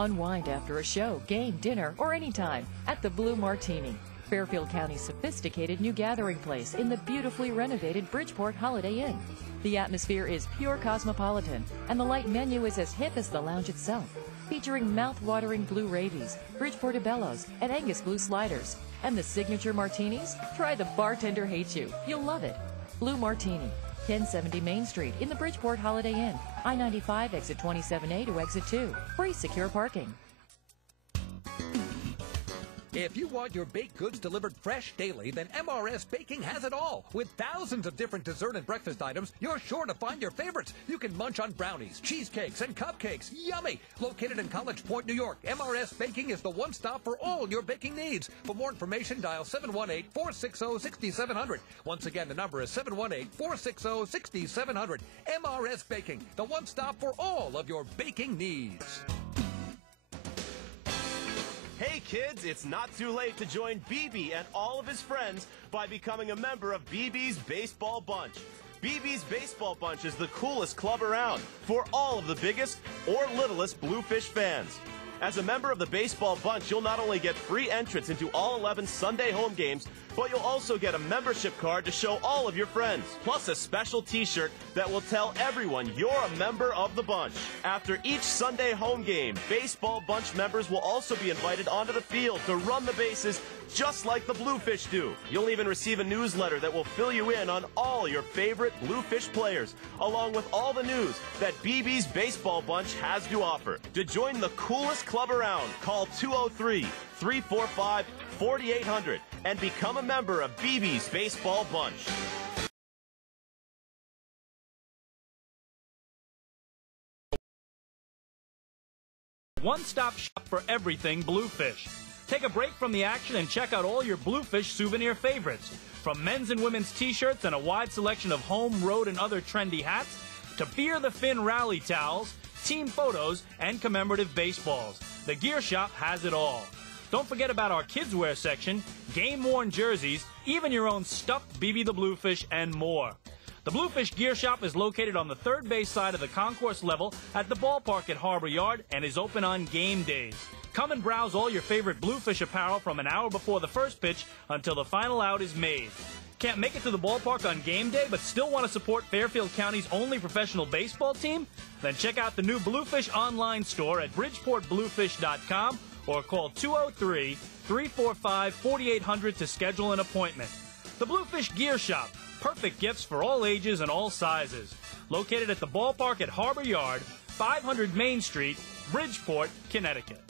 Unwind after a show, game, dinner, or anytime at the Blue Martini, Fairfield County's sophisticated new gathering place in the beautifully renovated Bridgeport Holiday Inn. The atmosphere is pure cosmopolitan, and the light menu is as hip as the lounge itself, featuring mouth-watering blue ravies, Bridgeport Bellows, and Angus blue sliders. And the signature martinis? Try the Bartender Hates You. You'll love it. Blue Martini, 1070 Main Street in the Bridgeport Holiday Inn. I-95 exit 27A to exit 2. Free secure parking. If you want your baked goods delivered fresh daily, then MRS Baking has it all. With thousands of different dessert and breakfast items, you're sure to find your favorites. You can munch on brownies, cheesecakes, and cupcakes. Yummy! Located in College Point, New York, MRS Baking is the one stop for all your baking needs. For more information, dial 718-460-6700. Once again, the number is 718-460-6700. MRS Baking, the one stop for all of your baking needs. Hey kids, it's not too late to join BB and all of his friends by becoming a member of BB's Baseball Bunch. BB's Baseball Bunch is the coolest club around for all of the biggest or littlest Bluefish fans. As a member of the Baseball Bunch, you'll not only get free entrance into all 11 Sunday home games, but you'll also get a membership card to show all of your friends, plus a special t-shirt that will tell everyone you're a member of the bunch. After each Sunday home game, Baseball Bunch members will also be invited onto the field to run the bases just like the Bluefish do. You'll even receive a newsletter that will fill you in on all your favorite Bluefish players, along with all the news that BB's Baseball Bunch has to offer. To join the coolest club around, call 203-345-4800 and become a member of BB's Baseball Bunch. One-stop shop for everything Bluefish. Take a break from the action and check out all your Bluefish souvenir favorites. From men's and women's t-shirts and a wide selection of home, road, and other trendy hats, to Fear the Fin rally towels, team photos, and commemorative baseballs. The Gear Shop has it all. Don't forget about our kids' wear section, game-worn jerseys, even your own stuffed BB the Bluefish, and more. The Bluefish Gear Shop is located on the third base side of the concourse level at the ballpark at Harbor Yard and is open on game days. Come and browse all your favorite Bluefish apparel from an hour before the first pitch until the final out is made. Can't make it to the ballpark on game day but still want to support Fairfield County's only professional baseball team? Then check out the new Bluefish online store at bridgeportbluefish.com or call 203-345-4800 to schedule an appointment. The Bluefish Gear Shop, perfect gifts for all ages and all sizes. Located at the ballpark at Harbor Yard, 500 Main Street, Bridgeport, Connecticut.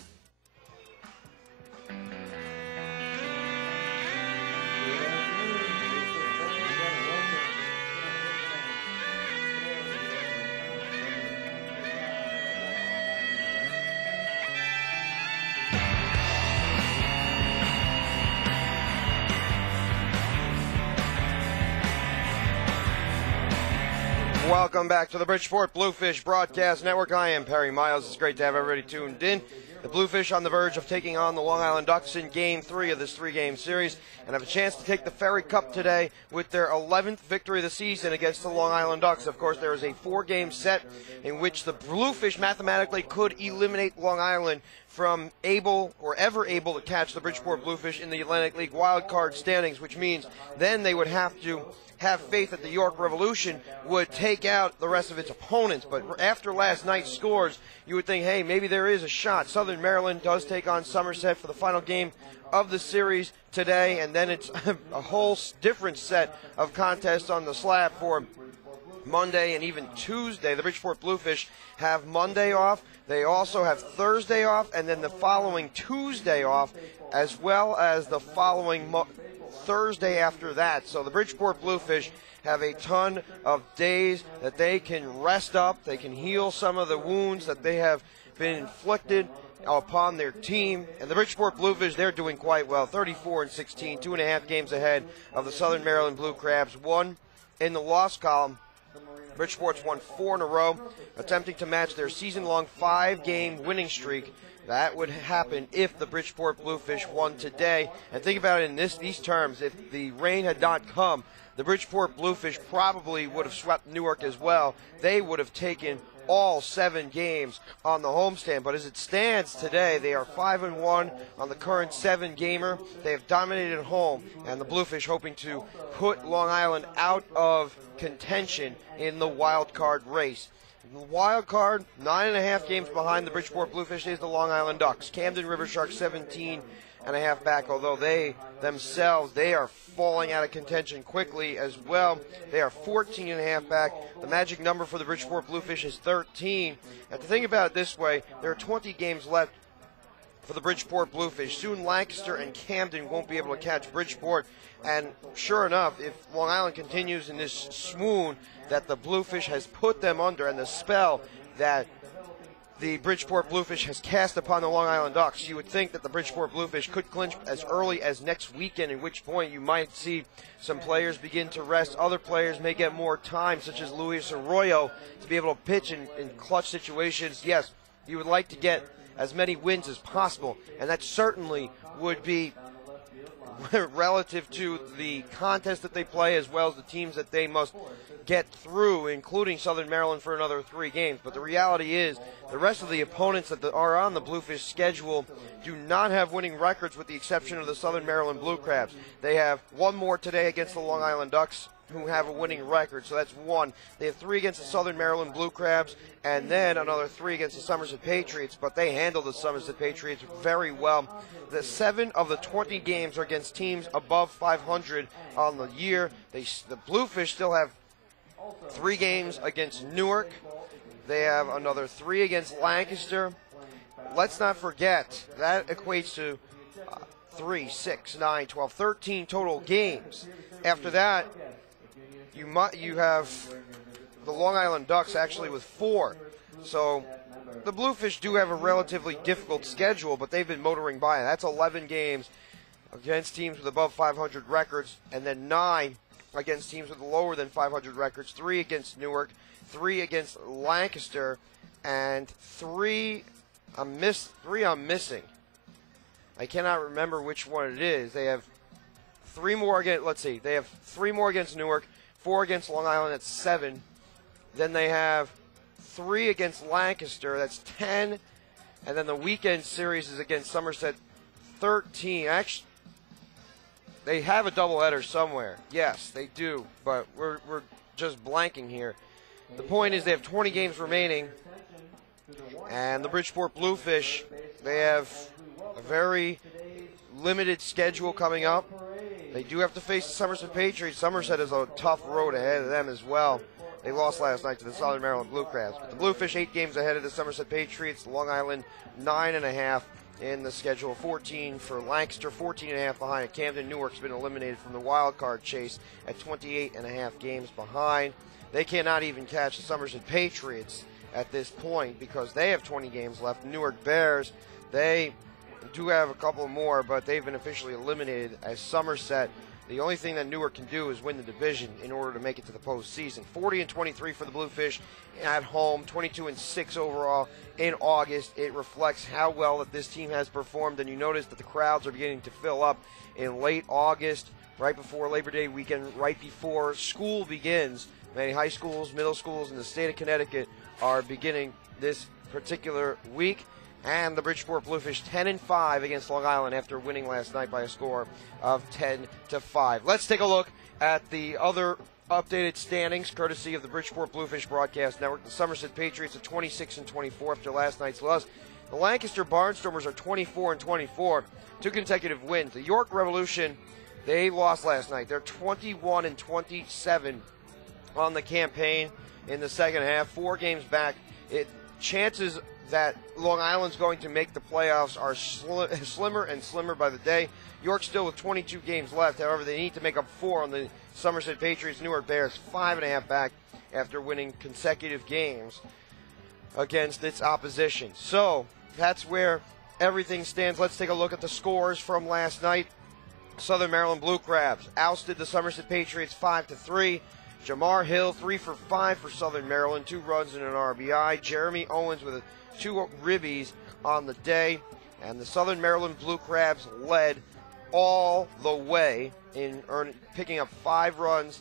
Welcome back to the Bridgeport Bluefish Broadcast Network. I am Perry Miles. It's great to have everybody tuned in. The Bluefish on the verge of taking on the Long Island Ducks in Game 3 of this three-game series and have a chance to take the Ferry Cup today with their 11th victory of the season against the Long Island Ducks. Of course, there is a four-game set in which the Bluefish mathematically could eliminate Long Island from ever able to catch the Bridgeport Bluefish in the Atlantic League wildcard standings, which means then they would have to have faith that the York Revolution would take out the rest of its opponents. But after last night's scores, you would think, hey, maybe there is a shot. Southern Maryland does take on Somerset for the final game of the series today, and then it's a whole different set of contests on the slab for Monday and even Tuesday. The Bridgeport Bluefish have Monday off. They also have Thursday off, and then the following Tuesday off, as well as the following Thursday after that. So the Bridgeport Bluefish have a ton of days that they can rest up. They can heal some of the wounds that they have been inflicted upon their team. And the Bridgeport Bluefish, they're doing quite well. 34-16, 2.5 games ahead of the Southern Maryland Blue Crabs. One in the loss column. Bridgeport's won 4 in a row, attempting to match their season-long 5-game winning streak. That would happen if the Bridgeport Bluefish won today. And think about it in these terms. If the rain had not come, the Bridgeport Bluefish probably would have swept Newark as well. They would have taken all 7 games on the homestand. But as it stands today, they are 5-1 on the current 7-gamer. They have dominated at home, and the Bluefish hoping to put Long Island out of contention in the wild card race. The wild card, 9.5 games behind the Bridgeport Bluefish is the Long Island Ducks. Camden River Sharks 17.5 back, although they themselves, they are falling out of contention quickly as well. They are 14.5 back. The magic number for the Bridgeport Bluefish is 13. And to think about it this way, there are 20 games left for the Bridgeport Bluefish. Soon Lancaster and Camden won't be able to catch Bridgeport. And sure enough, if Long Island continues in this swoon that the Bluefish has put them under and the spell that the Bridgeport Bluefish has cast upon the Long Island Ducks, you would think that the Bridgeport Bluefish could clinch as early as next weekend, at which point you might see some players begin to rest. Other players may get more time, such as Luis Arroyo, to be able to pitch in clutch situations. Yes, you would like to get as many wins as possible, and that certainly would be relative to the contest that they play as well as the teams that they must get through, including Southern Maryland for another 3 games. But the reality is the rest of the opponents that are on the Bluefish schedule do not have winning records, with the exception of the Southern Maryland Blue Crabs. They have 1 more today against the Long Island Ducks, who have a winning record, so that's 1. They have 3 against the Southern Maryland Blue Crabs, and then another 3 against the Somerset Patriots, but they handle the Somerset Patriots very well. The 7 of the 20 games are against teams above 500 on the year. The Bluefish still have 3 games against Newark. They have another 3 against Lancaster. Let's not forget, that equates to 3, 6, 9, 12, 13 total games. After that, you have the Long Island Ducks actually with 4. So the Bluefish do have a relatively difficult schedule, but they've been motoring by. That's 11 games against teams with above 500 records, and then 9 against teams with lower than 500 records, 3 against Newark, 3 against Lancaster, and 3 I'm missing. I cannot remember which one it is. They have 3 more against, let's see, they have 3 more against Newark, 4 against Long Island, that's 7. Then they have 3 against Lancaster, that's 10. And then the weekend series is against Somerset, 13. Actually, they have a doubleheader somewhere. Yes, they do, but we're just blanking here. The point is they have 20 games remaining, and the Bridgeport Bluefish, they have a very limited schedule coming up. They do have to face the Somerset Patriots. Somerset has a tough road ahead of them as well. They lost last night to the Southern Maryland Blue Crabs. But the Bluefish 8 games ahead of the Somerset Patriots. Long Island 9.5 in the schedule. 14 for Lancaster, 14.5 behind Camden. Newark's been eliminated from the wild card chase at 28.5 games behind. They cannot even catch the Somerset Patriots at this point because they have 20 games left. Newark Bears, they do have a couple more, but they've been officially eliminated as Somerset. The only thing that Newark can do is win the division in order to make it to the postseason. 40-23 for the Bluefish at home, 22-6 overall in August. It reflects how well that this team has performed, and you notice that the crowds are beginning to fill up in late August, right before Labor Day weekend, right before school begins. Many high schools, middle schools in the state of Connecticut are beginning this particular week. And the Bridgeport Bluefish 10-5 against Long Island after winning last night by a score of 10-5. Let's take a look at the other updated standings, courtesy of the Bridgeport Bluefish Broadcast Network. The Somerset Patriots are 26-24 after last night's loss. The Lancaster Barnstormers are 24-24, 2 consecutive wins. The York Revolution, they lost last night. They're 21-27 on the campaign in the second half, 4 games back. Chances that Long Island's going to make the playoffs are slimmer and slimmer by the day. York still with 22 games left. However, they need to make up 4 on the Somerset Patriots. Newark Bears 5.5 back after winning consecutive games against its opposition. So that's where everything stands. Let's take a look at the scores from last night. Southern Maryland Blue Crabs ousted the Somerset Patriots 5-3. Jamar Hill 3 for 5 for Southern Maryland, 2 runs and an RBI. Jeremy Owens with 2 ribbies on the day, and the Southern Maryland Blue Crabs led all the way in picking up 5 runs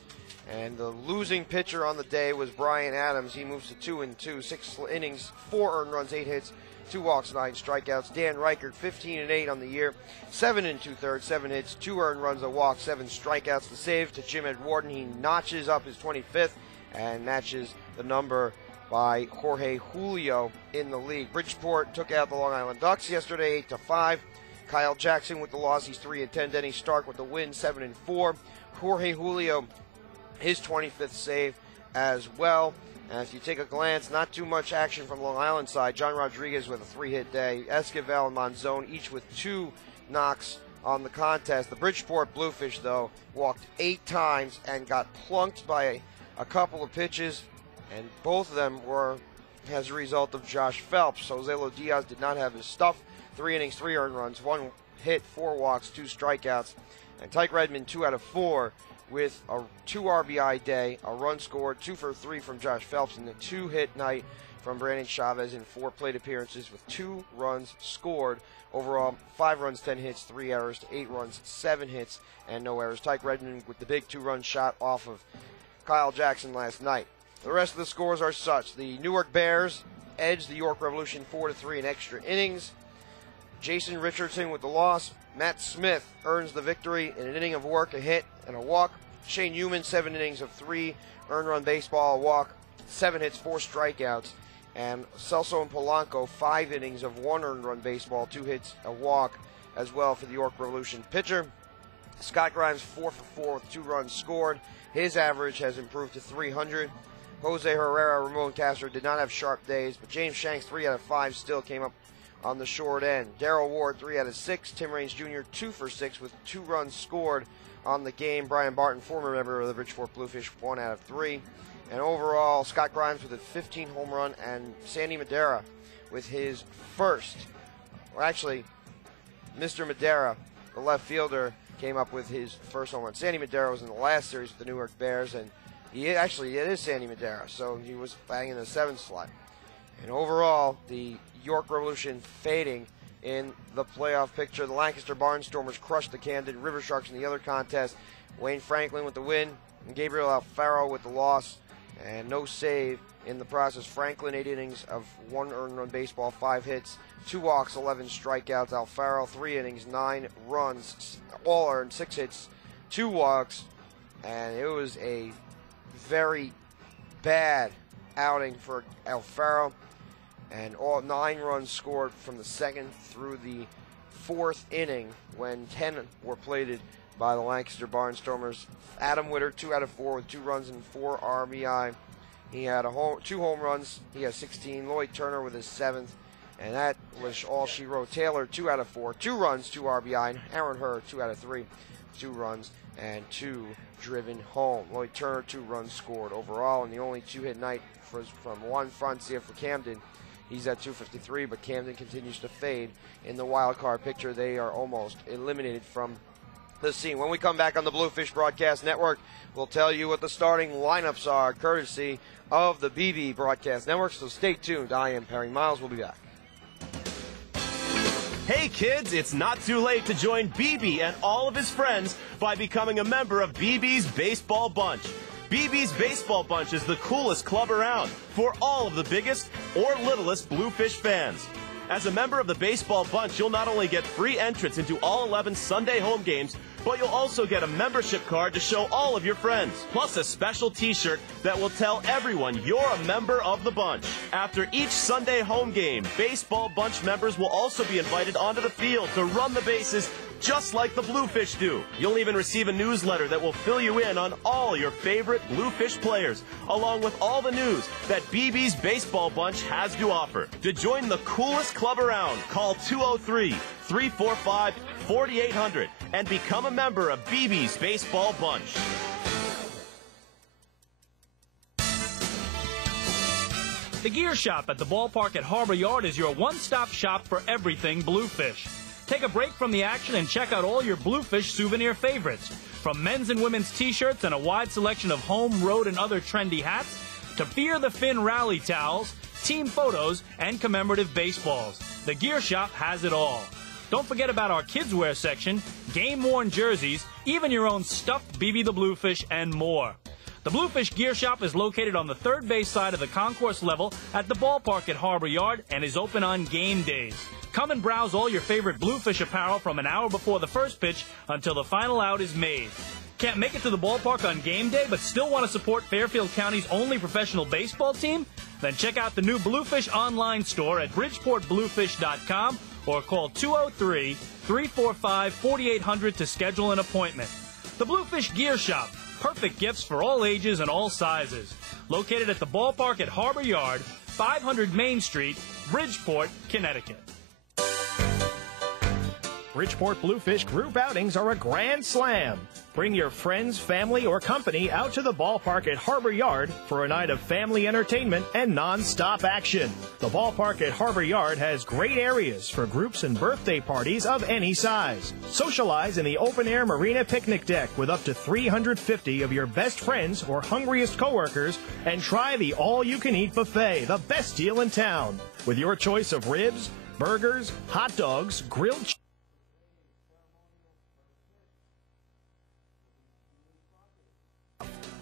And the losing pitcher on the day was Brian Adams. He moves to 2-2, 6 innings, 4 earned runs, 8 hits, 2 walks, 9 strikeouts. Dan Reichert, 15-8 on the year, 7 2/3, 7 hits, 2 earned runs, a walk, 7 strikeouts. The save to Jim Edwarden. He notches up his 25th and matches the number by Jorge Julio in the league. Bridgeport took out the Long Island Ducks yesterday, 8-5. Kyle Jackson with the loss, he's 3-10. Denny Stark with the win, 7-4. Jorge Julio, his 25th save as well. And if you take a glance, not too much action from Long Island side. John Rodriguez with a 3-hit day. Esquivel and Monzon each with 2 knocks on the contest. The Bridgeport Bluefish, though, walked 8 times and got plunked by a couple of pitches, and both of them were as a result of Josh Phelps. Jose Lo Diaz did not have his stuff. 3 innings, 3 earned runs, 1 hit, 4 walks, 2 strikeouts. And Tyke Redmond, 2 out of 4 with a 2 RBI day, a run scored, 2 for 3 from Josh Phelps, and a 2-hit night from Brandon Chavez in 4 plate appearances with 2 runs scored. Overall, 5 runs, 10 hits, 3 errors to 8 runs, 7 hits, and no errors. Tyke Redmond with the big 2-run shot off of Kyle Jackson last night. The rest of the scores are such. The Newark Bears edge the York Revolution 4-3 in extra innings. Jason Richardson with the loss. Matt Smith earns the victory in an inning of work, a hit, and a walk. Shane Newman, 7 innings of 3 earned run baseball, a walk, 7 hits, 4 strikeouts. And Celso and Polanco, 5 innings of 1 earned run baseball, 2 hits, a walk as well for the York Revolution pitcher. Scott Grimes, 4 for 4 with 2 runs scored. His average has improved to 300. Jose Herrera, Ramon Castro did not have sharp days, but James Shanks, 3 out of 5, still came up on the short end. Darrell Ward, 3 out of 6. Tim Raines Jr., 2 for 6 with 2 runs scored on the game. Brian Barton, former member of the Bridgeport Bluefish, 1 out of 3. And overall, Scott Grimes with a 15 home run, and Sandy Madera with his first. Well, actually, Mr. Madera, the left fielder, came up with his first home run. Sandy Madera was in the last series with the Newark Bears, and it is Sandy Madera, so he was banging the 7th slot. And overall, the York Revolution fading in the playoff picture. The Lancaster Barnstormers crushed the Camden River Sharks in the other contest. Wayne Franklin with the win, and Gabriel Alfaro with the loss, and no save in the process. Franklin, 8 innings of 1 earned run baseball, 5 hits, 2 walks, 11 strikeouts. Alfaro, 3 innings, 9 runs, all earned, 6 hits, 2 walks, and it was a very bad outing for Alfaro, and all 9 runs scored from the 2nd through the 4th inning when 10 were plated by the Lancaster Barnstormers. Adam Witter, 2 out of 4 with 2 runs and 4 RBI. He had 2 home runs. He has 16. Lloyd Turner with his 7th, and that was all she wrote. Taylor, 2 out of 4, 2 runs, 2 RBI. And Aaron Herr, 2 out of 3, 2 runs and 2 driven home. Lloyd Turner, 2 runs scored overall, and the only 2-hit night was from Juan Francia for Camden. He's at 253, but Camden continues to fade in the wild card picture. They are almost eliminated from the scene. When we come back on the Bluefish Broadcast Network, we'll tell you what the starting lineups are, courtesy of the BB Broadcast Network. So stay tuned. I am Perry Miles. We'll be back. Hey kids, it's not too late to join BB and all of his friends by becoming a member of BB's Baseball Bunch. BB's Baseball Bunch is the coolest club around for all of the biggest or littlest Bluefish fans. As a member of the Baseball Bunch, you'll not only get free entrance into all 11 Sunday home games, but you'll also get a membership card to show all of your friends, plus a special t-shirt that will tell everyone you're a member of the bunch. After each Sunday home game, Baseball Bunch members will also be invited onto the field to run the bases just like the Bluefish do. You'll even receive a newsletter that will fill you in on all your favorite Bluefish players, along with all the news that BB's Baseball Bunch has to offer. To join the coolest club around, call 203-345-4800 and become a member of BB's Baseball Bunch. The Gear Shop at the ballpark at Harbor Yard is your one-stop shop for everything Bluefish. Take a break from the action and check out all your Bluefish souvenir favorites. From men's and women's t-shirts and a wide selection of home, road, and other trendy hats, to Fear the Fin rally towels, team photos, and commemorative baseballs. The Gear Shop has it all. Don't forget about our kids' wear section, game-worn jerseys, even your own stuffed BB the Bluefish, and more. The Bluefish Gear Shop is located on the third base side of the concourse level at the ballpark at Harbor Yard and is open on game days. Come and browse all your favorite Bluefish apparel from an hour before the first pitch until the final out is made. Can't make it to the ballpark on game day but still want to support Fairfield County's only professional baseball team? Then check out the new Bluefish online store at bridgeportbluefish.com or call 203-345-4800 to schedule an appointment. The Bluefish Gear Shop, perfect gifts for all ages and all sizes. Located at the ballpark at Harbor Yard, 500 Main Street, Bridgeport, Connecticut. Bridgeport Bluefish group outings are a grand slam. Bring your friends, family, or company out to the ballpark at Harbor Yard for a night of family entertainment and non-stop action. The ballpark at Harbor Yard has great areas for groups and birthday parties of any size. Socialize in the open-air marina picnic deck with up to 350 of your best friends or hungriest coworkers, and try the all-you-can-eat buffet, the best deal in town. With your choice of ribs, burgers, hot dogs, grilled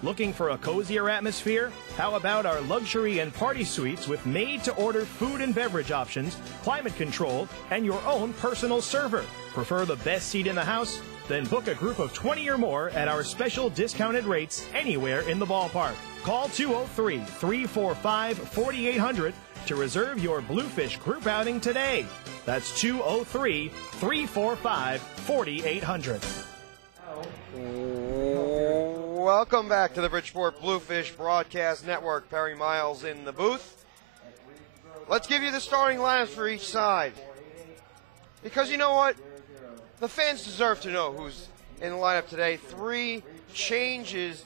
Looking for a cozier atmosphere? How about our luxury and party suites with made-to-order food and beverage options, climate control, and your own personal server? Prefer the best seat in the house? Then book a group of 20 or more at our special discounted rates anywhere in the ballpark. Call 203-345-4800 to reserve your Bluefish group outing today. That's 203-345-4800. Welcome back to the Bridgeport Bluefish Broadcast Network. Perry Miles in the booth. Let's give you the starting lineups for each side. Because you know what? The fans deserve to know who's in the lineup today. 3 changes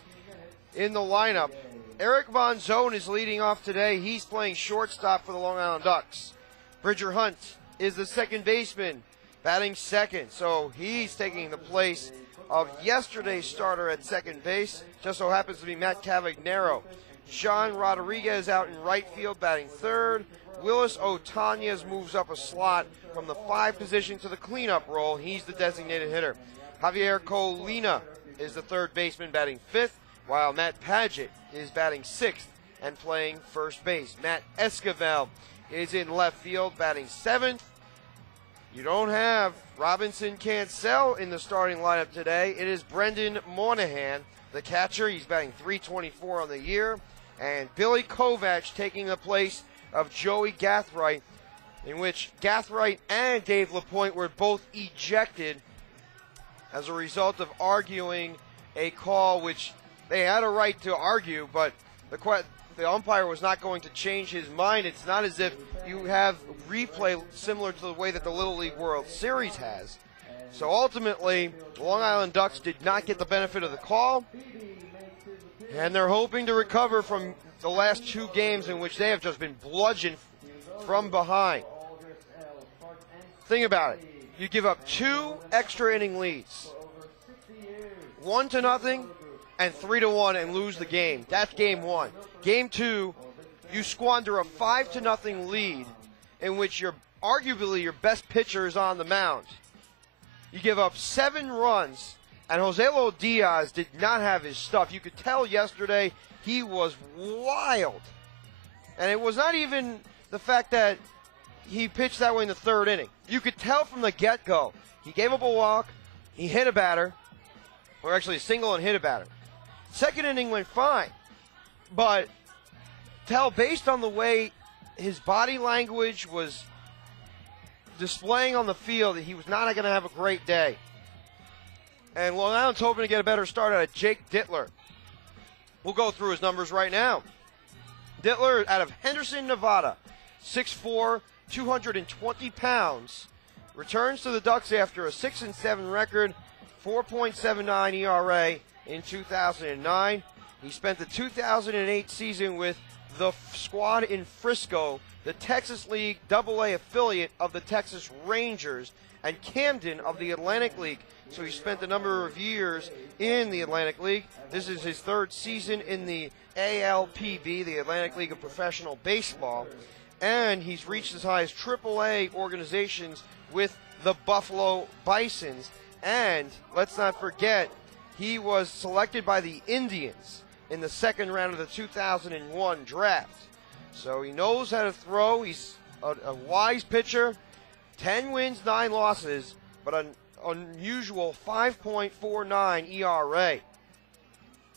in the lineup. Eric Monzon is leading off today. He's playing shortstop for the Long Island Ducks. Bridger Hunt is the second baseman, batting second. So he's taking the place of yesterday's starter at second base. Just so happens to be Matt Cavagnaro. Sean Rodriguez out in right field, batting third. Willis Otañez moves up a slot from the 5 position to the cleanup role. He's the designated hitter. Javier Colina is the third baseman, batting fifth, while Matt Paget is batting sixth and playing first base. Matt Esquivel is in left field, batting seventh. You don't have Robinson Cancel in the starting lineup today. It is Brendan Moynihan, the catcher. He's batting .324 on the year. And Billy Kovac taking the place of Joey Gathright, in which Gathright and Dave LaPointe were both ejected as a result of arguing a call which they had a right to argue, but the umpire was not going to change his mind. It's not as if you have replay similar to the way that the Little League World Series has. So ultimately, the Long Island Ducks did not get the benefit of the call, and they're hoping to recover from the last 2 games in which they have just been bludgeoned from behind. Think about it. You give up 2 extra inning leads, 1-0 and 3-1, and lose the game. That's game 1. Game 2, you squander a 5-0 lead in which arguably your best pitcher is on the mound. You give up 7 runs, and Joselo Diaz did not have his stuff. You could tell yesterday he was wild. And it was not even the fact that he pitched that way in the 3rd inning. You could tell from the get-go. He gave up a walk, he hit a batter, or actually a single and hit a batter. 2nd inning went fine, but tell based on the way his body language was displaying on the field that he was not going to have a great day. And Long Island's hoping to get a better start out of Jake Dittler. We'll go through his numbers right now. Dittler out of Henderson, Nevada, 6'4", 220 pounds, returns to the Ducks after a 6-7 record, 4.79 ERA in 2009. He spent the 2008 season with the squad in Frisco, the Texas League AA affiliate of the Texas Rangers, and Camden of the Atlantic League. So he spent a number of years in the Atlantic League. This is his 3rd season in the ALPB, the Atlantic League of Professional Baseball. And he's reached as high as AAA organizations with the Buffalo Bisons. And let's not forget, he was selected by the Indians in the second round of the 2001 draft. So he knows how to throw. He's a wise pitcher. 10 wins, 9 losses, but an unusual 5.49 ERA.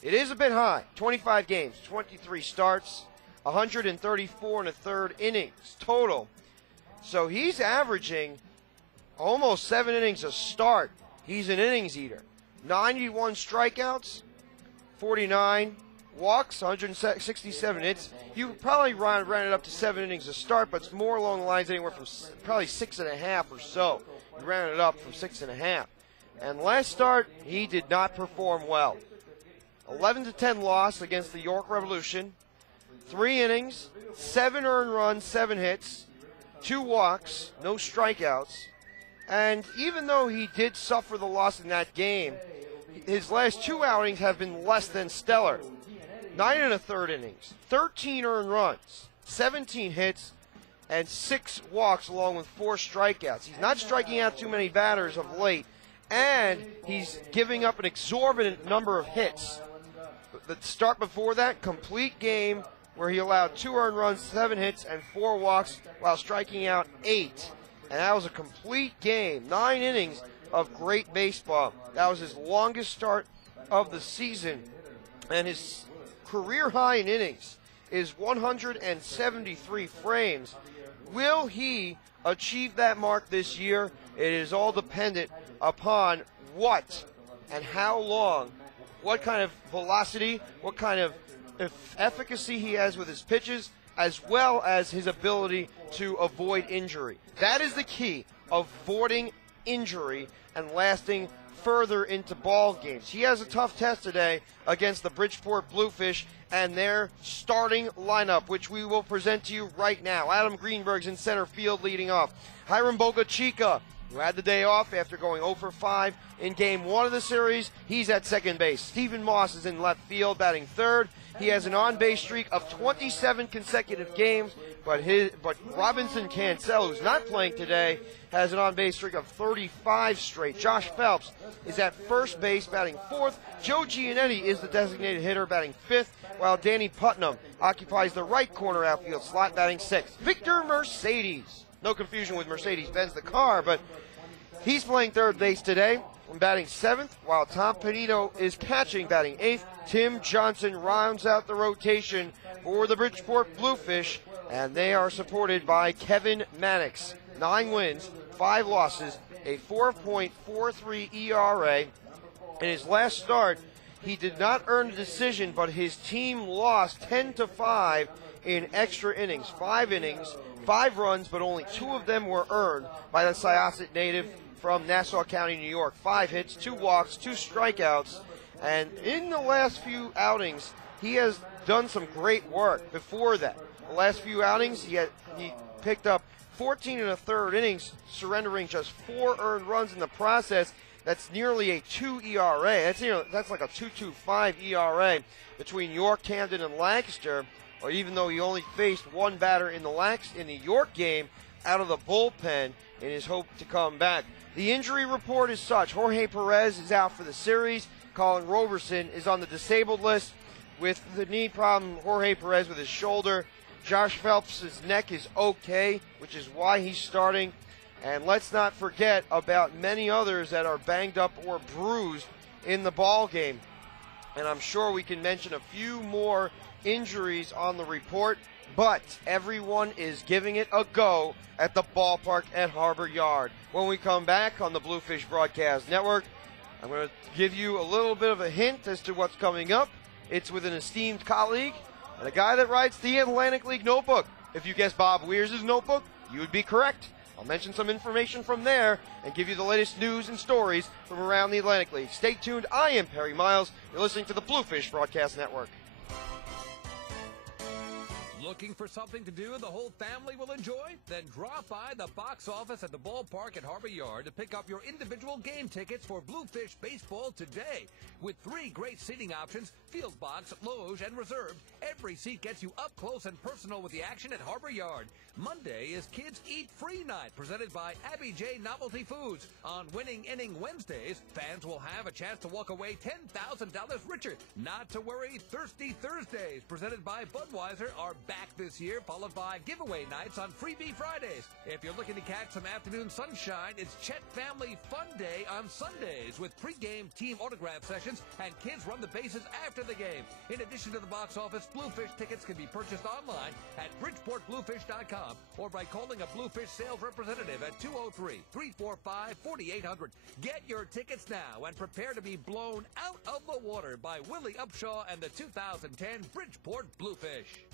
It is a bit high. 25 games, 23 starts, 134 and a third innings total. So he's averaging almost 7 innings a start. He's an innings eater. 91 strikeouts, 49 walks, 167 hits. You could probably round it up to 7 innings a start, but it's more along the lines anywhere from probably 6.5 or so. You round it up from 6.5. And last start, he did not perform well. 11-10 loss against the York Revolution. 3 innings, 7 earned runs, 7 hits, 2 walks, no strikeouts. And even though he did suffer the loss in that game, his last 2 outings have been less than stellar. 9 1/3 innings, 13 earned runs, 17 hits, and 6 walks along with 4 strikeouts. He's not striking out too many batters of late, and he's giving up an exorbitant number of hits. The start before that, complete game where he allowed 2 earned runs, 7 hits, and 4 walks while striking out 8. And that was a complete game, 9 innings of great baseball. That was his longest start of the season, and his career high in innings is 173 frames. Will he achieve that mark this year? It is all dependent upon what and how long, what kind of velocity, what kind of efficacy he has with his pitches, as well as his ability to avoid injury. That is the key, avoiding injury and lasting further into ball games. He has a tough test today against the Bridgeport Bluefish and their starting lineup, which we will present to you right now. Adam Greenberg's in center field leading off. Hiram Bocachica, who had the day off after going 0 for 5 in Game 1 of the series, he's at second base. Stephen Moss is in left field batting third. He has an on-base streak of 27 consecutive games, but Robinson Cancel, who's not playing today, has an on-base streak of 35 straight. Josh Phelps is at first base batting fourth. Joe Giannetti is the designated hitter batting fifth, while Danny Putnam occupies the right corner outfield slot batting sixth. Victor Mercedes, no confusion with Mercedes-Benz the car, but he's playing third base today and batting seventh, while Tom Panino is catching batting eighth. Tim Johnson rounds out the rotation for the Bridgeport Bluefish, and they are supported by Kevin Mannix. 9 wins, 5 losses, a 4.43 ERA. In his last start, he did not earn a decision, but his team lost 10-5 in extra innings. 5 innings, 5 runs, but only 2 of them were earned by the Syosset native from Nassau County, New York. 5 hits, 2 walks, 2 strikeouts. And in the last few outings, he has done some great work before that. The last few outings, he picked up 14 1/3 innings, surrendering just 4 earned runs in the process. That's nearly a 2 ERA. That's like a 2.25 ERA between York, Camden, and Lancaster. Or even though he only faced 1 batter in the York game out of the bullpen in his hope to come back. The injury report is such: Jorge Perez is out for the series. Colin Roberson is on the disabled list with the knee problem. Jorge Perez with his shoulder. Josh Phelps' neck is okay, which is why he's starting. And let's not forget about many others that are banged up or bruised in the ball game. And I'm sure we can mention a few more injuries on the report, but everyone is giving it a go at the ballpark at Harbor Yard. When we come back on the Bluefish Broadcast Network, I'm going to give you a little bit of a hint as to what's coming up. It's with an esteemed colleague and a guy that writes the Atlantic League Notebook. If you guessed Bob Weir's notebook, you would be correct. I'll mention some information from there and give you the latest news and stories from around the Atlantic League. Stay tuned. I am Perry Miles. You're listening to the Bluefish Broadcast Network. Looking for something to do the whole family will enjoy? Then drop by the box office at the ballpark at Harbor Yard to pick up your individual game tickets for Bluefish Baseball today. With 3 great seating options, field box, loge, and reserved, every seat gets you up close and personal with the action at Harbor Yard. Monday is Kids Eat Free Night, presented by Abby J. Novelty Foods. On Winning Inning Wednesdays, fans will have a chance to walk away $10,000 richer. Not to worry, Thirsty Thursdays, presented by Budweiser, are back this year, followed by giveaway nights on Freebie Fridays. If you're looking to catch some afternoon sunshine, it's Chet Family Fun Day on Sundays with pregame team autograph sessions and kids run the bases after the game. In addition to the box office, Bluefish tickets can be purchased online at BridgeportBluefish.com or by calling a Bluefish sales representative at 203-345-4800. Get your tickets now and prepare to be blown out of the water by Willie Upshaw and the 2010 Bridgeport Bluefish.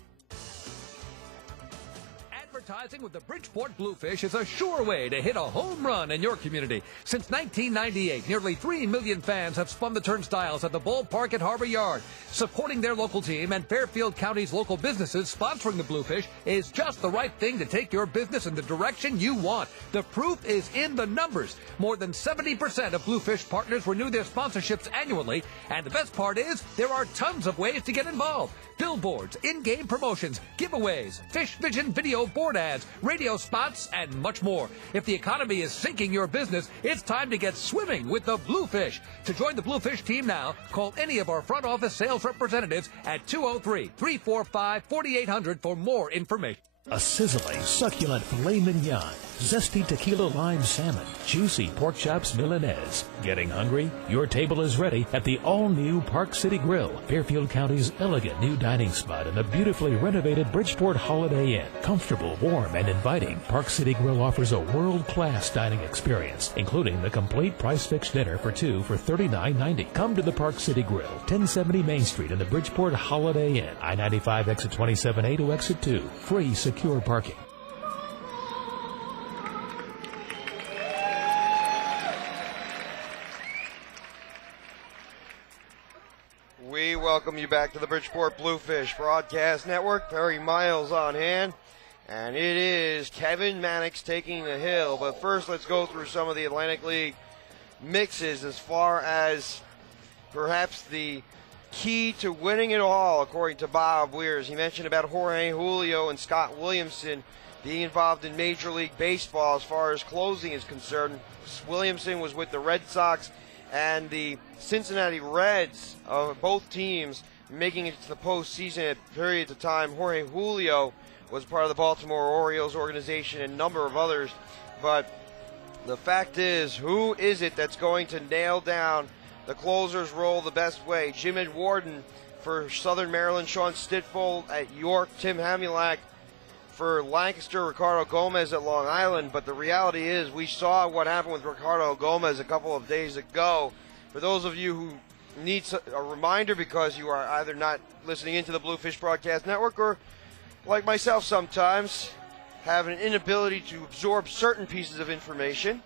Advertising with the Bridgeport Bluefish is a sure way to hit a home run in your community. Since 1998, nearly 3 million fans have spun the turnstiles at the ballpark at Harbor Yard. Supporting their local team and Fairfield County's local businesses sponsoring the Bluefish is just the right thing to take your business in the direction you want. The proof is in the numbers. More than 70% of Bluefish partners renew their sponsorships annually, and the best part is there are tons of ways to get involved. Billboards, in-game promotions, giveaways, Fish Vision video board ads, radio spots, and much more. If the economy is sinking your business, it's time to get swimming with the Bluefish. To join the Bluefish team now, call any of our front office sales representatives at 203-345-4800 for more information. A sizzling, succulent filet mignon, zesty tequila lime salmon, juicy pork chops Milanese. Getting hungry? Your table is ready at the all-new Park City Grill, Fairfield County's elegant new dining spot in the beautifully renovated Bridgeport Holiday Inn. Comfortable, warm, and inviting, Park City Grill offers a world-class dining experience, including the complete price-fixed dinner for 2 for $39.90. Come to the Park City Grill, 1070 Main Street in the Bridgeport Holiday Inn, I-95 exit 27A to exit 2. Free secure parking. We welcome you back to the Bridgeport Bluefish Broadcast Network. Perry Miles on hand, and it is Kevin Mannix taking the hill. But first, let's go through some of the Atlantic League mixes as far as perhaps the key to winning it all, according to Bob Weir. He mentioned about Jorge Julio and Scott Williamson being involved in Major League Baseball as far as closing is concerned. Williamson was with the Red Sox and the Cincinnati Reds, both teams making it to the postseason at periods of time. Jorge Julio was part of the Baltimore Orioles organization and a number of others. But the fact is, who is it that's going to nail down the closer's role the best way? Jim Ed Warden for Southern Maryland, Sean Stitfold at York, Tim Hamulak for Lancaster, Ricardo Gomez at Long Island. But the reality is, we saw what happened with Ricardo Gomez a couple of days ago. For those of you who need a reminder because you are either not listening into the Bluefish Broadcast Network or, like myself sometimes, have an inability to absorb certain pieces of information,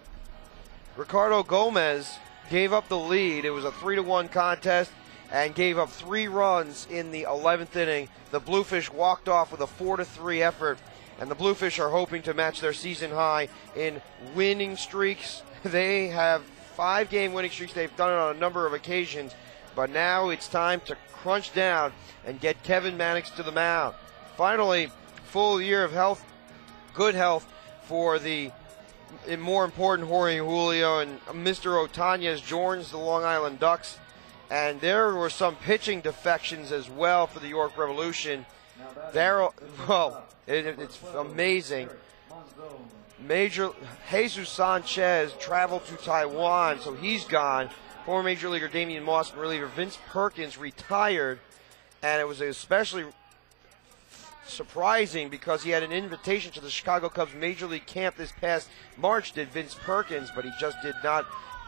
Ricardo Gomez gave up the lead. It was a 3-1 contest and gave up 3 runs in the 11th inning. The Bluefish walked off with a 4-3 effort, and the Bluefish are hoping to match their season high in winning streaks. They have 5-game winning streaks. They've done it on a number of occasions, but now it's time to crunch down and get Kevin Mannix to the mound. Finally, full year of health, good health for the more important Jorge Julio, and Mr. Otañez joins the Long Island Ducks. And there were some pitching defections as well for the York Revolution. It's amazing. Major Jesus Sanchez traveled to Taiwan, so he's gone. Former Major Leaguer Damian Moss and reliever Vince Perkins retired, and it was especially surprising because he had an invitation to the Chicago Cubs Major League camp this past March, did Vince Perkins, but he just did not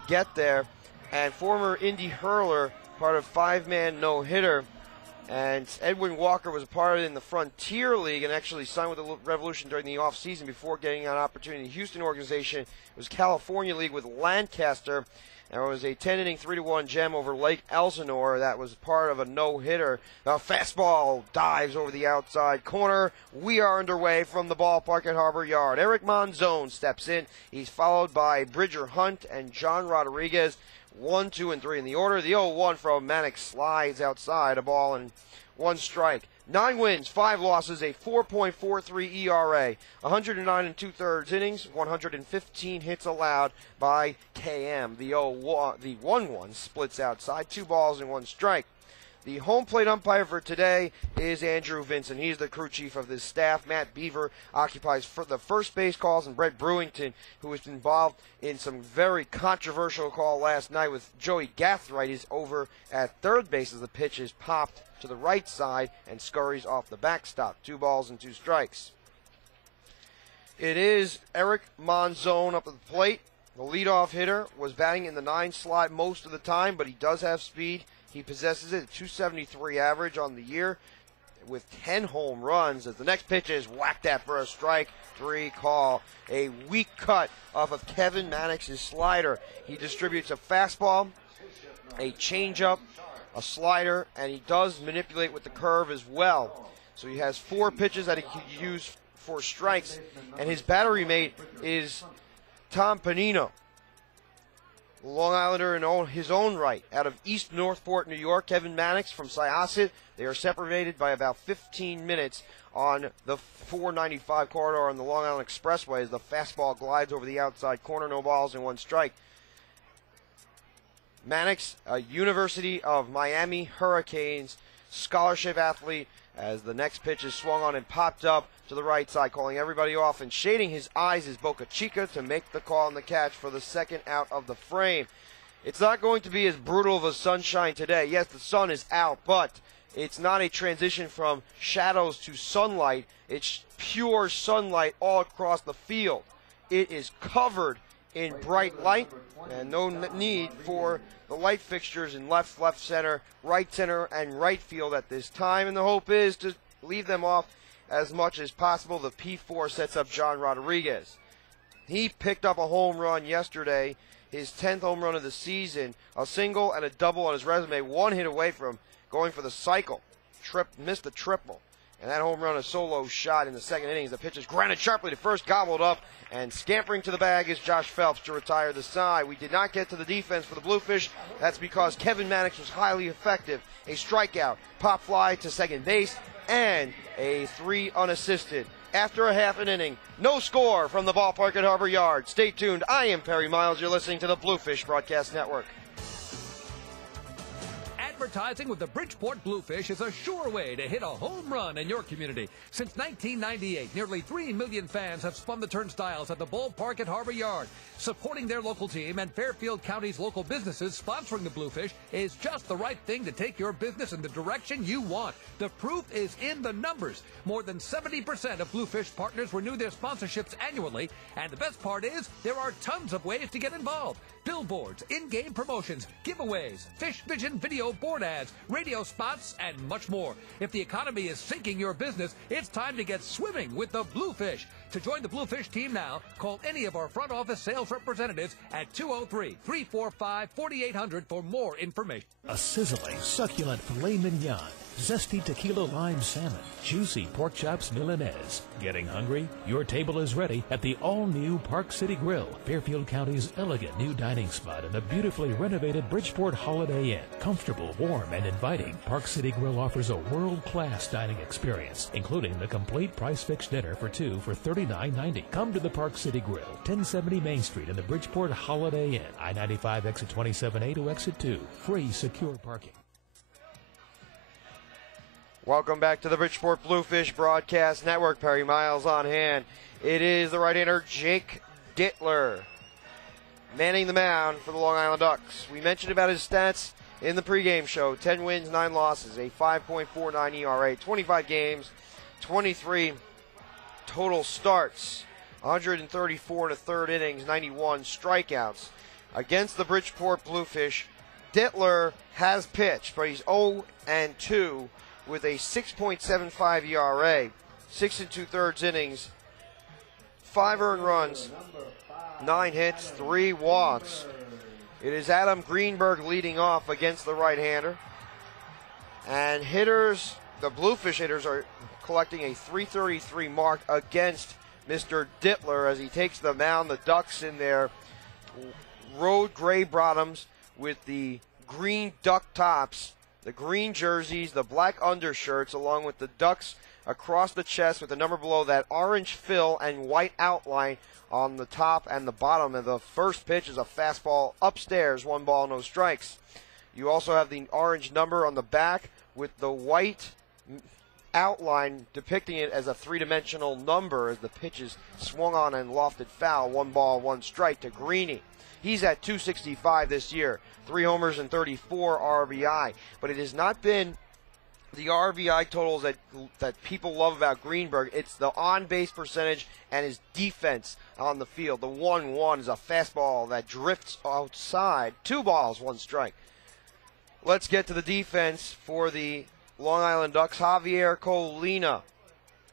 get there. And former Indy hurler, part of 5-man no-hitter, And Edwin Walker was a part of it in the Frontier League and actually signed with the Revolution during the offseason before getting an opportunity in the Houston organization. It was California League with Lancaster. And it was a 10-inning, 3-1 gem over Lake Elsinore that was part of a no-hitter. The fastball dives over the outside corner. We are underway from the ballpark at Harbor Yard. Eric Monzon steps in. He's followed by Bridger Hunt and John Rodriguez. 1, 2, and 3 in the order. The 0-1 from Mannix slides outside, a ball and 1 strike. 9 wins, 5 losses, a 4.43 ERA, 109 2/3 innings, 115 hits allowed by KM. The 1-1 splits outside, 2 balls and 1 strike. The home plate umpire for today is Andrew Vincent. He's the crew chief of this staff. Matt Beaver occupies for the first base calls, and Brett Brewington, who was involved in some very controversial call last night with Joey Gathright, is over at third base as the pitch is popped to the right side and scurries off the backstop. 2 balls and 2 strikes. It is Eric Monzon up at the plate. The leadoff hitter was batting in the 9 slot most of the time, but he does have speed. He possesses it at .273 average on the year with 10 home runs as the next pitch is whacked at for a strike 3 call. A weak cut off of Kevin Mannix's slider. He distributes a fastball, a changeup, a slider, and he does manipulate with the curve as well. So he has 4 pitches that he can use for strikes, and his battery mate is Tom Panino, Long Islander in his own right. Out of East Northport, New York, Kevin Mannix from Syosset. They are separated by about 15 minutes on the 495 corridor on the Long Island Expressway as the fastball glides over the outside corner. No balls and 1 strike. Mannix, a University of Miami Hurricanes scholarship athlete, as the next pitch is swung on and popped up to the right side, calling everybody off, and shading his eyes is Boca Chica to make the call and the catch for the second out of the frame. It's not going to be as brutal of a sunshine today. Yes, the sun is out, but it's not a transition from shadows to sunlight. It's pure sunlight all across the field. It is covered in bright light, and no need for the light fixtures in left, center, and right field at this time. And the hope is to leave them off as much as possible. The P4 sets up John Rodriguez. He picked up a home run yesterday, his 10th home run of the season, a single and a double on his resume, 1 hit away from going for the cycle. Missed the triple. And that home run, a solo shot in the second innings. The pitch is grounded sharply to first, gobbled up, and scampering to the bag is Josh Phelps to retire the side. We did not get to the defense for the Bluefish. That's because Kevin Mannix was highly effective. A strikeout, pop fly to second base, and a 3 unassisted. After a half an inning, no score from the ballpark at Harbor Yard. Stay tuned. I am Perry Miles. You're listening to the Bluefish Broadcast Network. Advertising with the Bridgeport Bluefish is a sure way to hit a home run in your community. Since 1998, nearly 3 million fans have spun the turnstiles at the ballpark at Harbor Yard. Supporting their local team and Fairfield County's local businesses sponsoring the Bluefish is just the right thing to take your business in the direction you want. The proof is in the numbers. More than 70% of Bluefish partners renew their sponsorships annually, and the best part is there are tons of ways to get involved. Billboards, in-game promotions, giveaways, Fish Vision video board ads, radio spots, and much more. If the economy is sinking your business, it's time to get swimming with the Bluefish. To join the Bluefish team now, call any of our front office sales representatives at 203-345-4800 for more information. A sizzling, succulent filet mignon, zesty tequila lime salmon, juicy pork chops milanese. Getting hungry? Your table is ready at the all-new Park City Grill, Fairfield County's elegant new dining spot in the beautifully renovated Bridgeport Holiday Inn. Comfortable, warm, and inviting, Park City Grill offers a world-class dining experience, including the complete price-fixed dinner for 2 for $39.90. Come to the Park City Grill, 1070 Main Street in the Bridgeport Holiday Inn, I-95 exit 27A to exit 2. Free, secure parking. Welcome back to the Bridgeport Bluefish Broadcast Network. Perry Miles on hand. It is the right-hander Jake Dittler manning the mound for the Long Island Ducks. We mentioned about his stats in the pregame show. 10 wins, 9 losses, a 5.49 ERA, 25 games, 23 total starts, 134 1/3 innings, 91 strikeouts. Against the Bridgeport Bluefish, Dittler has pitched, but he's 0-2 with a 6.75 ERA, 6 2/3 innings, 5 earned runs, 9 hits, 3 walks. It is Adam Greenberg leading off against the right-hander. And hitters, the Bluefish hitters, are collecting a .333 mark against Mr. Dittler as he takes the mound. The Ducks in their road gray bottoms with the green duck tops, the green jerseys, the black undershirts, along with the Ducks across the chest with the number below that orange fill and white outline on the top and the bottom. And the first pitch is a fastball upstairs, 1 ball, no strikes. You also have the orange number on the back with the white outline depicting it as a 3-dimensional number as the pitch is swung on and lofted foul. 1 ball, 1 strike to Greeny. He's at .265 this year, 3 homers and 34 RBI. But it has not been the RBI totals that people love about Greenberg. It's the on-base percentage and his defense on the field. The 1-1 is a fastball that drifts outside. 2 balls, 1 strike. Let's get to the defense for the Long Island Ducks. Javier Colina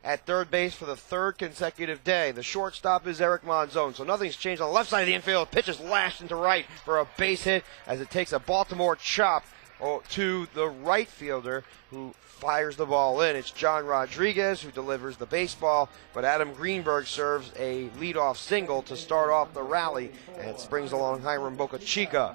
at third base for the 3rd consecutive day. The shortstop is Eric Monzon. So nothing's changed on the left side of the infield. Pitch is lashed into right for a base hit as it takes a Baltimore chop to the right fielder who fires the ball in. It's John Rodriguez who delivers the baseball, but Adam Greenberg serves a leadoff single to start off the rally, and it brings along Hiram Bocachica.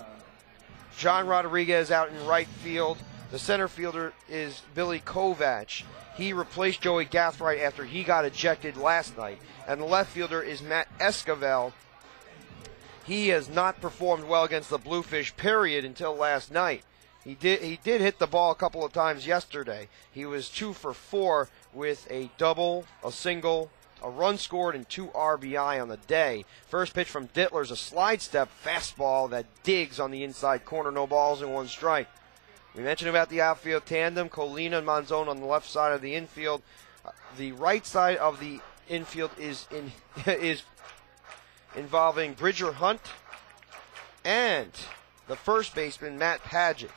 John Rodriguez out in right field. The center fielder is Billy Kovach. He replaced Joey Gathright after he got ejected last night. And the left fielder is Matt Esquivel. He has not performed well against the Bluefish, period, until last night. He did hit the ball a couple of times yesterday. He was 2 for 4 with a double, a single, a run scored, and 2 RBI on the day. First pitch from Dittler's a slide step fastball that digs on the inside corner. No balls and 1 strike. We mentioned about the outfield tandem, Colina and Monzon on the left side of the infield. The right side of the infield is involving Bridger Hunt and the first baseman, Matt Padgett.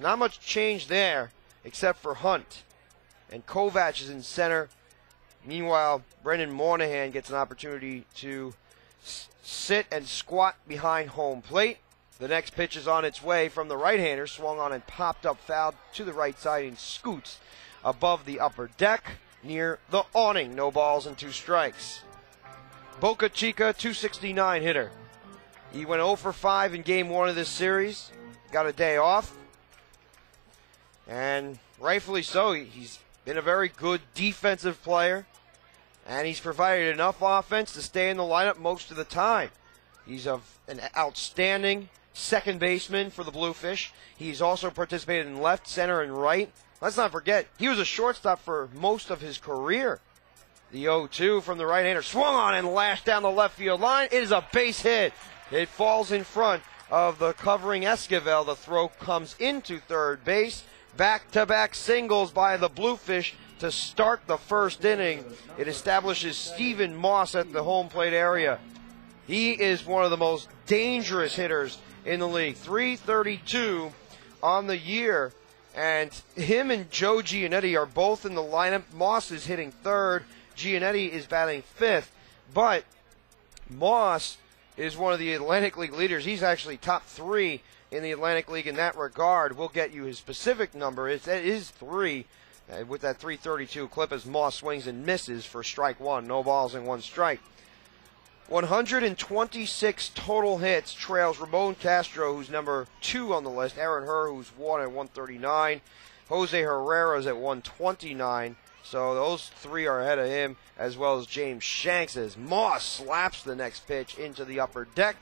Not much change there except for Hunt. And Kovach is in center. Meanwhile, Brendan Moynihan gets an opportunity to sit and squat behind home plate. The next pitch is on its way from the right-hander, swung on and popped up foul to the right side and scoots above the upper deck near the awning. No balls and 2 strikes. Bocachica, .269 hitter. He went 0 for 5 in game 1 of this series. Got a day off. And rightfully so. He's been a very good defensive player. And he's provided enough offense to stay in the lineup most of the time. He's an outstanding second baseman for the Bluefish. He's also participated in left, center, and right. Let's not forget, he was a shortstop for most of his career. The 0-2 from the right-hander swung on and lashed down the left field line. It is a base hit. It falls in front of the covering Esquivel. The throw comes into third base. Back-to-back singles by the Bluefish to start the first inning. It establishes Stephen Moss at the home plate area. He is one of the most dangerous hitters in the league. .332 on the year. And him and Joe Giannetti are both in the lineup. Moss is hitting third. Giannetti is batting fifth. But Moss is one of the Atlantic League leaders. He's actually top 3 in the Atlantic League in that regard. We'll get you his specific number. It is 3 with that .332 clip as Moss swings and misses for strike 1. No balls and 1 strike. 126 total hits trails Ramon Castro, who's number 2 on the list. Aaron Herr, who's 1 at 139. Jose Herrera's at 129. So those 3 are ahead of him, as well as James Shanks, as Moss slaps the next pitch into the upper deck.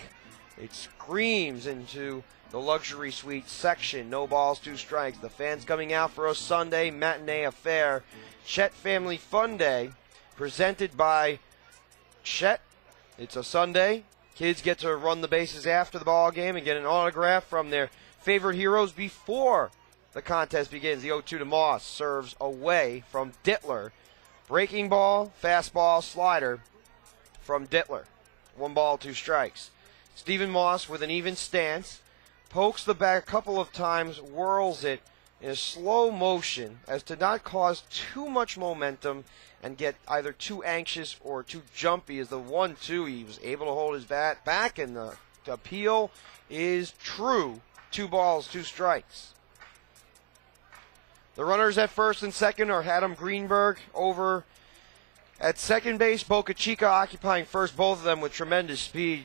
It screams into the luxury suite section. No balls, 2 strikes. The fans coming out for a Sunday matinee affair. Chet Family Fun Day, presented by Chet. It's a Sunday. Kids get to run the bases after the ball game and get an autograph from their favorite heroes before the contest begins. The 0-2 to Moss serves away from Dittler. Breaking ball, fastball, slider from Dittler. 1 ball, 2 strikes. Stephen Moss with an even stance. Pokes the bat a couple of times, whirls it in a slow motion as to not cause too much momentum and get either too anxious or too jumpy. As the 1-2, he was able to hold his bat back, and the appeal is true. 2 balls, 2 strikes. The runners at first and second are Adam Greenberg over at second base, Boca Chica occupying first, both of them with tremendous speed.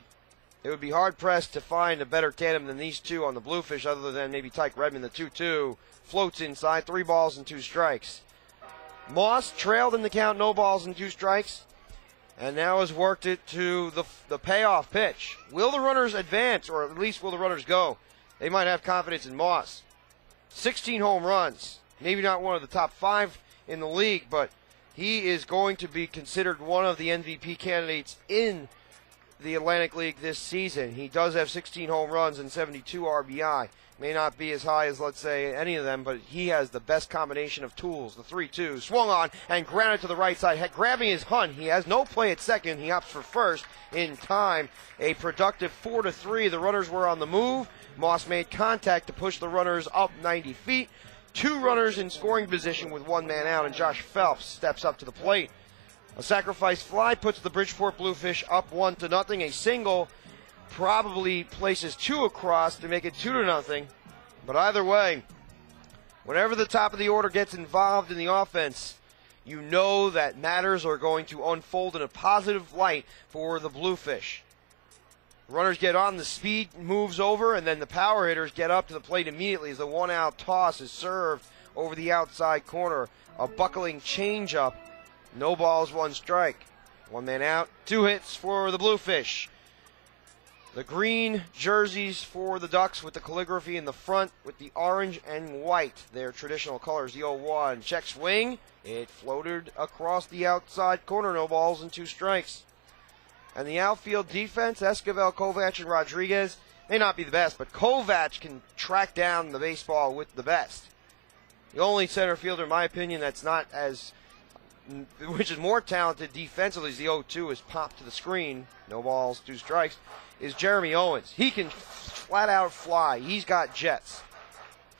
It would be hard-pressed to find a better tandem than these two on the Bluefish, other than maybe Tyke Redmond. The 2-2 floats inside, 3 balls and 2 strikes. Moss trailed in the count, no balls and 2 strikes, and now has worked it to the payoff pitch. Will the runners advance, or at least will the runners go? They might have confidence in Moss. 16 home runs, maybe not one of the top 5 in the league, but he is going to be considered one of the MVP candidates in the Atlantic League this season. He does have 16 home runs and 72 RBI. May not be as high as, let's say, any of them, but he has the best combination of tools. The 3-2 swung on and grounded to the right side, grabbing his hunt. He has no play at second. He opts for first in time. A productive 4-3. The runners were on the move. Moss made contact to push the runners up 90 feet. 2 runners in scoring position with 1 man out, and Josh Phelps steps up to the plate. A sacrifice fly puts the Bridgeport Bluefish up 1-0. A single probably places 2 across to make it 2-0. But either way, whenever the top of the order gets involved in the offense, you know that matters are going to unfold in a positive light for the Bluefish. Runners get on, the speed moves over, and then the power hitters get up to the plate immediately as the 1-out toss is served over the outside corner. A buckling changeup. No balls, 1 strike. 1 man out, 2 hits for the Bluefish. The green jerseys for the Ducks with the calligraphy in the front with the orange and white, their traditional colors. The 0-1 check swing. It floated across the outside corner. No balls and 2 strikes. And the outfield defense, Esquivel, Kovac, and Rodriguez, may not be the best, but Kovac can track down the baseball with the best. The only center fielder, in my opinion, that's not as, which is more talented defensively, as the 0-2 is popped to the screen. No balls, 2 strikes. Is Jeremy Owens. He can flat out fly. He's got jets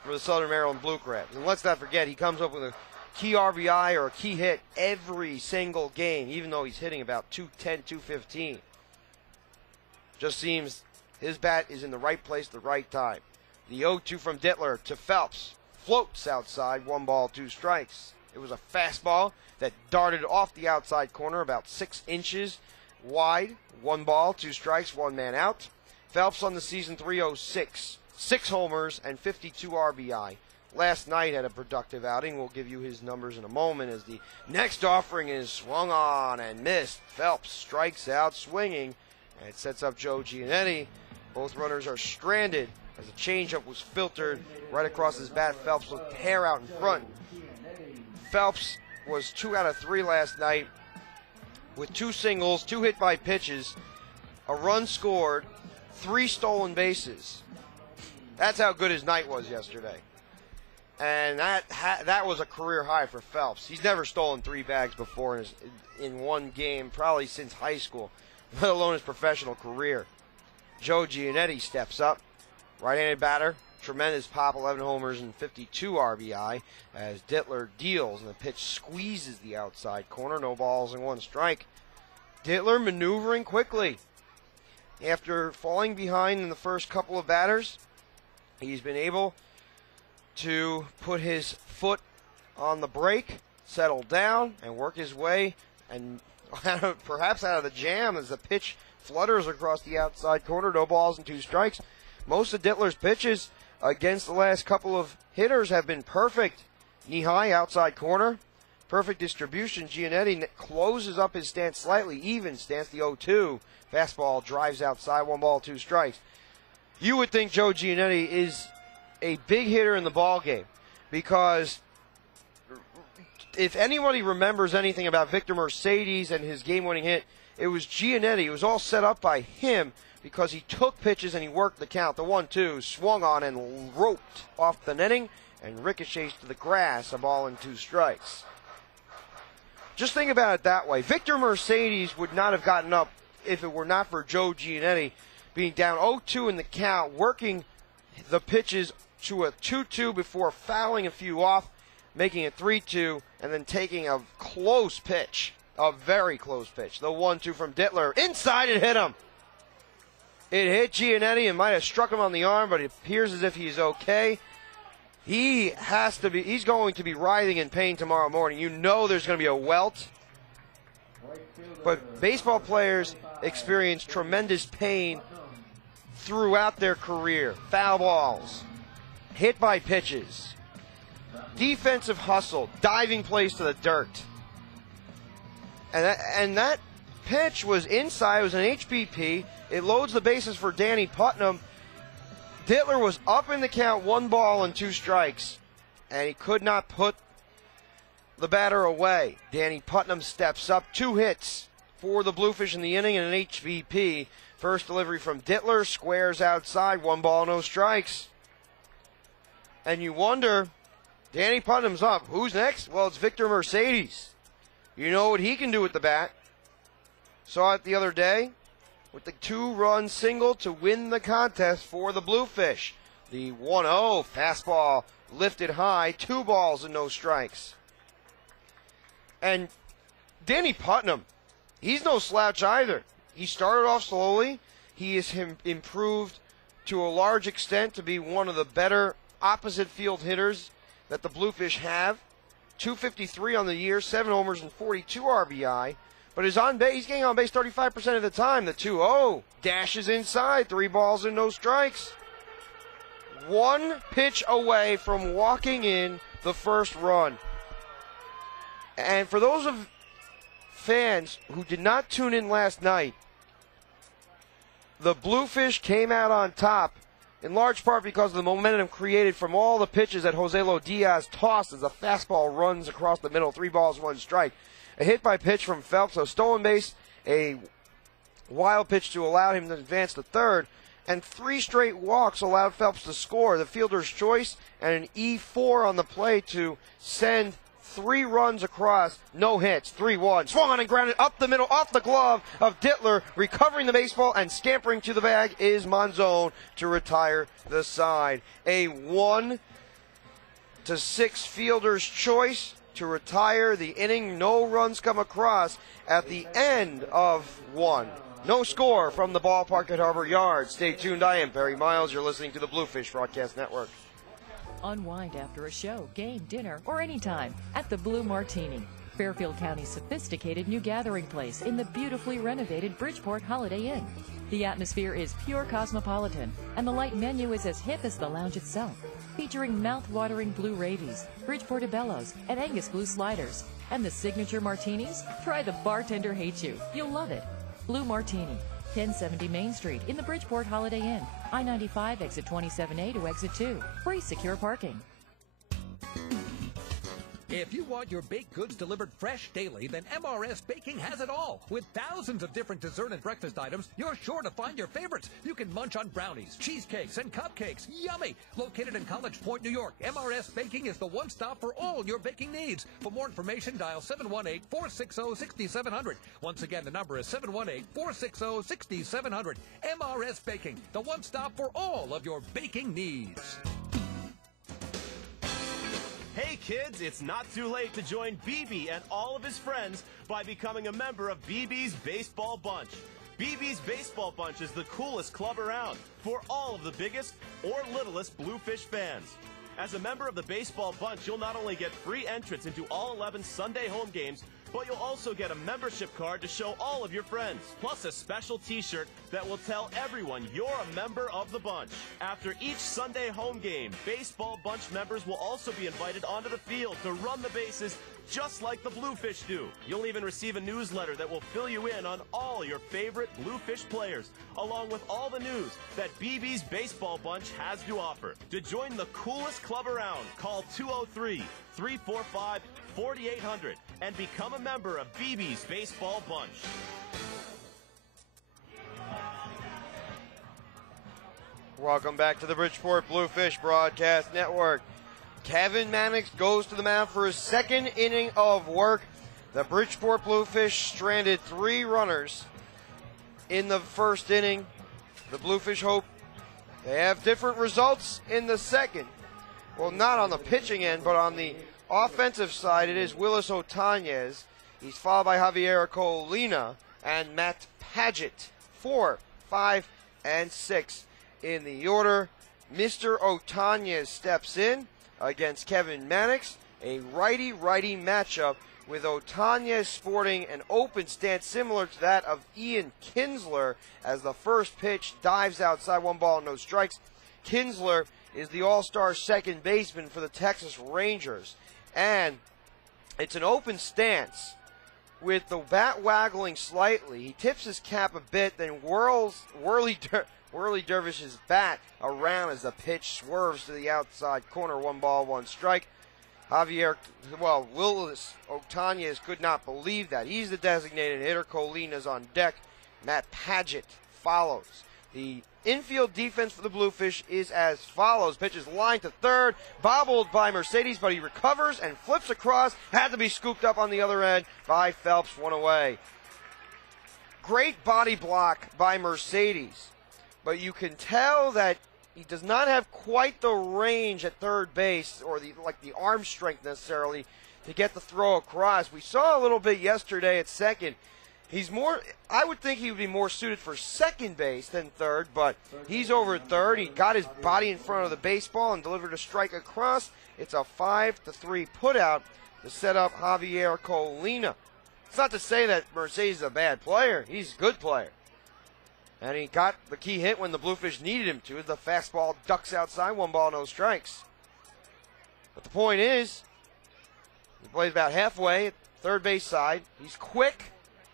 for the Southern Maryland Blue Crabs. And let's not forget, he comes up with a key RBI or a key hit every single game, even though he's hitting about 210, 215. Just seems his bat is in the right place at the right time. The 0-2 from Dittler to Phelps. Floats outside, 1 ball, 2 strikes. It was a fastball that darted off the outside corner about 6 inches wide. 1 ball, 2 strikes, 1 man out. Phelps on the season 306. 6 homers and 52 RBI. Last night had a productive outing. We'll give you his numbers in a moment as the next offering is swung on and missed. Phelps strikes out swinging, and it sets up Joe Giannetti. Both runners are stranded as a changeup was filtered right across his bat. Phelps looked hair out in front. Phelps was 2 out of 3 last night with 2 singles, 2 hit by pitches, a run scored, 3 stolen bases. That's how good his night was yesterday. And that was a career high for Phelps. He's never stolen 3 bags before in one game, probably since high school, let alone his professional career. Joe Giannetti steps up, right-handed batter, tremendous pop, 11 homers and 52 RBI as Dittler deals, and the pitch squeezes the outside corner. No balls and 1 strike. Dittler maneuvering quickly. After falling behind in the first couple of batters, he's been able to put his foot on the brake, settle down, and work his way, and perhaps out of the jam as the pitch flutters across the outside corner. No balls and 2 strikes. Most of Dittler's pitches against the last couple of hitters have been perfect. Knee high, outside corner. Perfect distribution. Giannetti closes up his stance slightly. Even stance, the 0-2. Fastball drives outside, 1 ball, 2 strikes. You would think Joe Giannetti is a big hitter in the ball game, because if anybody remembers anything about Victor Mercedes and his game-winning hit, it was Giannetti. It was all set up by him because he took pitches and he worked the count. The 1-2 swung on and roped off the netting and ricochets to the grass, a ball and 2 strikes. Just think about it that way. Victor Mercedes would not have gotten up if it were not for Joe Giannetti being down 0-2 in the count, working the pitches to a 2-2 before fouling a few off, making it 3-2, and then taking a close pitch, a very close pitch. The 1-2 from Dittler. Inside, it hit him. It hit Giannetti and might have struck him on the arm, but it appears as if he's okay. He's going to be writhing in pain tomorrow morning. You know there's going to be a welt. But baseball players experience tremendous pain throughout their career. Foul balls, hit by pitches, defensive hustle, diving plays to the dirt. And that pitch was inside. It was an HBP. It loads the bases for Danny Putnam. Dittler was up in the count, 1 ball and 2 strikes, and he could not put the batter away. Danny Putnam steps up, 2 hits for the Bluefish in the inning and an HBP. First delivery from Dittler, squares outside, 1 ball, no strikes. And you wonder, Danny Putnam's up. Who's next? Well, it's Victor Mercedes. You know what he can do with the bat. Saw it the other day with the 2-run single to win the contest for the Bluefish. The 1-0 fastball lifted high, 2 balls and no strikes. And Danny Putnam, he's no slouch either. He started off slowly. He is improved to a large extent to be one of the better opposite field hitters that the Bluefish have. 253 on the year, 7 homers and 42 RBI. But he's getting on base 35% of the time. The 2-0 dashes inside, 3 balls and no strikes. 1 pitch away from walking in the first run. And for those of fans who did not tune in last night, the Bluefish came out on top in large part because of the momentum created from all the pitches that Joselo Diaz tossed as the fastball runs across the middle, 3 balls, 1 strike. A hit by pitch from Phelps, a stolen base, a wild pitch to allow him to advance to third, and 3 straight walks allowed Phelps to score. The fielder's choice and an E4 on the play to send 3 runs across, no hits, 3-1. Swung on and grounded up the middle, off the glove of Dittler, recovering the baseball and scampering to the bag is Monzon to retire the side. A 1-6 fielder's choice to retire the inning. No runs come across at the end of 1. No score from the ballpark at Harbor Yard. Stay tuned. I am Perry Miles. You're listening to the Bluefish Broadcast Network. Unwind after a show, game, dinner, or anytime at the Blue Martini, Fairfield County's sophisticated new gathering place in the beautifully renovated Bridgeport Holiday Inn. The atmosphere is pure cosmopolitan, and the light menu is as hip as the lounge itself, featuring mouth-watering blue ravies, Bridgeport Bellows, and Angus Blue sliders. And the signature martinis? Try the bartender hates you. You'll love it. Blue Martini, 1070 Main Street in the Bridgeport Holiday Inn. I-95 exit 27A to exit 2. Free secure parking. If you want your baked goods delivered fresh daily, then MRS Baking has it all. With thousands of different dessert and breakfast items, you're sure to find your favorites. You can munch on brownies, cheesecakes, and cupcakes. Yummy! Located in College Point, New York, MRS Baking is the one stop for all your baking needs. For more information, dial 718-460-6700. Once again, the number is 718-460-6700. MRS Baking, the one stop for all of your baking needs. Hey kids, it's not too late to join BB and all of his friends by becoming a member of BB's Baseball Bunch. BB's Baseball Bunch is the coolest club around for all of the biggest or littlest Bluefish fans. As a member of the Baseball Bunch, you'll not only get free entrance into all 11 Sunday home games, but you'll also get a membership card to show all of your friends, plus a special t-shirt that will tell everyone you're a member of the bunch. After each Sunday home game, Baseball Bunch members will also be invited onto the field to run the bases just like the Bluefish do. You'll even receive a newsletter that will fill you in on all your favorite Bluefish players, along with all the news that BB's Baseball Bunch has to offer. To join the coolest club around, call 203-345-4800 and become a member of BB's Baseball Bunch. Welcome back to the Bridgeport Bluefish Broadcast Network. Kevin Mannix goes to the mound for his second inning of work. The Bridgeport Bluefish stranded 3 runners in the first inning. The Bluefish hope they have different results in the second. well, not on the pitching end, but on the offensive side, it is Willis Otañez. He's followed by Javier Colina and Matt Paget. 4, 5, and 6 in the order. Mr. Otañez steps in against Kevin Mannix. A righty-righty matchup with Otañez sporting an open stance similar to that of Ian Kinsler as the first pitch dives outside, 1 ball, no strikes. Kinsler is the all-star second baseman for the Texas Rangers. And it's an open stance with the bat waggling slightly. He tips his cap a bit, then Whirly Dervish's bat around as the pitch swerves to the outside corner, 1 ball, 1 strike. Willis Otañez could not believe that. He's the designated hitter. Colina's on deck. Matt Paget follows. The infield defense for the Bluefish is as follows. Pitch is lined to third, bobbled by Mercedes, but he recovers and flips across. Had to be scooped up on the other end by Phelps, 1 away. Great body block by Mercedes, but you can tell that he does not have quite the range at third base or the arm strength necessarily to get the throw across. We saw a little bit yesterday at second. I would think he would be more suited for second base than third, but he's over at third. He got his body in front of the baseball and delivered a strike across. It's a 5-3 putout to set up Javier Colina. It's not to say that Mercedes is a bad player. He's a good player. And he got the key hit when the Bluefish needed him to. The fastball ducks outside, 1 ball, no strikes. But the point is, he plays about halfway at third base side. He's quick.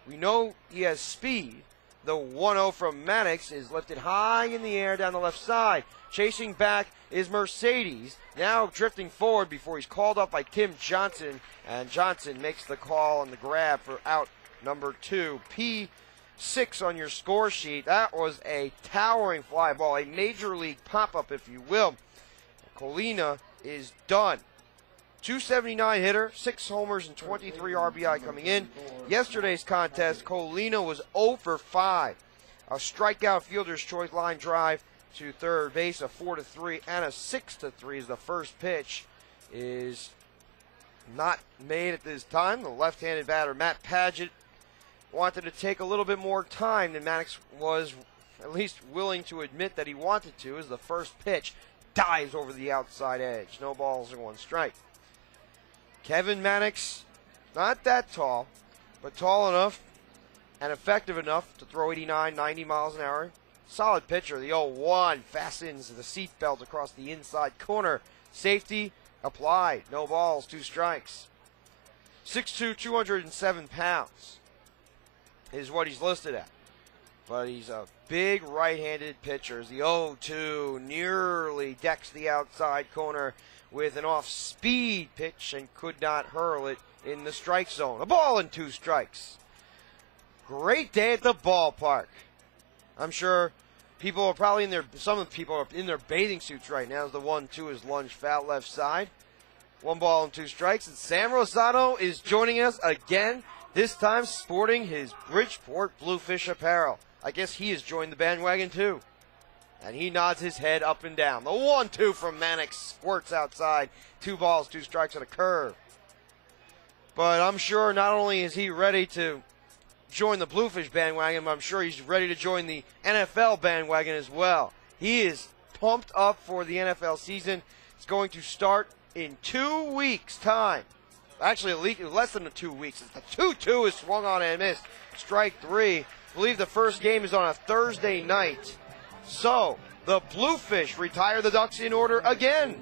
We know he has speed. The 1-0 from Mannix is lifted high in the air down the left side. Chasing back is Mercedes. Now drifting forward before he's called up by Tim Johnson. And Johnson makes the call on the grab for out number 2. P6 on your score sheet. That was a towering fly ball, a major league pop-up, if you will. Colina is done. 279 hitter, 6 homers and 23 RBI coming in. Yesterday's contest, Colina was 0 for 5. A strikeout fielder's choice line drive to third base, a 4-3 and a 6-3 as the first pitch is not made at this time. The left-handed batter, Matt Paget, wanted to take a little bit more time than Mannix was at least willing to admit that he wanted to, as the first pitch dives over the outside edge. No balls and 1 strike. Kevin Mannix, not that tall, but tall enough and effective enough to throw 89, 90 miles an hour. Solid pitcher. The 0-1 fastens the seatbelt across the inside corner. Safety applied. No balls, 2 strikes. 6'2", 207 pounds is what he's listed at. But he's a big right-handed pitcher. The 0-2 nearly decks the outside corner with an off-speed pitch and could not hurl it in the strike zone. A ball and 2 strikes. Great day at the ballpark. I'm sure people are probably some of the people are in their bathing suits right now as the 1-2 is lunged foul left side. 1 ball and 2 strikes. And Sam Rosado is joining us again, this time sporting his Bridgeport Bluefish apparel. I guess he has joined the bandwagon too. And he nods his head up and down. The 1-2 from Mannix squirts outside. 2 balls, 2 strikes and a curve. But I'm sure not only is he ready to join the Bluefish bandwagon, but I'm sure he's ready to join the NFL bandwagon as well. He is pumped up for the NFL season. It's going to start in 2 weeks' time. Actually, less than 2 weeks. The 2-2 is swung on and missed. Strike 3. I believe the first game is on a Thursday night. So, the Bluefish retire the Ducks in order again.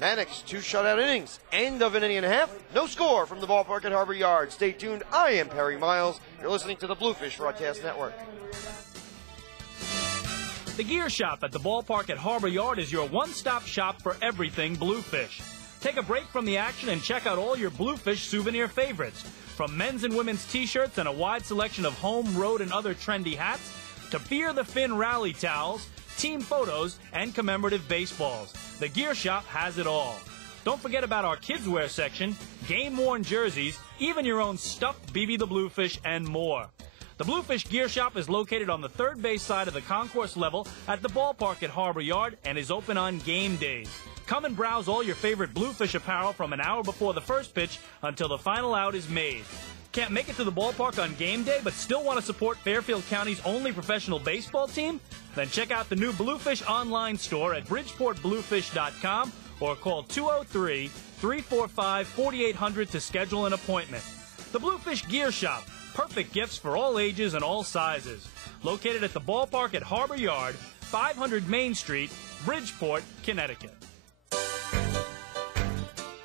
Mannix, 2 shutout innings. End of an inning and a half. No score from the ballpark at Harbor Yard. Stay tuned. I am Perry Miles. You're listening to the Bluefish Broadcast Network. The Gear Shop at the ballpark at Harbor Yard is your one-stop shop for everything Bluefish. Take a break from the action and check out all your Bluefish souvenir favorites. From men's and women's t-shirts and a wide selection of home, road, and other trendy hats, to Fear the Fin rally towels, team photos, and commemorative baseballs. The Gear Shop has it all. Don't forget about our kids' wear section, game-worn jerseys, even your own stuffed BB the Bluefish, and more. The Bluefish Gear Shop is located on the third base side of the concourse level at the ballpark at Harbor Yard and is open on game days. Come and browse all your favorite Bluefish apparel from an hour before the first pitch until the final out is made. Can't make it to the ballpark on game day but still want to support Fairfield County's only professional baseball team? Then check out the new Bluefish online store at bridgeportbluefish.com or call 203-345-4800 to schedule an appointment. The Bluefish Gear Shop, perfect gifts for all ages and all sizes. Located at the ballpark at Harbor Yard, 500 Main Street, Bridgeport, Connecticut.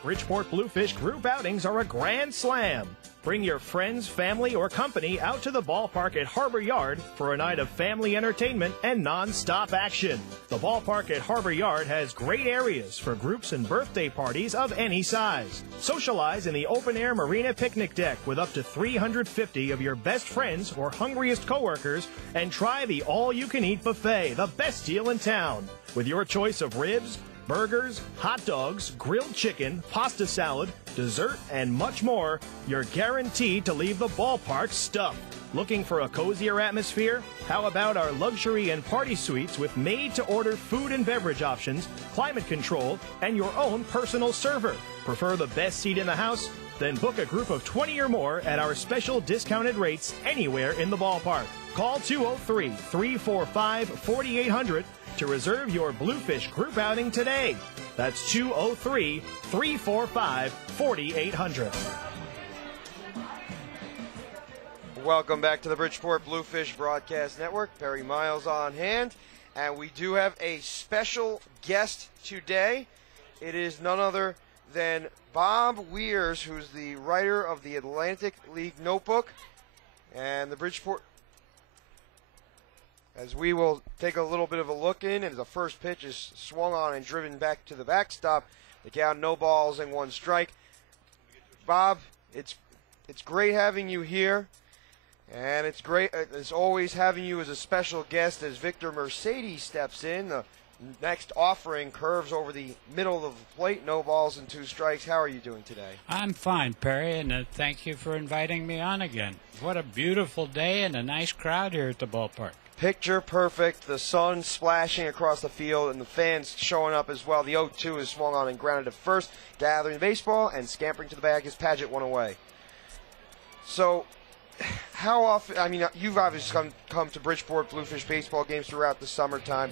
Bridgeport Bluefish group outings are a grand slam. Bring your friends, family, or company out to the ballpark at Harbor Yard for a night of family entertainment and non-stop action. The ballpark at Harbor Yard has great areas for groups and birthday parties of any size. Socialize in the open-air marina picnic deck with up to 350 of your best friends or hungriest coworkers, and try the all-you-can-eat buffet, the best deal in town. With your choice of ribs, burgers, hot dogs, grilled chicken, pasta salad, dessert, and much more, you're guaranteed to leave the ballpark stuffed. Looking for a cozier atmosphere? How about our luxury and party suites with made-to-order food and beverage options, climate control, and your own personal server? Prefer the best seat in the house? Then book a group of 20 or more at our special discounted rates anywhere in the ballpark. Call 203-345-4800 to reserve your Bluefish group outing today. That's 203-345-4800. Welcome back to the Bridgeport Bluefish Broadcast Network. Perry Miles on hand. And we do have a special guest today. It is none other than Bob Weers, who's the writer of the Atlantic League Notebook. And the Bridgeport, as we will take a little bit of a look in, and the first pitch is swung on and driven back to the backstop. The count, no balls and one strike. Bob, it's great having you here, and it's great as always having you as a special guest as Victor Mercedes steps in. The next offering curves over the middle of the plate, no balls and two strikes. How are you doing today? I'm fine, Perry, and thank you for inviting me on again. What a beautiful day and a nice crowd here at the ballpark. Picture perfect, the sun splashing across the field and the fans showing up as well. The 0-2 is swung on and grounded to first, gathering baseball and scampering to the bag as Paget went away. So, how often, I mean, you've obviously come to Bridgeport Bluefish baseball games throughout the summertime.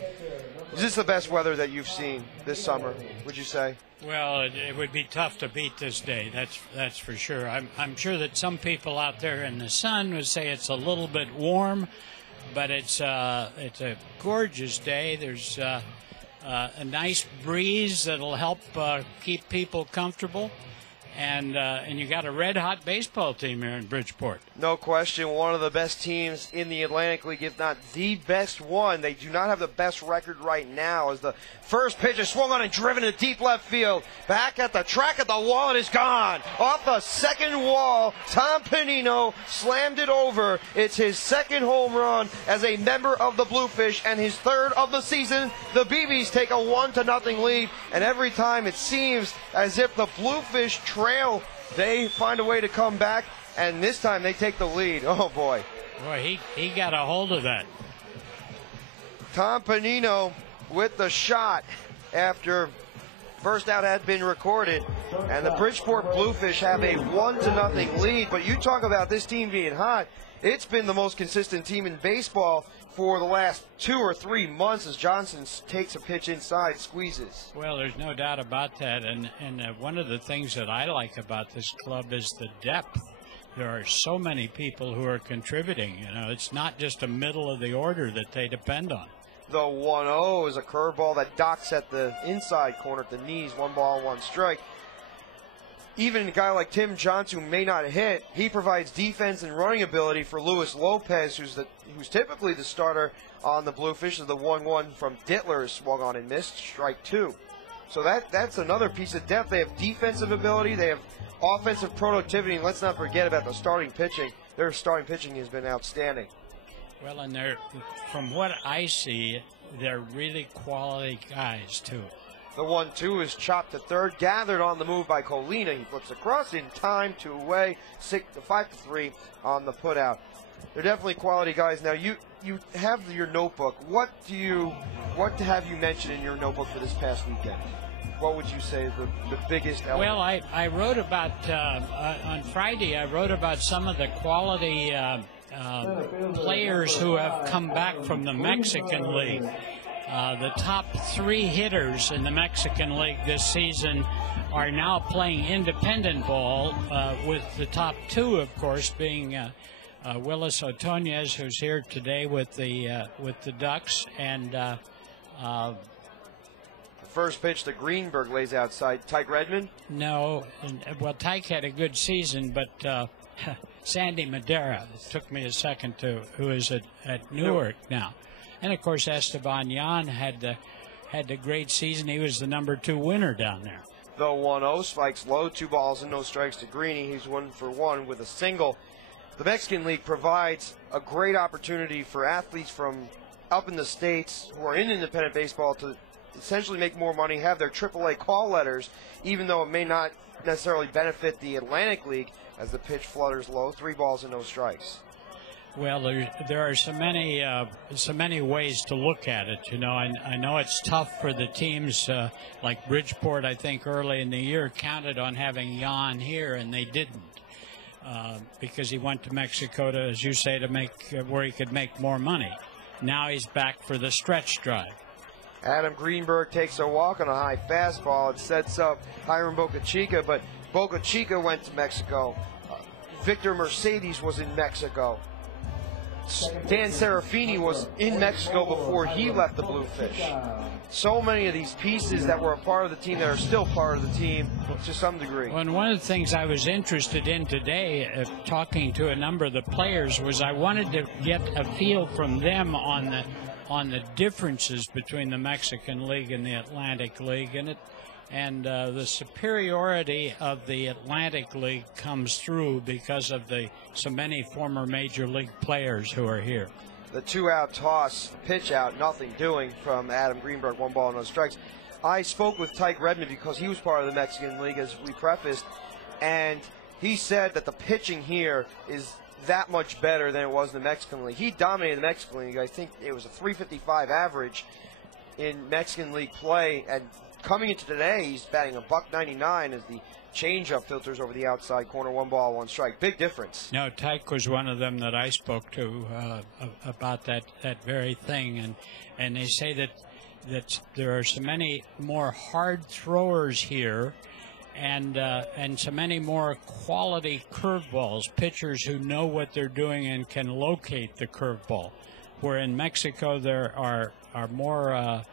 Is this the best weather that you've seen this summer, would you say? Well, it would be tough to beat this day, that's for sure. I'm sure that some people out there in the sun would say it's a little bit warm, but it's a gorgeous day. There's a nice breeze that'll help keep people comfortable, and you got a red-hot baseball team here in Bridgeport. No question, one of the best teams in the Atlantic League, if not the best one. They do not have the best record right now, as the first pitch is swung on and driven to deep left field. Back at the track at the wall, it is gone. Off the second wall, Tom Panino slammed it over. It's his second home run as a member of the Bluefish and his third of the season. The BBs take a 1-0 lead, and every time it seems as if the Bluefish trail, they find a way to come back. And this time they take the lead. Oh, boy. Boy, he got a hold of that. Tom Panino with the shot after first out had been recorded. And the Bridgeport Bluefish have a 1-0 lead. But you talk about this team being hot. It's been the most consistent team in baseball for the last 2 or 3 months as Johnson takes a pitch inside, squeezes. Well, there's no doubt about that. And one of the things that I like about this club is the depth. There are so many people who are contributing. You know, it's not just a middle of the order that they depend on. The 1-0 is a curveball that docks at the inside corner at the knees. 1 ball, 1 strike. Even a guy like Tim Johnson, who may not hit, he provides defense and running ability for Luis Lopez, who's typically the starter on the Bluefish. The 1-1 from Dittler is swung on and missed, strike 2. So that's another piece of depth. They have defensive ability, they have offensive productivity, and let's not forget about the starting pitching. Their starting pitching has been outstanding. Well, and from what I see, they're really quality guys, too. The 1-2 is chopped to third, gathered on the move by Colina. He flips across in time, 2 away, 5-3 on the putout. they're definitely quality guys. Now you have your notebook. What have you mentioned in your notebook for this past weekend? What would you say is the biggest element? Well, I wrote about, on Friday, I wrote about some of the quality players who have come back from the Mexican League. The top 3 hitters in the Mexican League this season are now playing independent ball, with the top 2, of course, being Willis Otoñez, who's here today with the Ducks, and first pitch to Greenberg lays outside. Tyke Redmond? No. Well, Tyke had a good season, but Sandy Madera, it took me a second to, who is at Newark now. And, of course, Esteban Yan had the great season. He was the number 2 winner down there. The 1-0 spikes low, 2 balls and no strikes to Greeny. He's 1 for 1 with a single. The Mexican League provides a great opportunity for athletes from up in the States who are in independent baseball to essentially make more money, have their AAA call letters, even though it may not necessarily benefit the Atlantic League as the pitch flutters low, 3 balls and no strikes. Well, there are so many ways to look at it. You know, I know it's tough for the teams like Bridgeport. I think early in the year counted on having Yan here, and they didn't because he went to Mexico to, as you say, to make where he could make more money. Now he's back for the stretch drive. Adam Greenberg takes a walk on a high fastball. It sets up Hiram Bocachica, but Bocachica went to Mexico. Victor Mercedes was in Mexico. Dan Serafini was in Mexico before he left the Bluefish. So many of these pieces that were a part of the team that are still part of the team to some degree. Well, and one of the things I was interested in today, talking to a number of the players, was I wanted to get a feel from them on the differences between the Mexican League and the Atlantic League, and the superiority of the Atlantic League comes through because of so many former Major League players who are here. The 2-out toss, pitch out, nothing doing from Adam Greenberg, 1 ball, no strikes. I spoke with Tyke Redmond because he was part of the Mexican League, as we prefaced, and he said that the pitching here is that much better than it was in the Mexican League. He dominated the Mexican League. I think it was a .355 average in Mexican League play, and coming into today, he's batting a .199 as the changeup filters over the outside corner, 1 ball, 1 strike. Big difference. No, Tyke was one of them that I spoke to about that very thing, and they say that there are so many more hard throwers here, and so many more quality curveballs, pitchers who know what they're doing and can locate the curveball. Where in Mexico there are more.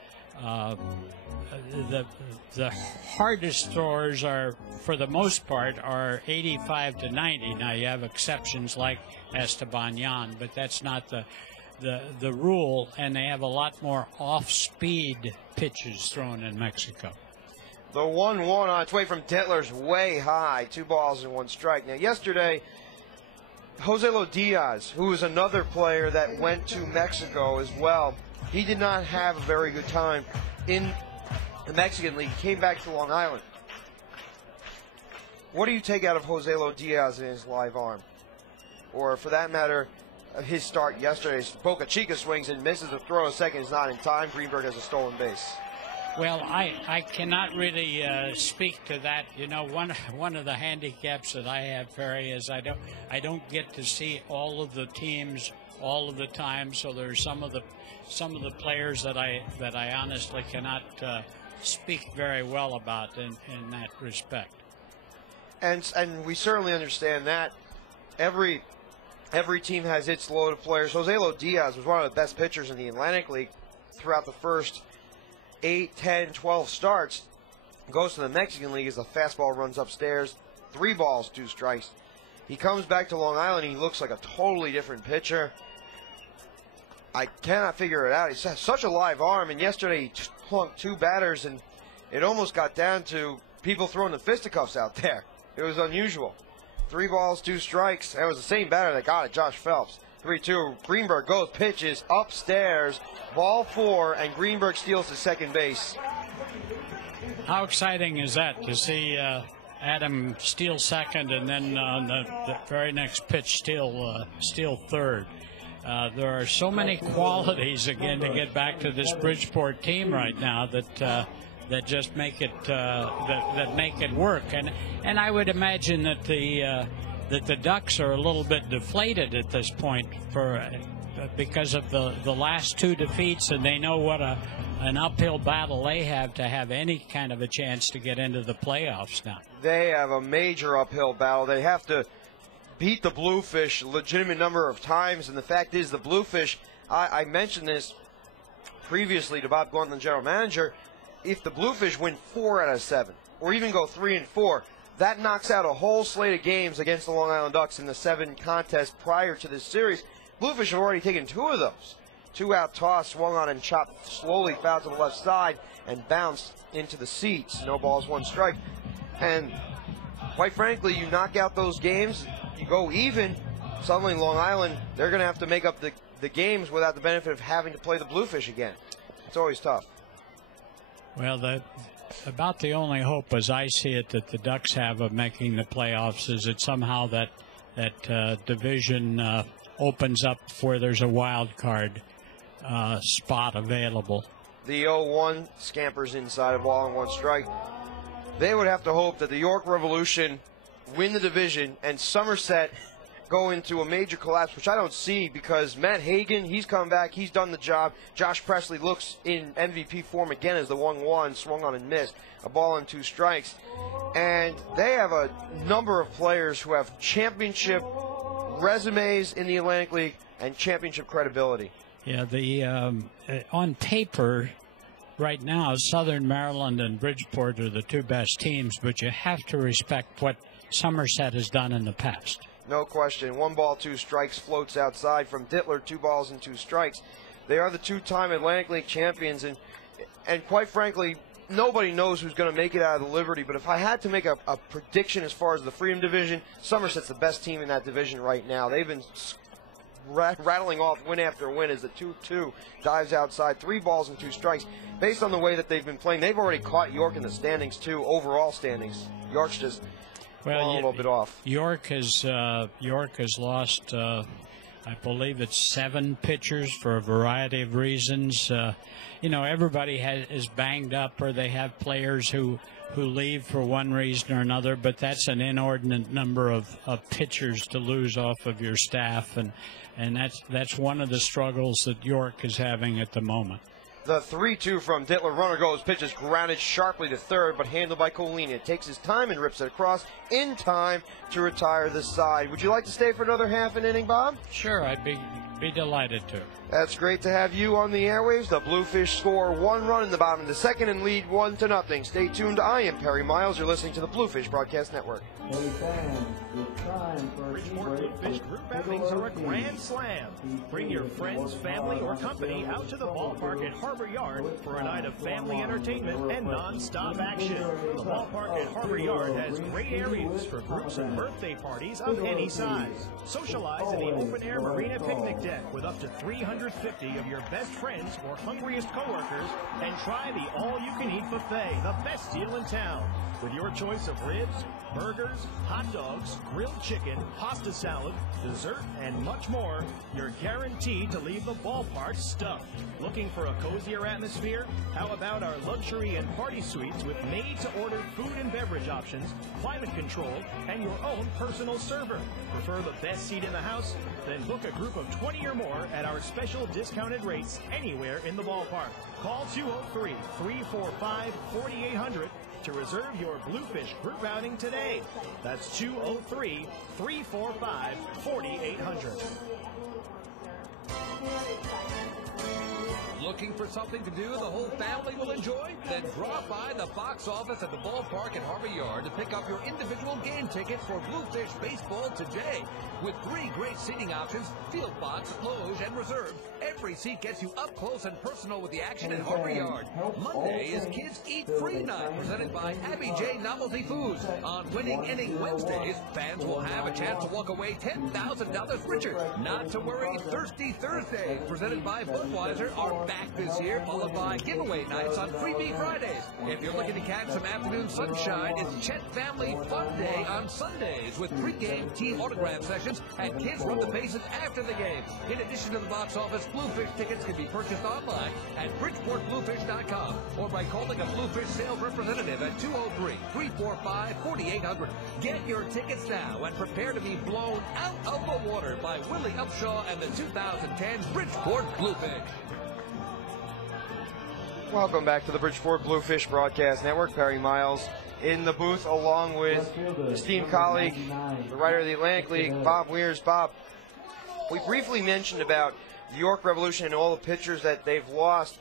The hardest throwers are, for the most part, are 85 to 90. Now you have exceptions like Esteban Yan, but that's not the rule, and they have a lot more off-speed pitches thrown in Mexico. The 1-1 on its way from Dittler's way high, 2 balls and 1 strike. Now yesterday, Joselo Diaz, who is another player that went to Mexico as well, he did not have a very good time in the Mexican League. He came back to Long Island. What do you take out of Joselo Diaz in his live arm? Or for that matter, his start yesterday? Bocachica swings and misses a throw. A second is not in time. Greenberg has a stolen base. Well, I cannot really speak to that. You know, one of the handicaps that I have, Perry, is I don't get to see all of the teams all of the time. So there's some of the players that I honestly cannot speak very well about in that respect. And we certainly understand that. Every team has its load of players. Joselo Diaz was one of the best pitchers in the Atlantic League throughout the first 8, 10, 12 starts. Goes to the Mexican League as the fastball runs upstairs. 3 balls, 2 strikes. He comes back to Long Island. He looks like a totally different pitcher. I cannot figure it out. He's such a live arm, and yesterday he plunked 2 batters, and it almost got down to people throwing the fisticuffs out there. It was unusual. 3 balls, 2 strikes. That was the same batter that got it, Josh Phelps. 3-2. Greenberg goes, pitches upstairs, ball 4, and Greenberg steals to second base. How exciting is that to see Adam steal second, and then on the very next pitch, steal third. There are so many qualities, again, to get back to this Bridgeport team right now that just make it that make it work. And I would imagine that the Ducks are a little bit deflated at this point because of the last two defeats, and they know what an uphill battle they have to have any kind of a chance to get into the playoffs now. They have a major uphill battle. They have to beat the Bluefish a legitimate number of times, and the fact is the Bluefish, I mentioned this previously to Bob Gordon, the general manager, if the Bluefish win 4 out of 7, or even go 3-4, that knocks out a whole slate of games against the Long Island Ducks in the 7 contests prior to this series. Bluefish have already taken 2 of those. 2-out toss, swung on and chopped slowly, foul to the left side, and bounced into the seats. No balls, 1 strike. And quite frankly, you knock out those games, you go even, suddenly Long Island, they're going to have to make up the games without the benefit of having to play the Bluefish again. It's always tough. Well, about the only hope, as I see it, that the Ducks have of making the playoffs is that somehow that division opens up where there's a wild card spot available. The 0-1 scampers inside of ball and 1 strike. They would have to hope that the York Revolution win the division and Somerset go into a major collapse, which I don't see, because Matt Hagan, he's come back, he's done the job. Josh Presley looks in MVP form again as the 1-1, swung on and missed. A ball and 2 strikes. And they have a number of players who have championship resumes in the Atlantic League and championship credibility. Yeah, on paper, right now, Southern Maryland and Bridgeport are the 2 best teams, but you have to respect what Somerset has done in the past. No question. 1 ball, 2 strikes floats outside from Dittler. 2 balls and 2 strikes. They are the 2-time Atlantic League champions, and quite frankly, nobody knows who's going to make it out of the Liberty. But if I had to make a prediction as far as the Freedom Division, Somerset's the best team in that division right now. They've been rattling off win after win as the 2-2 dives outside. 3 balls and 2 strikes. Based on the way that they've been playing, they've already caught York in the standings too, overall standings. York's just a little bit off. York has lost, I believe it's 7 pitchers for a variety of reasons. Everybody is banged up, or they have players who leave for one reason or another, but that's an inordinate number of pitchers to lose off of your staff, and that's one of the struggles that York is having at the moment. The 3-2 from Dittler. Runner goes, pitches grounded sharply to third, but handled by Colina. It takes his time and rips it across in time to retire the side. Would you like to stay for another half an inning, Bob? Sure, I'd be delighted to. That's great to have you on the airwaves. The Bluefish score 1 run in the bottom of the second and lead 1-0. Stay tuned. I am Perry Miles. You're listening to the Bluefish Broadcast Network. Bridgeport Bluefish group outings are a grand slam. Bring your friends, family, or company out to the ballpark at Harbor Yard for a night of family entertainment and non-stop action. The ballpark at Harbor Yard has great areas for groups and birthday parties of any size. Socialize in the open-air marina picnic deck with up to 350 of your best friends or hungriest coworkers, and try the all-you-can-eat buffet, the best deal in town. With your choice of ribs, burgers, hot dogs, grilled chicken, pasta salad, dessert, and much more, you're guaranteed to leave the ballpark stuffed. Looking for a cozier atmosphere? How about our luxury and party suites with made-to-order food and beverage options, climate control, and your own personal server? Prefer the best seat in the house? Then book a group of 20 or more at our special discounted rates anywhere in the ballpark. Call 203-345-4800 to reserve your Bluefish group outing today. That's 203-345-4800. Looking for something to do the whole family will enjoy? Then drop by the box office at the ballpark at Harbor Yard to pick up your individual game tickets for Bluefish baseball today. With 3 great seating options, field box, loge, and reserve, every seat gets you up close and personal with the action at Harbor Yard. Monday is Kids Eat Free Night, presented by Abby J. Novelty Foods. On Winning Inning Wednesdays, fans will have a chance to walk away $10,000 richer. Not to worry, Thirsty Thursday, presented by Budweiser, are back packed this year, followed by giveaway nights on Freebie Fridays. If you're looking to catch some afternoon sunshine, it's Chet Family Fun Day on Sundays with pregame team autograph sessions and kids run the bases after the game. In addition to the box office, Bluefish tickets can be purchased online at BridgeportBluefish.com or by calling a Bluefish sales representative at 203-345-4800. Get your tickets now and prepare to be blown out of the water by Willie Upshaw and the 2010 Bridgeport Bluefish. Welcome back to the Bridgeport Bluefish Broadcast Network. Perry Miles in the booth along with esteemed colleague, the writer of the Atlantic League, Bob Weers. Bob, we briefly mentioned about the York Revolution and all the pitchers that they've lost.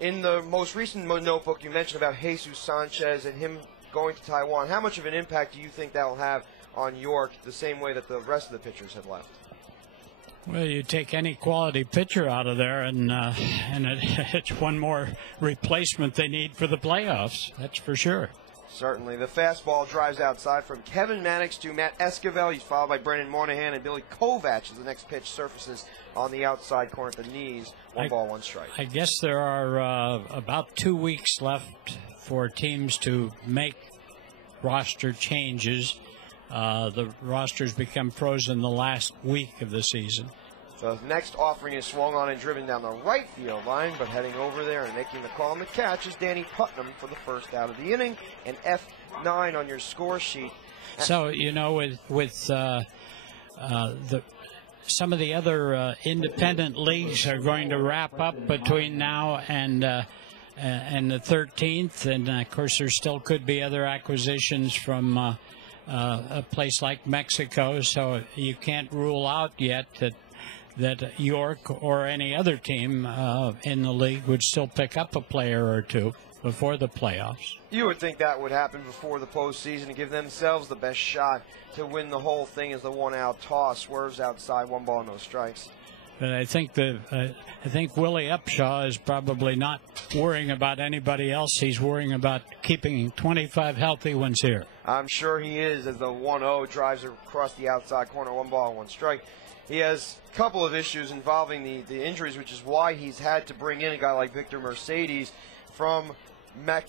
In the most recent notebook, you mentioned about Jesus Sanchez and him going to Taiwan. How much of an impact do you think that will have on York the same way that the rest of the pitchers have left? Well, you take any quality pitcher out of there, and it's one more replacement they need for the playoffs. That's for sure. Certainly. The fastball drives outside from Kevin Mannix to Matt Esquivel. He's followed by Brendan Moynihan and Billy Kovac as the next pitch surfaces on the outside corner at the knees. 1 ball, 1 strike. I guess there are about 2 weeks left for teams to make roster changes. The rosters become frozen the last week of the season. The next offering is swung on and driven down the right field line, but heading over there and making the call and the catch is Danny Putnam for the first out of the inning, and F9 on your score sheet. So, you know, with some of the other independent leagues are going to wrap up between now and the 13th, and of course there still could be other acquisitions from a place like Mexico, so you can't rule out yet that York or any other team in the league would still pick up a player or two before the playoffs. You would think that would happen before the postseason to give themselves the best shot to win the whole thing as the 1-out toss swerves outside, 1 ball, no strikes. But I think Willie Upshaw is probably not worrying about anybody else. He's worrying about keeping 25 healthy ones here. I'm sure he is, as the 1-0 drives across the outside corner, 1 ball, 1 strike. He has a couple of issues involving the injuries, which is why he's had to bring in a guy like Victor Mercedes from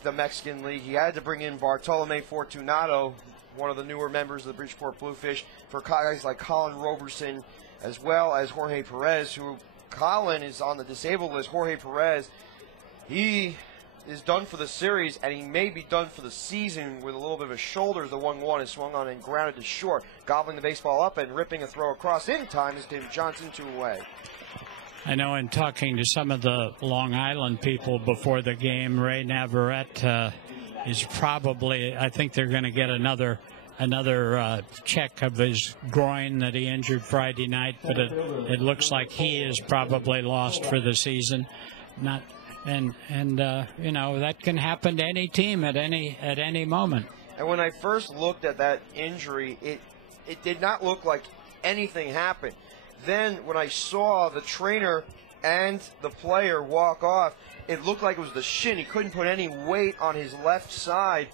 the Mexican League. He had to bring in Bartolome Fortunato, one of the newer members of the Bridgeport Bluefish, for guys like Colin Roberson, as well as Jorge Perez, who Colin is on the disabled list. Jorge Perez, he is done for the series, and he may be done for the season with a little bit of a shoulder. The 1-1 is swung on and grounded to short, gobbling the baseball up and ripping a throw across in time is Tim Johnson 2 away. I know in talking to some of the Long Island people before the game, Ray Navarrete is probably, I think they're going to get another check of his groin that he injured Friday night, but it looks like he is probably lost for the season. And you know, that can happen to any team at any moment. And when I first looked at that injury, it did not look like anything happened. Then when I saw the trainer and the player walk off, it looked like it was the shin. He couldn't put any weight on his left side,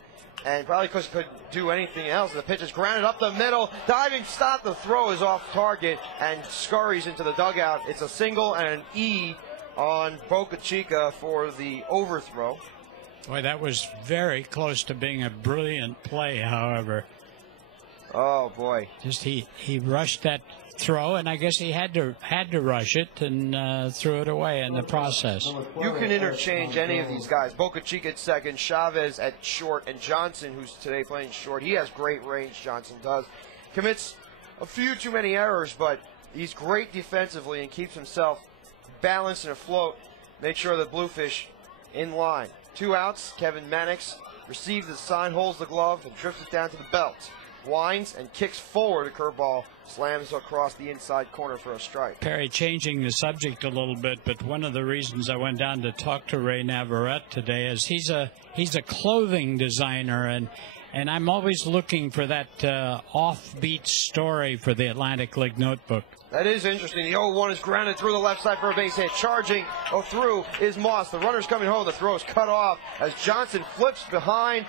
and probably because he couldn't do anything else. The pitch is grounded up the middle. Diving stop. The throw is off target and scurries into the dugout. It's a single and an E on Boca Chica for the overthrow. Boy, that was very close to being a brilliant play, however. Oh, boy. Just he rushed that throw, and I guess he had to rush it and threw it away in the process. You can interchange any of these guys. Boca Chica at second, Chavez at short, and Johnson, who's today playing short. He has great range, Johnson does. Commits a few too many errors, but he's great defensively and keeps himself balanced and afloat. Make sure the Bluefish in line. 2 outs, Kevin Mannix receives the sign, holds the glove, and drifts it down to the belt. Winds and kicks forward. A curveball slams across the inside corner for a strike. Perry, changing the subject a little bit, but one of the reasons I went down to talk to Ray Navarrete today is he's a clothing designer, and I'm always looking for that offbeat story for the Atlantic League Notebook. That is interesting. The 0-1 is grounded through the left side for a base hit. Charging through is Moss. The runner's coming home. The throw is cut off as Johnson flips behind.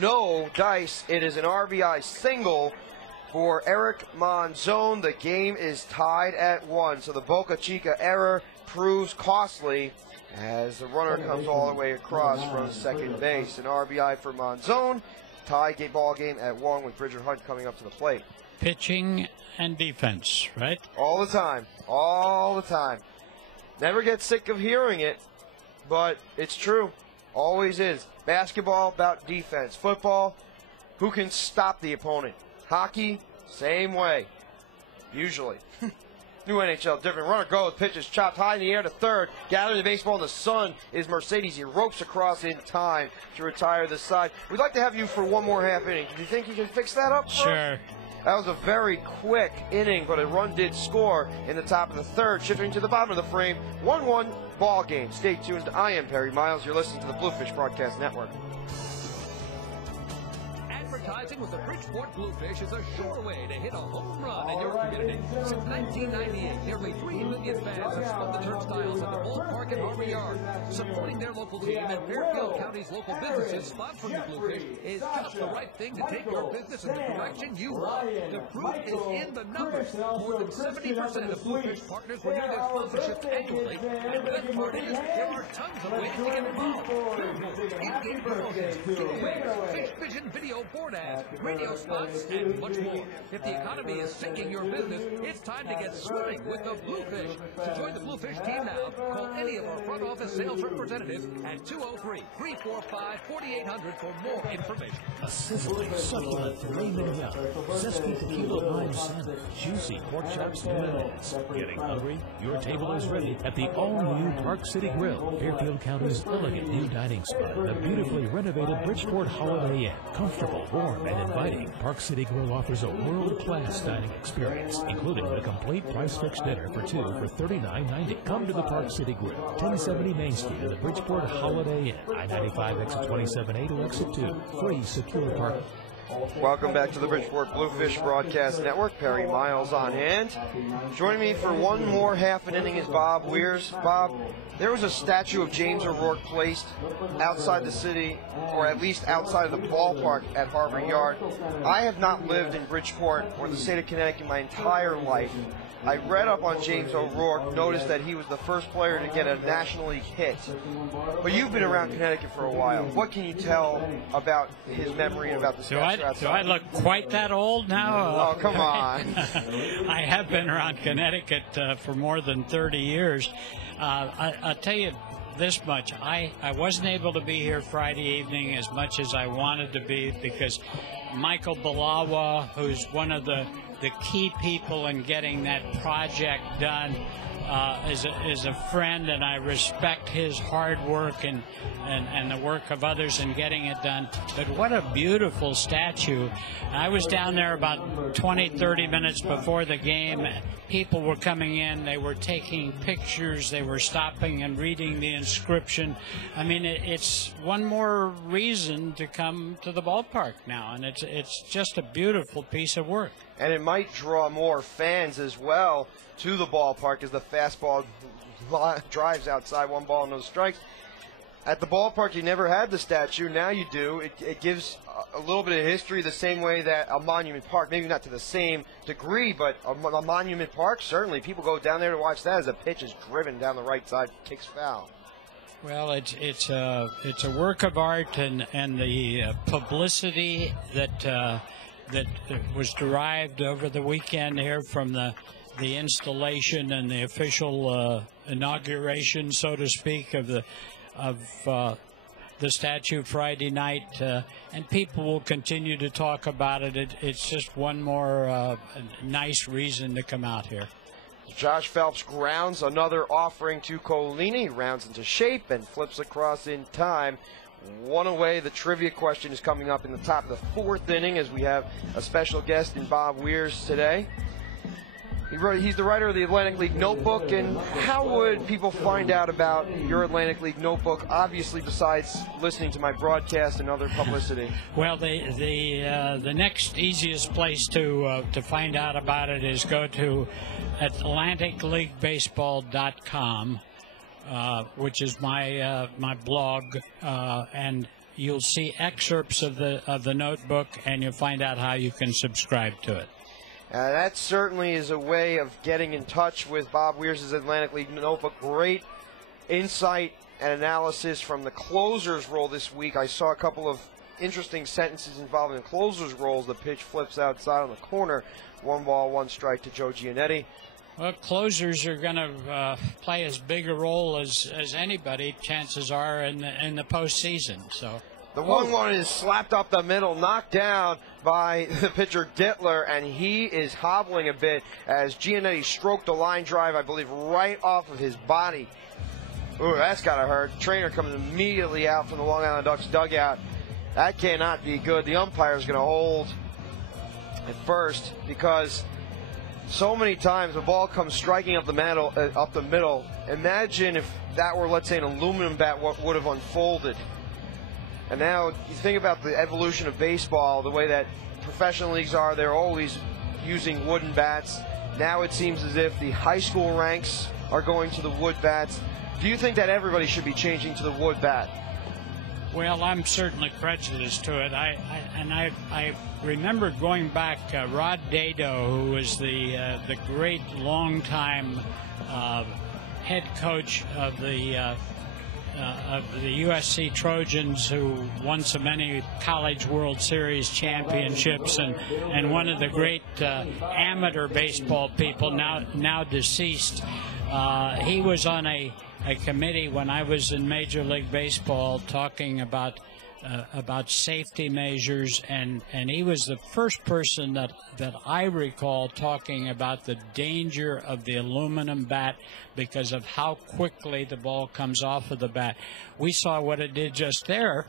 No dice. It is an RBI single for Eric Monzon. The game is tied at 1. So the Boca Chica error proves costly as the runner comes all the way across from second base. An RBI for Monzon. Tie ball game at 1 with Bridger Hunt coming up to the plate. Pitching and defense, right? All the time. All the time. Never get sick of hearing it, but it's true. Always is. Basketball, about defense. Football, who can stop the opponent? Hockey, same way. Usually. New NHL, different. Runner goes, pitches chopped high in the air to third. Gathering the baseball in the sun is Mercedes. He ropes across in time to retire the side. We'd like to have you for one more half inning. Do you think you can fix that up? Sure. That was a very quick inning, but a run did score in the top of the third. Shifting to the bottom of the frame, 1-1 ball game. Stay tuned. I am Perry Miles. You're listening to the Bluefish Broadcast Network. Advertising with the Bridgeport Bluefish is a sure way to hit a home run in your community. Since 1998, nearly 3 million fans have spun the turnstiles at the ballpark and Harbor Yard. Supporting their local team and Fairfield County's local businesses sponsoring the Bluefish is just the right thing to take your business in the direction you want. The proof is in the numbers. More than 70% of Bluefish partners renew their sponsorships annually. And the best part is, there are tons of ways to get involved. In-game promotions, giveaways, Fish Vision video board ads, radio spots, and much more. If the economy is sinking your business, it's time to get swimming with the Bluefish. To join the Bluefish team now, call any of our front office sales representatives at 203-345-4800 for more information. A sizzling, succulent filet mignon, zesty tequila lime salmon, juicy pork chops milanese. Getting hungry? Your table is ready at the all-new Park City Grill, Fairfield County's elegant new dining spot, the beautifully renovated Bridgeport Holiday Inn. Comfortable, warm, and inviting, Park City Grill offers a world-class dining experience, including a complete price-fixed dinner for two for $39.90. Come to the Park City Grill, 1070 Main Street in the Bridgeport Holiday Inn, I-95 exit 27A to exit 2. Free secure parking. Welcome back to the Bridgeport Bluefish Broadcast Network. Perry Miles on hand. Joining me for one more half an inning is Bob Weers. Bob, there was a statue of James O'Rourke placed outside the city, or at least outside of the ballpark at Harbor Yard. I have not lived in Bridgeport or the state of Connecticut my entire life. I read up on James O'Rourke, noticed that he was the first player to get a National League hit. But you've been around Connecticut for a while. What can you tell about his memory and about the statue outside? Do I look quite that old now? Oh, come on. I have been around Connecticut for more than 30 years. I'll tell you this much. I wasn't able to be here Friday evening as much as I wanted to be because Michael Balawa, who's one of the key people in getting that project done, is a friend, and I respect his hard work and the work of others in getting it done. But what a beautiful statue. I was down there about 20-30 minutes before the game. People were coming in, they were taking pictures, they were stopping and reading the inscription. I mean, it's one more reason to come to the ballpark now, and it's just a beautiful piece of work. And it might draw more fans as well to the ballpark as the fastball drives outside, 1 ball, no strikes. At the ballpark, you never had the statue. Now you do. It gives a little bit of history the same way that a Monument Park, maybe not to the same degree, but a Monument Park, certainly. People go down there to watch that as a pitch is driven down the right side, kicks foul. Well, it's a work of art, and the publicity that was derived over the weekend here from the installation and the official inauguration, so to speak, of the statue Friday night, and people will continue to talk about it. It's just one more nice reason to come out here. Josh Phelps grounds another offering to Colini, rounds into shape and flips across in time. 1 away. The trivia question is coming up in the top of the 4th inning as we have a special guest in Bob Weers today. He's the writer of the Atlantic League Notebook, and how would people find out about your Atlantic League Notebook, obviously besides listening to my broadcast and other publicity? Well, the next easiest place to find out about it is go to AtlanticLeagueBaseball.com, which is my blog, and you'll see excerpts of the notebook, and you'll find out how you can subscribe to it. That certainly is a way of getting in touch with Bob Weers' Atlantic League Notebook. Great insight and analysis from the closer's role this week. I saw a couple of interesting sentences involving the closer's roles. The pitch flips outside on the corner. 1 ball, 1 strike to Joe Giannetti. Well, closers are going to play as big a role as anybody, chances are, in the postseason. So the 1-1 is slapped up the middle, knocked down by the pitcher Dittler, and he is hobbling a bit as Giannetti stroked a line drive, I believe, right off of his body. Ooh, that's got to hurt. Trainer comes immediately out from the Long Island Ducks dugout. That cannot be good. The umpire is going to hold at first because so many times the ball comes striking up the middle. Imagine if that were, let's say, an aluminum bat, what would have unfolded. And now you think about the evolution of baseball, the way that professional leagues are, they're always using wooden bats. Now it seems as if the high school ranks are going to the wood bats. Do you think that everybody should be changing to the wood bat? Well, I'm certainly prejudiced to it. I remember going back, Rod Dado, who was the great longtime head coach of the USC Trojans, who won so many College World Series championships, and one of the great amateur baseball people, now deceased. He was on a committee when I was in Major League Baseball talking about safety measures, and he was the first person that I recall talking about the danger of the aluminum bat because of how quickly the ball comes off of the bat. We saw what it did just there.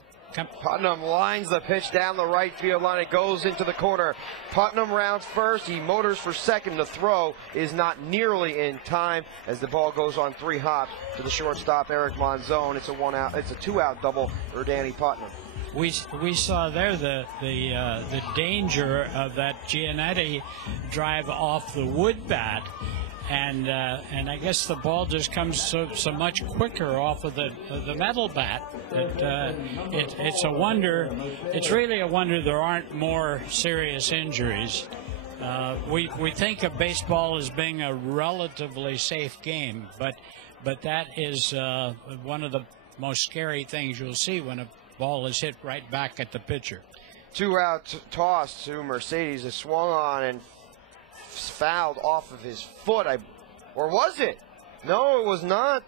Putnam lines the pitch down the right field line. It goes into the corner. Putnam rounds first. He motors for second. The throw is not nearly in time as the ball goes on 3 hops to the shortstop, Eric Monzon. It's a 1-out. It's a 2-out double for Danny Putnam. We saw there the danger of that Giannetti drive off the wood bat. And I guess the ball just comes so much quicker off of the metal bat. It's a wonder. It's really a wonder there aren't more serious injuries. We think of baseball as being a relatively safe game, but that is one of the most scary things you'll see when a ball is hit right back at the pitcher. 2-out toss to Mercedes is swung on and fouled off of his foot, or was it? No, it was not.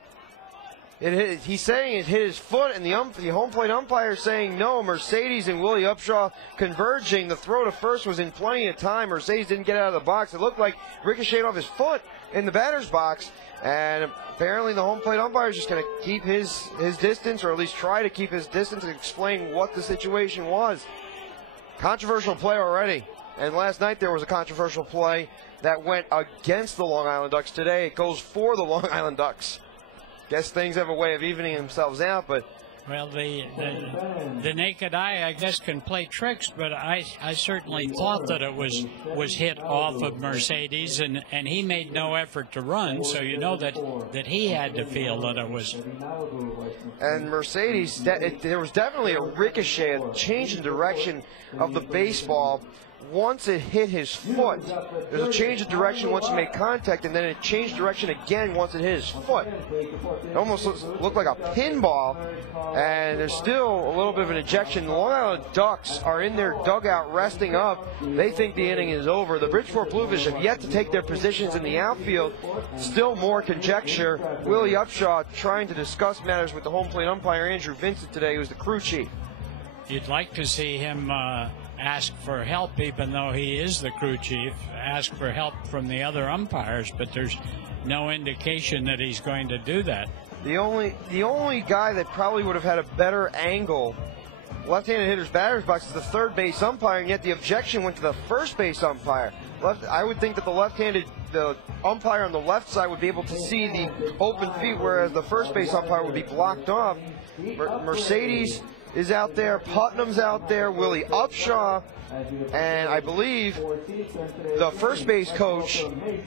He's saying it hit his foot, and the home plate umpire saying no. Mercedes and Willie Upshaw converging. The throw to first was in plenty of time. Mercedes didn't get out of the box. It looked like ricocheted off his foot in the batter's box, and apparently the home plate umpire is just going to keep his distance, or at least try to keep his distance, and explain what the situation was. Controversial play already. And last night there was a controversial play that went against the Long Island Ducks. Today it goes for the Long Island Ducks. Guess things have a way of evening themselves out, but... Well, the naked eye, I guess, can play tricks, but I certainly thought that it was hit off of Mercedes, and he made no effort to run, so you know that he had to feel that it was. And Mercedes, there was definitely a ricochet, a change in direction of the baseball. Once it hit his foot, there's a change of direction once you make contact, and then it changed direction again once it hit his foot. It almost looked like a pinball, and there's still a little bit of an ejection. The Long Island Ducks are in their dugout resting up. They think the inning is over. The Bridgeport Bluefish have yet to take their positions in the outfield. Still more conjecture. Willie Upshaw trying to discuss matters with the home plate umpire, Andrew Vincent, today, who's the crew chief. You'd like to see him ask for help, even though he is the crew chief, ask for help from the other umpires, but there's no indication that he's going to do that. The only guy that probably would have had a better angle, left-handed hitter's batter's box, is the third base umpire, and yet the objection went to the first base umpire. I would think that the umpire on the left side would be able to see the open feet, whereas the first base umpire would be blocked off. Mercedes is out there, Putnam's out there, Willie Upshaw, and I believe the first base coach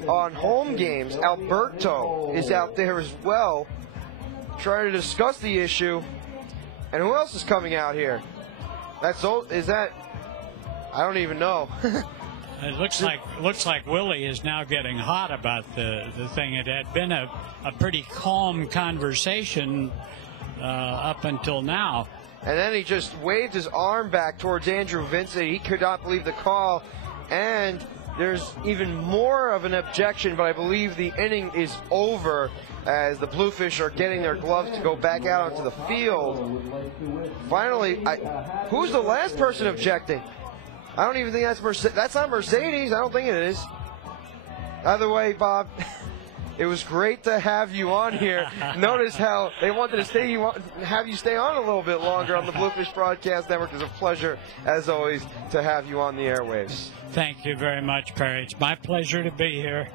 on home games, Alberto, is out there as well, trying to discuss the issue. And who else is coming out here? I don't even know. It looks like Willie is now getting hot about the thing. It had been a pretty calm conversation up until now. And then he just waved his arm back towards Andrew Vincent. He could not believe the call. And there's even more of an objection, but I believe the inning is over as the Bluefish are getting their gloves to go back out onto the field. Finally, who's the last person objecting? I don't even think that's not Mercedes. I don't think it is. Either way, Bob, it was great to have you on here. Notice how they wanted to have you stay on a little bit longer on the Bluefish Broadcast Network. It's a pleasure, as always, to have you on the airwaves. Thank you very much, Perry. It's my pleasure to be here.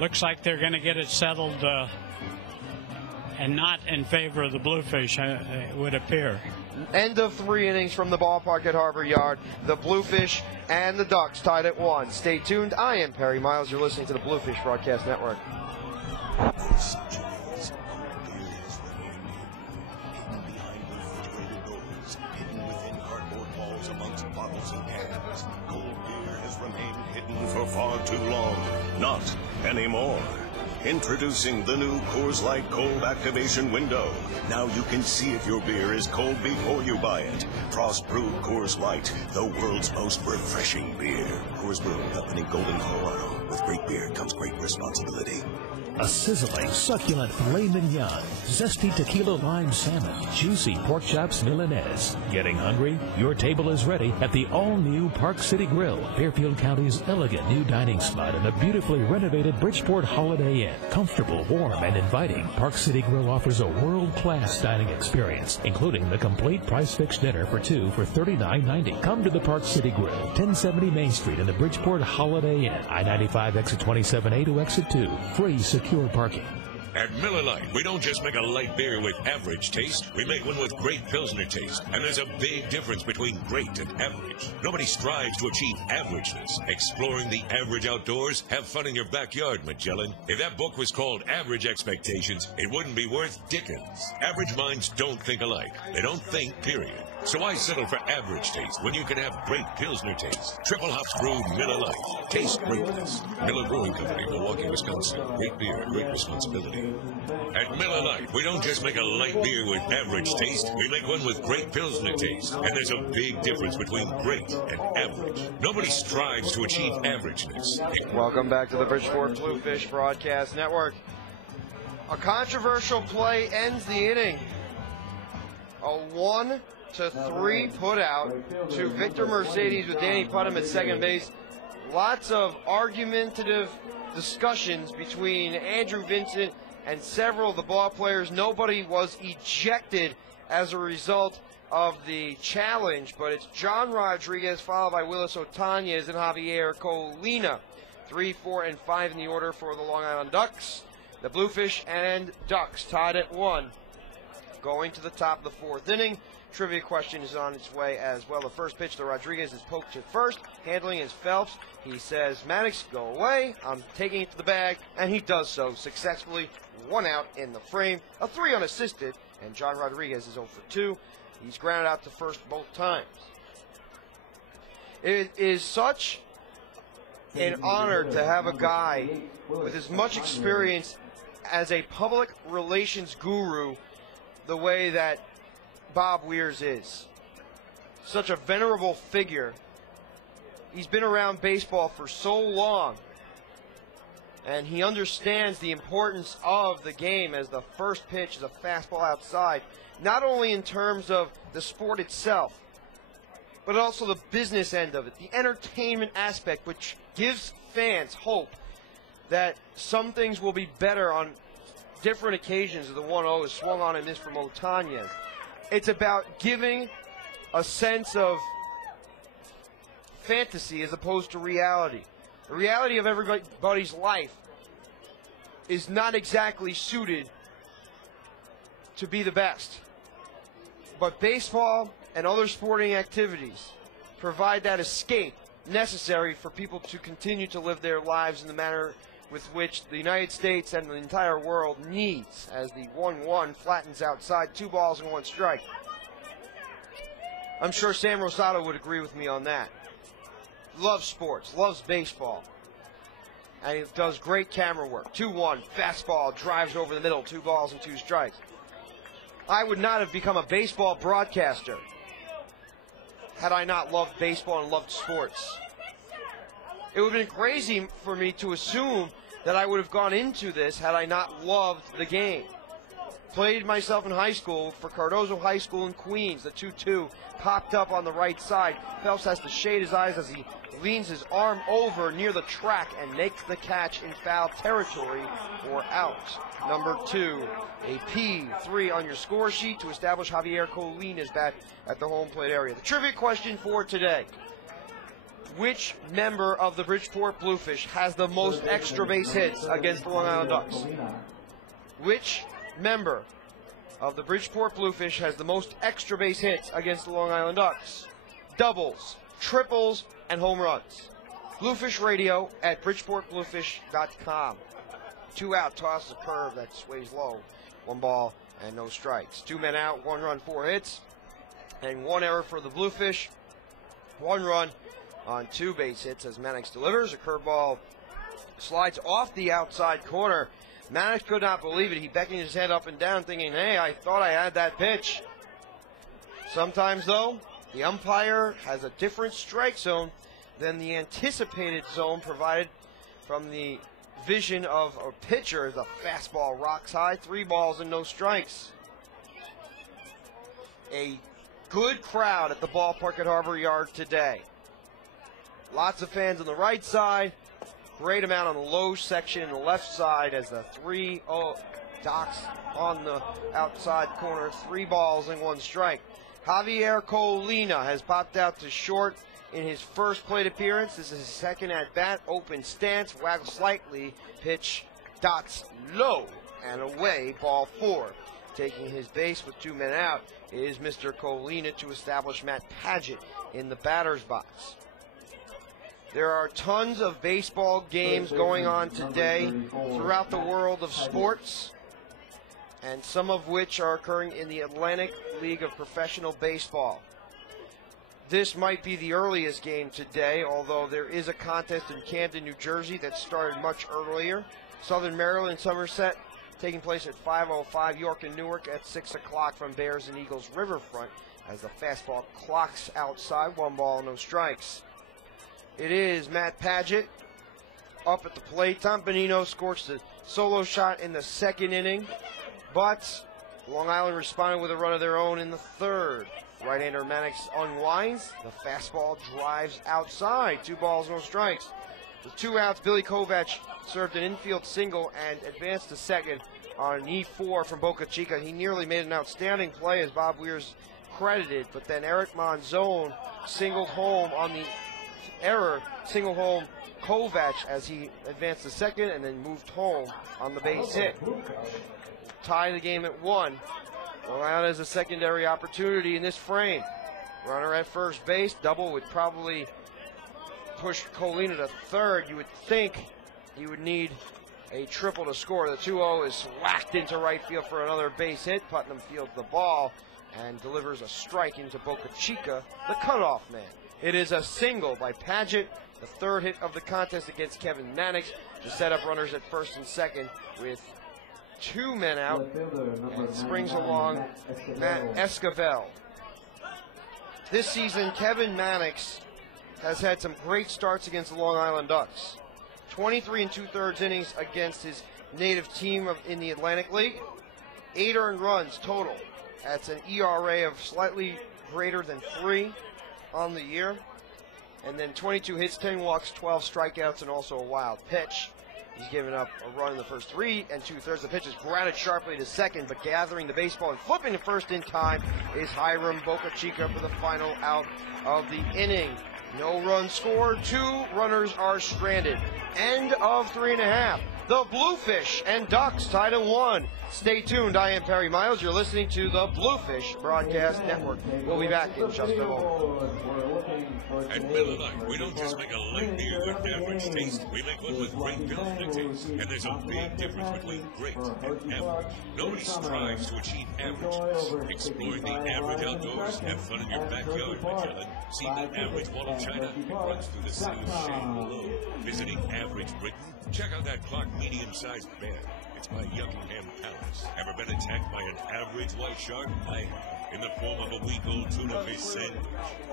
Looks like they're going to get it settled and not in favor of the Bluefish, it would appear. End of 3 innings from the ballpark at Harbor Yard. The Bluefish and the Ducks tied at 1. Stay tuned. I am Perry Miles. You're listening to the Bluefish Broadcast Network. Amongst bottles and cans, cold beer has remained hidden for far too long. Not anymore. Introducing the new Coors Light Cold Activation Window. Now you can see if your beer is cold before you buy it. Frost Brewed Coors Light, the world's most refreshing beer. Coors Brewing Company, Golden, Colorado. With great beer comes great responsibility. A sizzling, succulent filet mignon, zesty tequila lime salmon, juicy pork chops Milanese. Getting hungry? Your table is ready at the all-new Park City Grill, Fairfield County's elegant new dining spot in the beautifully renovated Bridgeport Holiday Inn. Comfortable, warm, and inviting, Park City Grill offers a world-class dining experience, including the complete price-fixed dinner for 2 for $39.90. Come to the Park City Grill, 1070 Main Street in the Bridgeport Holiday Inn, I-95 exit 27A to exit 2. Free secure parking. At Miller Lite, we don't just make a light beer with average taste. We make one with great Pilsner taste. And there's a big difference between great and average. Nobody strives to achieve averageness. Exploring the average outdoors, have fun in your backyard, Magellan. If that book was called Average Expectations, it wouldn't be worth Dickens. Average minds don't think alike. They don't think, period. So why settle for average taste when you can have great Pilsner taste? Triple hops brewed Miller Lite. Taste greatness. Miller Brewing Company, Milwaukee, Wisconsin. Great beer, great responsibility. At Miller Lite, we don't just make a light beer with average taste. We make one with great Pilsner taste. And there's a big difference between great and average. Nobody strives to achieve averageness. Welcome back to the Bridgeport Bluefish Broadcast Network. A controversial play ends the inning. A 1-3 put out to Victor Mercedes with Danny Putnam at second base. Lots of argumentative discussions between Andrew Vincent and several of the ball players. Nobody was ejected as a result of the challenge, but it's John Rodriguez followed by Willis Otañez and Javier Colina. 3, 4, and 5 in the order for the Long Island Ducks. The Bluefish and Ducks tied at 1. Going to the top of the 4th inning. Trivia question is on its way as well. The first pitch to Rodriguez is poked to first. Handling is Phelps. He says, Maddox, go away. I'm taking it to the bag. And he does so successfully. 1 out in the frame. A 3 unassisted. And John Rodriguez is 0 for 2. He's grounded out to first both times. It is such an honor to have a guy with as much experience as a public relations guru the way that Bob Weers is. Such a venerable figure. He's been around baseball for so long, and he understands the importance of the game as the first pitch is a fastball outside, not only in terms of the sport itself, but also the business end of it, the entertainment aspect, which gives fans hope that some things will be better on different occasions. The 1-0 is swung on and missed from Otañez. It's about giving a sense of fantasy as opposed to reality. The reality of everybody's life is not exactly suited to be the best. But baseball and other sporting activities provide that escape necessary for people to continue to live their lives in the manner with which the United States and the entire world needs, as the 1-1 flattens outside, 2 balls and 1 strike. I'm sure Sam Rosado would agree with me on that. loves sports, loves baseball, and he does great camera work. 2-1, fastball, drives over the middle, 2 balls and 2 strikes. I would not have become a baseball broadcaster had I not loved baseball and loved sports. It would have been crazy for me to assume that I would have gone into this had I not loved the game. Played myself in high school for Cardozo High School in Queens. The 2-2 popped up on the right side. Phelps has to shade his eyes as he leans his arm over near the track and makes the catch in foul territory for out. Number 2, a P3 on your score sheet to establish Javier Colina's bat at the home plate area. The trivia question for today: which member of the Bridgeport Bluefish has the most extra base hits against the Long Island Ducks? Which member of the Bridgeport Bluefish has the most extra base hits against the Long Island Ducks? Doubles, triples, and home runs. Bluefish Radio at BridgeportBluefish.com. 2 out, toss a curve that sways low. 1 ball and no strikes. 2 men out, 1 run, 4 hits, and 1 error for the Bluefish. 1 run on 2 base hits as Mannix delivers. A curveball slides off the outside corner. Mannix could not believe it. He beckoned his head up and down thinking, hey, I thought I had that pitch. Sometimes, though, the umpire has a different strike zone than the anticipated zone provided from the vision of a pitcher. The fastball rocks high, 3 balls and no strikes. A good crowd at the ballpark at Harbor Yard today. Lots of fans on the right side. Great amount on the low section in the left side as the 3-0 Docs on the outside corner. 3 balls and 1 strike. Javier Colina has popped out to short in his first plate appearance. This is his second at bat. Open stance, waggles slightly. Pitch dots low and away. Ball 4. Taking his base with 2 men out is Mr. Colina to establish Matt Paget in the batter's box. There are tons of baseball games going on today throughout the world of sports, and some of which are occurring in the Atlantic League of Professional Baseball. This might be the earliest game today, although there is a contest in Camden, New Jersey that started much earlier. Southern Maryland and Somerset taking place at 5:05. York and Newark at 6 o'clock from Bears and Eagles Riverfront as the fastball clocks outside. 1 ball, no strikes. It is Matt Paget up at the plate. Tom Bonino scores the solo shot in the 2nd inning, but Long Island responded with a run of their own in the 3rd. Right-hander Mannix unwinds. The fastball drives outside. 2 balls, no strikes. With 2 outs, Billy Kovac served an infield single and advanced to second on an E4 from Boca Chica. He nearly made an outstanding play, as Bob Weir's credited, but then Eric Monzon singled home on the error, single home Kovac as he advanced to second and then moved home on the base hit. Tie the game at 1. Long Island has a secondary opportunity in this frame. Runner at first base. Double would probably push Colina to 3rd. You would think he would need a triple to score. The 2-0 is whacked into right field for another base hit. Putnam fields the ball and delivers a strike into Boca Chica, the cutoff man. It is a single by Paget, the 3rd hit of the contest against Kevin Mannix, to set up runners at 1st and 2nd with 2 men out, and springs along Matt Esquivel. This season, Kevin Mannix has had some great starts against the Long Island Ducks. 23 2/3 innings against his native team in the Atlantic League. 8 earned runs total. That's an ERA of slightly greater than 3 on the year. And then 22 hits, 10 walks, 12 strikeouts, and also a wild pitch. He's given up a run in the first 3 2/3. The pitch is grounded sharply to second, but gathering the baseball and flipping to first in time is Hiram Boca Chica for the final out of the inning. No runs scored, 2 runners are stranded. End of 3.5. The Bluefish and Ducks tied at 1. Stay tuned. I am Perry Miles. You're listening to the Bluefish Broadcast Network. We'll be back in just a moment. At Miller Lite, we don't just make a light beer with average taste. We make one with great Pilsner taste. And there's a big difference between great and average. Nobody strives to achieve averageness. Exploring the average outdoors, have fun in your backyard, Magellan. See the average wall of China? It runs through the south shade below. Visiting Average Britain? Check out that Clark medium-sized bear. It's by Yuckingham Palace. Ever been attacked by an average white shark? I have. In the form of a week-old tuna fish sandwich.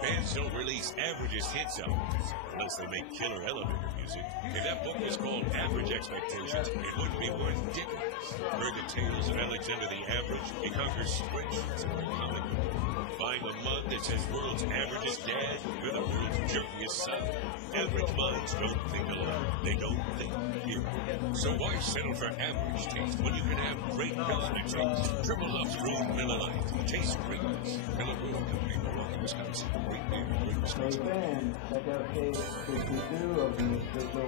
Bands don't release averagist hits albums unless they make killer elevator music. If that book was called Average Expectations, it wouldn't be worth dickens. Heard the tales of Alexander the Average? He conquers spreadsheets of a comic book. Find a mug that says world's averagest dad with the world's jerkiest son. Average minds don't think alike. They don't think here. So why settle for average taste when you can have great Pilsner taste? Triple Love's Road Miller Lite. Taste greatness. Miller Brewing Company, Milwaukee, Wisconsin. Great beer, great Wisconsin.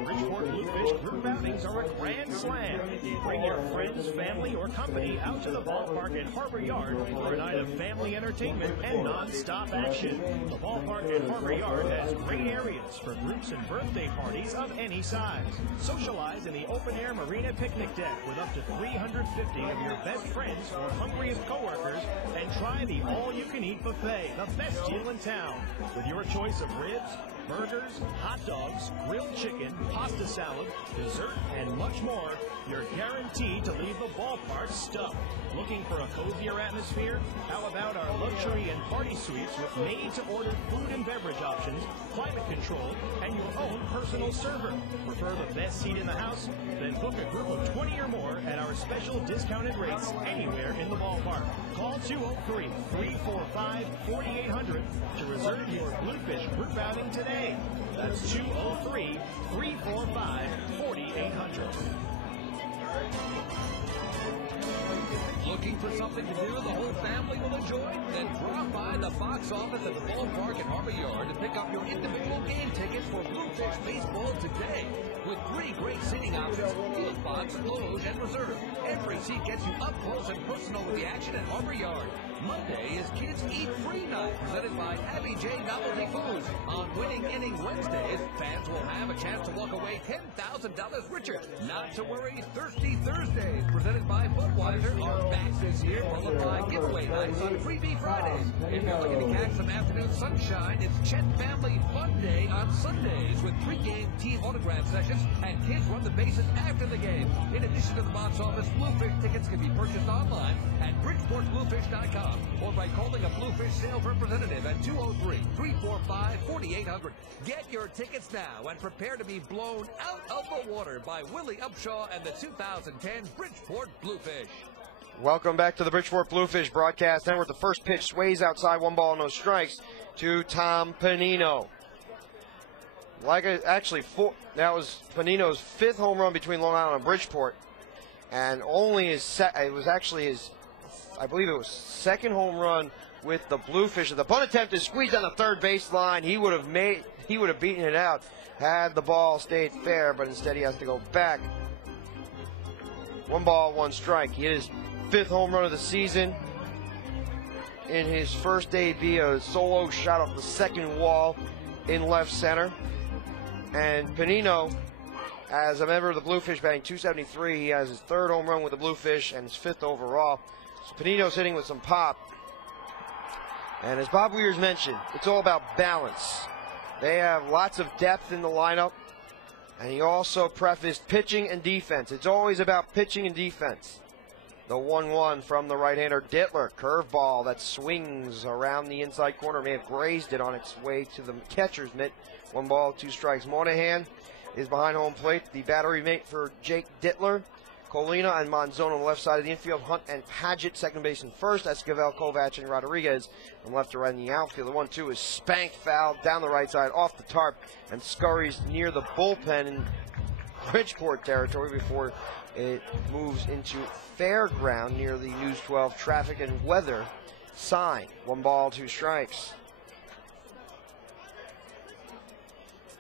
Bridgeport Bluefish group outings are a grand slam. Bring your friends, family, or company out to the ballpark at Harbor Yard for a night of family entertainment and non-stop action. The ballpark at Harbor Yard has great areas for groups and birthday parties of any size. Socialize in the open-air marina picnic deck with up to 350 of your best friends or hungriest coworkers, and try the all-you-can-eat buffet, the best deal in town. With your choice of ribs, burgers, hot dogs, grilled chicken, pasta salad, dessert, and much more, you're guaranteed to leave the ballpark stuffed. Looking for a cozier atmosphere? How about our luxury and party suites with made-to-order food and beverage options, climate control, and your own personal server? Prefer the best seat in the house? Then book a group of 20 or more at our special discounted rates anywhere in the ballpark. Call 203-345-4800 to reserve your Bluefish group outing today. That's 203-345-4800. Looking for something to do the whole family will enjoy? Then drop by the box office at the ballpark at Harbor Yard to pick up your individual game tickets for Bluefish baseball today. With 3 great seating options, field box, loge, and reserve. Every seat gets you up close and personal with the action at Harbor Yard. Monday is Kids Eat Free Night, presented by Abby J. Novelty Foods. On Winning Inning Wednesdays, fans will have a chance to walk away $10,000 richer. Not to worry, Thirsty Thursdays, presented by Budweiser, are back this year, followed by giveaway nights on Freebie Fridays. If you're looking to catch some afternoon sunshine, it's Chet Family Fun Day on Sundays with pregame team autograph sessions and kids run the bases after the game. In addition to the box office, Bluefish tickets can be purchased online at BridgeportBluefish.com or by calling a Bluefish sales representative at 203-345-4800. Get your tickets now and prepare to be blown out of the water by Willie Upshaw and the 2010 Bridgeport Bluefish. Welcome back to the Bridgeport Bluefish Broadcast Network. The first pitch sways outside, 1 ball, no strikes to Tom Panino. That was Panino's 5th home run between Long Island and Bridgeport, and only it was actually his, I believe it was 2nd home run with the Bluefish. The bunt attempt is squeezed on the third baseline. He would have beaten it out had the ball stayed fair, but instead he has to go back. 1 ball, 1 strike. He hit his 5th home run of the season. In his first debut, a solo shot off the 2nd wall in left center. And Panino, as a member of the Bluefish, batting .273, he has his 3rd home run with the Bluefish and his 5th overall. So Panino's hitting with some pop. And as Bob Weers mentioned, it's all about balance. They have lots of depth in the lineup. And he also prefaced pitching and defense. It's always about pitching and defense. The 1-1 from the right-hander Dittler. Curveball that swings around the inside corner. May have grazed it on its way to the catcher's mitt. 1 ball, 2 strikes. Monahan is behind home plate. The battery mate for Jake Dittler. Colina and Monzon on the left side of the infield. Hunt and Paget, second base and first. Esquivel, Kovac, and Rodriguez from left to right in the outfield. The 1-2 is spanked foul down the right side off the tarp and scurries near the bullpen in Bridgeport territory before it moves into fairground near the News 12 traffic and weather sign. 1 ball, 2 strikes.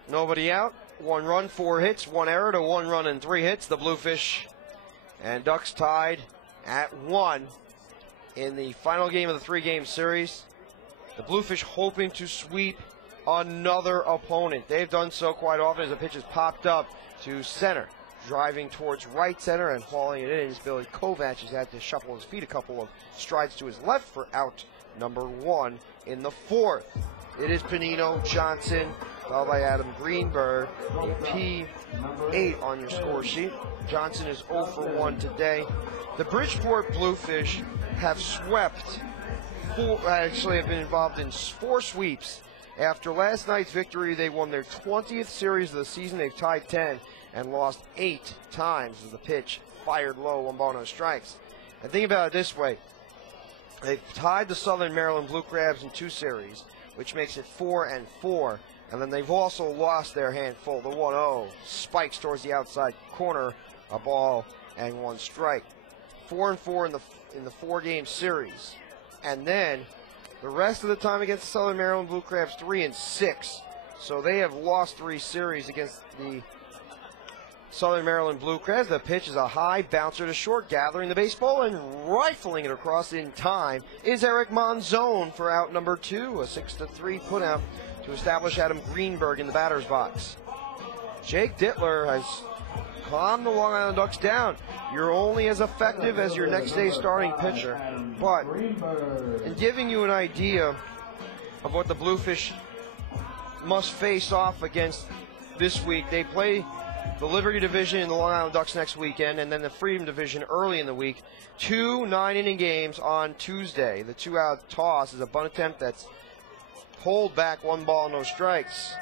Nobody out. 1 run, 4 hits, 1 error to 1 run and 3 hits. The Bluefish and Ducks tied at 1 in the final game of the 3-game series. The Bluefish hoping to sweep another opponent. They've done so quite often as the pitch has popped up to center. Driving towards right center and hauling it in is Billy Kovac. Has had to shuffle his feet a couple of strides to his left for out number 1 in the 4th. It is Panino, Johnson, followed by Adam Greenberg. P8 on your score sheet. Johnson is 0 for 1 today. The Bridgeport Bluefish have swept, have been involved in 4 sweeps. After last night's victory, they won their 20th series of the season. They've tied 10 and lost 8 times as the pitch fired low, 1 ball, no strikes. And think about it this way. They've tied the Southern Maryland Blue Crabs in 2 series, which makes it 4-4. And then they've also lost their handful. The 1-0 spikes towards the outside corner, a ball and 1 strike. 4-4 in the 4-game series. And then the rest of the time against the Southern Maryland Blue Crabs, 3-6. So they have lost 3 series against the Southern Maryland Blue Crabs. The pitch is a high bouncer to short, gathering the baseball and rifling it across in time is Eric Monzon for out number 2, a 6-3 putout to establish Adam Greenberg in the batter's box. Jake Dittler has calmed the Long Island Ducks down. You're only as effective as your next day's starting pitcher. But in giving you an idea of what the Bluefish must face off against this week, they play the Liberty Division in the Long Island Ducks next weekend, and then the Freedom Division early in the week. 2 9-inning games on Tuesday. The 2-out toss is a bunt attempt that's pulled back, 1 ball, no strikes.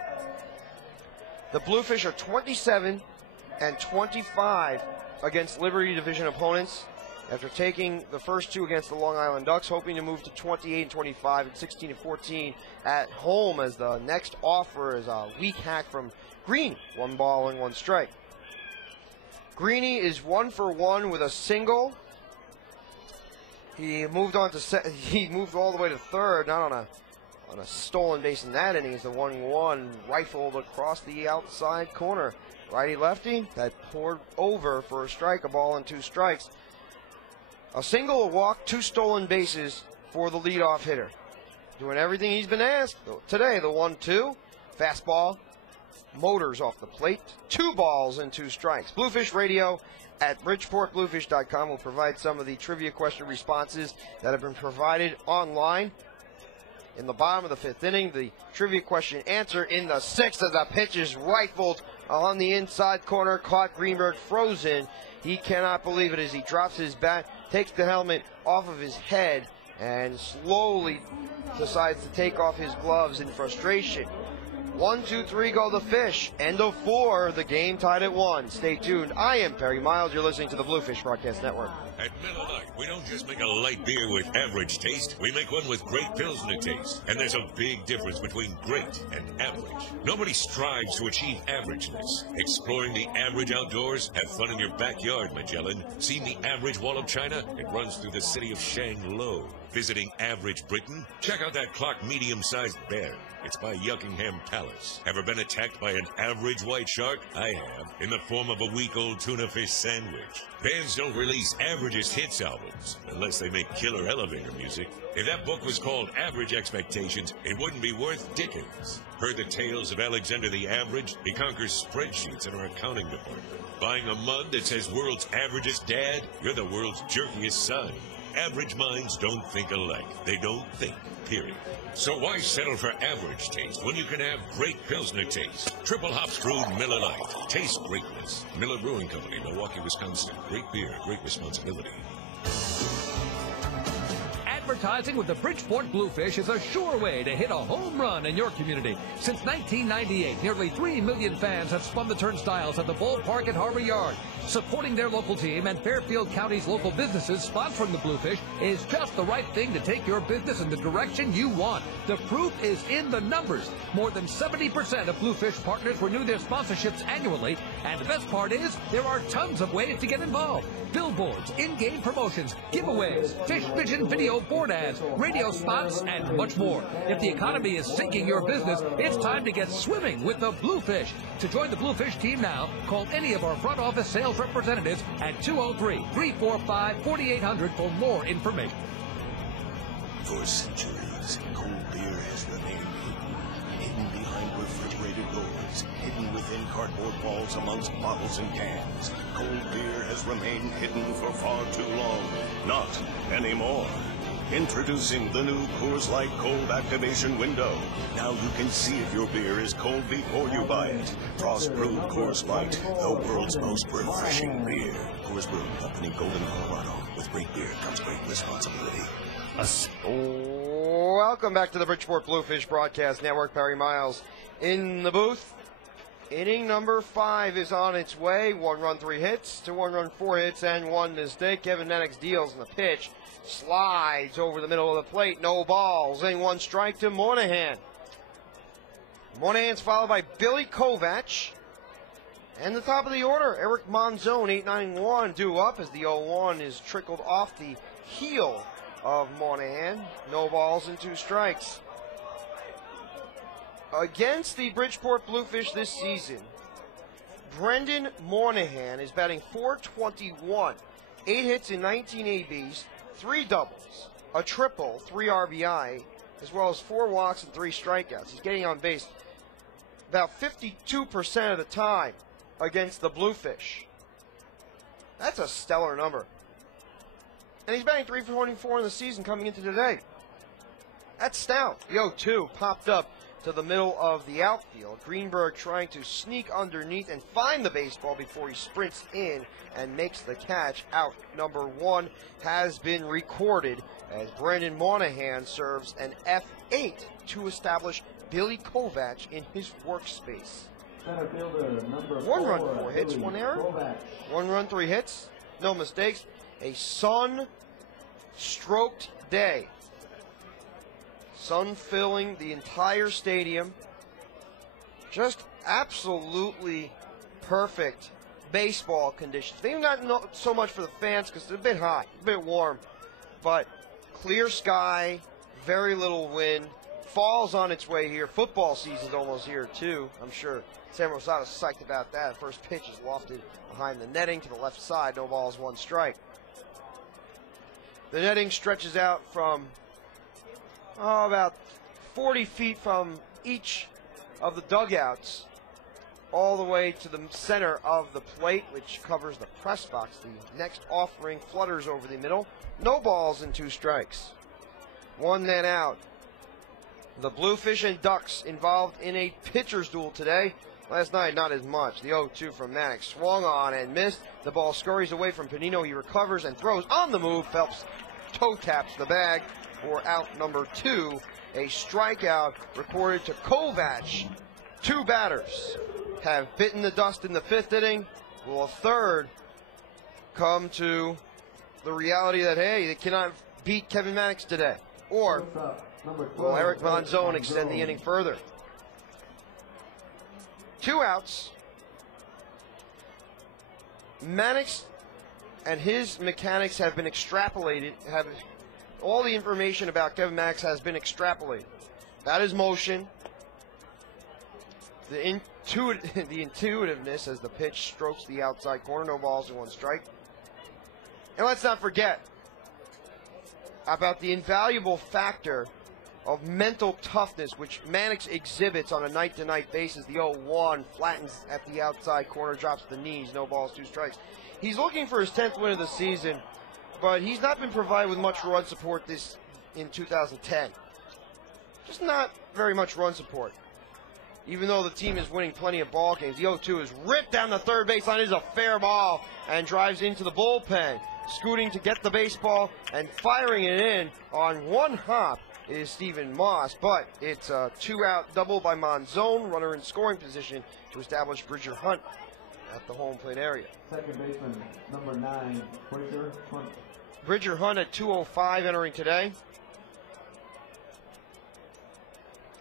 The Bluefish are 27-25 against Liberty Division opponents after taking the first 2 against the Long Island Ducks, hoping to move to 28-25 and 16-14 at home, as the next offer is a weak hack from Greeny, 1 ball and 1 strike. Greeny is 1 for 1 with a single. He moved on to he moved all the way to third, not on a stolen base in that inning. As the 1-1 rifled across the outside corner. Righty-lefty, that poured over for a strike, a ball and 2 strikes. A single, a walk, 2 stolen bases for the leadoff hitter. Doing everything he's been asked. Today, the 1-2, fastball, motors off the plate, 2 balls and 2 strikes. Bluefish Radio at BridgeportBluefish.com will provide some of the trivia question responses that have been provided online. In the bottom of the 5th inning, the trivia question answer in the 6th as the pitch is rifled on the inside corner, caught Greenberg frozen. He cannot believe it as he drops his bat, takes the helmet off of his head, and slowly decides to take off his gloves in frustration. 1, 2, 3 go the Fish. End of 4, the game tied at 1. Stay tuned. I am Perry Miles. You're listening to the Bluefish Broadcast Network. At Miller Lite, we don't just make a light beer with average taste. We make one with great Pilsner taste. And there's a big difference between great and average. Nobody strives to achieve averageness. Exploring the average outdoors? Have fun in your backyard, Magellan. Seen the average wall of China? It runs through the city of Shanglo. Visiting Average Britain? Check out that clock medium-sized bear. It's by Yuckingham Palace. Ever been attacked by an average white shark? I have, in the form of a week-old tuna fish sandwich. Bands don't release averagist hits albums unless they make killer elevator music. If that book was called Average Expectations, it wouldn't be worth dickens. Heard the tales of Alexander the Average? He conquers spreadsheets in our accounting department. Buying a mug that says world's averagest dad? You're the world's jerkiest son. Average minds don't think alike. They don't think, period. So why settle for average taste when you can have great Pilsner taste? Triple hop brewed Miller Lite. Taste greatness. Miller Brewing Company, Milwaukee, Wisconsin. Great beer, great responsibility. Advertising with the Bridgeport Bluefish is a sure way to hit a home run in your community. Since 1998, nearly 3 million fans have spun the turnstiles at the ballpark at Harbor Yard. Supporting their local team and Fairfield County's local businesses sponsoring the Bluefish is just the right thing to take your business in the direction you want. The proof is in the numbers. More than 70% of Bluefish partners renew their sponsorships annually. And the best part is, there are tons of ways to get involved. Billboards, in-game promotions, giveaways, Fish Vision video board billboard ads, radio spots, and much more. If the economy is sinking your business, it's time to get swimming with the Bluefish. To join the Bluefish team now, call any of our front office sales representatives at 203-345-4800 for more information. For centuries, cold beer has remained hidden behind refrigerated doors, hidden within cardboard walls amongst bottles and cans. Cold beer has remained hidden for far too long. Not anymore. Introducing the new Coors Light Cold Activation Window. Now you can see if your beer is cold before you buy it. Frost-brewed Coors Light, the world's most refreshing beer. Coors Brewing Company, Golden, Colorado. With great beer comes great responsibility. Welcome back to the Bridgeport Bluefish Broadcast Network. Perry Miles in the booth. Inning number 5 is on its way. 1 run, 3 hits to 1 run, 4 hits, and 1 mistake. Kevin Mannix deals in the pitch. Slides over the middle of the plate. No balls. And 1 strike to Monahan. Monahan's followed by Billy Kovach. And the top of the order, Eric Monzon, 891, due up as the 0-1 is trickled off the heel of Monahan. No balls and 2 strikes. Against the Bridgeport Bluefish this season, Brendan Monahan is batting .421, 8 hits in 19 ABs, 3 doubles, a triple, 3 RBI, as well as 4 walks and 3 strikeouts. He's getting on base about 52% of the time against the Bluefish. That's a stellar number. And he's batting .324 in the season coming into today. That's stout. The 0-2 popped up to the middle of the outfield. Greenberg trying to sneak underneath and find the baseball before he sprints in and makes the catch. Out number 1 has been recorded as Brendan Monahan serves an F8 to establish Billy Kovach in his workspace. 1 run, 4 hits, 1 error. 1 run, 3 hits, no mistakes. A sun-stroked day. Sun filling the entire stadium. Just absolutely perfect baseball conditions. Maybe not so much for the fans because it's a bit hot, a bit warm, but clear sky, very little wind. Fall's on its way here. Football season's almost here too. I'm sure Sam Rosato's psyched about that. The first pitch is lofted behind the netting to the left side. No balls, 1 strike. The netting stretches out from about 40 feet from each of the dugouts all the way to the center of the plate, which covers the press box. The next offering flutters over the middle. No balls and 2 strikes. 1 net out. The Bluefish and Ducks involved in a pitcher's duel today. Last night, not as much. The 0-2 from Mannix swung on and missed. The ball scurries away from Panino. He recovers and throws on the move. Phelps toe taps the bag for out number 2. A strikeout recorded to Kovach. 2 batters have bitten the dust in the 5th inning. Will a 3rd come to the reality that, hey, they cannot beat Kevin Mannix today? Or will Eric Monzon extend the inning further? 2 outs. Mannix and his mechanics have been extrapolated. All the information about Kevin Mannix has been extrapolated. That is motion. The intuitiveness as the pitch strokes the outside corner. No balls and 1 strike. And let's not forget about the invaluable factor of mental toughness, which Mannix exhibits on a night-to-night basis. The 0-1 flattens at the outside corner, drops the knees, no balls, 2 strikes. He's looking for his 10th win of the season, but he's not been provided with much run support in 2010. Just not very much run support. Even though the team is winning plenty of ball games, the 0-2 is ripped down the 3rd baseline. It is a fair ball and drives into the bullpen. Scooting to get the baseball and firing it in on 1 hop is Stephen Moss, but it's a 2-out double by Monzon, runner in scoring position to establish Bridger Hunt at the home plate area. Second baseman, number 9, Bridger Hunt. Bridger Hunt at 2:05 entering today.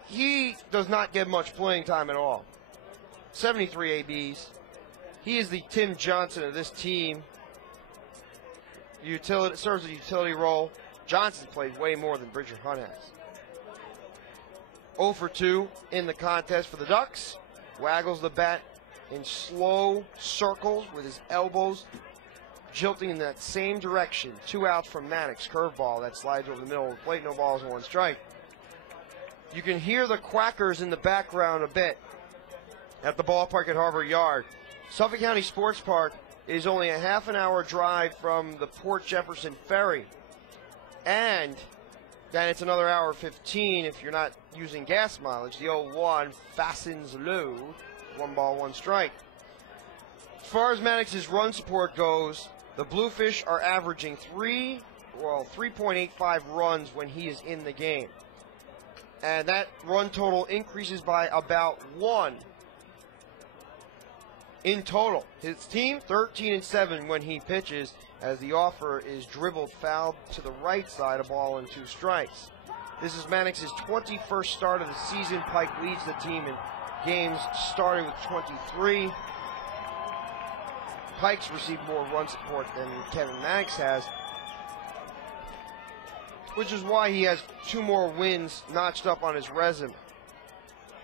He does not get much playing time at all. 73 ABs. He is the Tim Johnson of this team. Serves a utility role. Johnson's played way more than Bridger Hunt has. 0 for 2 in the contest for the Ducks. Waggles the bat in slow circles with his elbows jilting in that same direction. 2 outs from Maddox. Curveball that slides over the middle of the plate. No balls and 1 strike. You can hear the quackers in the background a bit at the ballpark at Harbor Yard. Suffolk County Sports Park is only a half an hour drive from the Port Jefferson Ferry. And then it's another hour 15 if you're not using gas mileage. The 0-1 fastens low. 1 ball, 1 strike. As far as Maddox's run support goes, the Bluefish are averaging 3.85 runs when he is in the game. And that run total increases by about 1 in total. His team 13-7 when he pitches, as the offer is dribbled foul to the right side, a ball and 2 strikes. This is Maddox's 21st start of the season. Pike leads the team in games started with 23. Pike's received more run support than Kevin Maddox has, which is why he has 2 more wins notched up on his resume.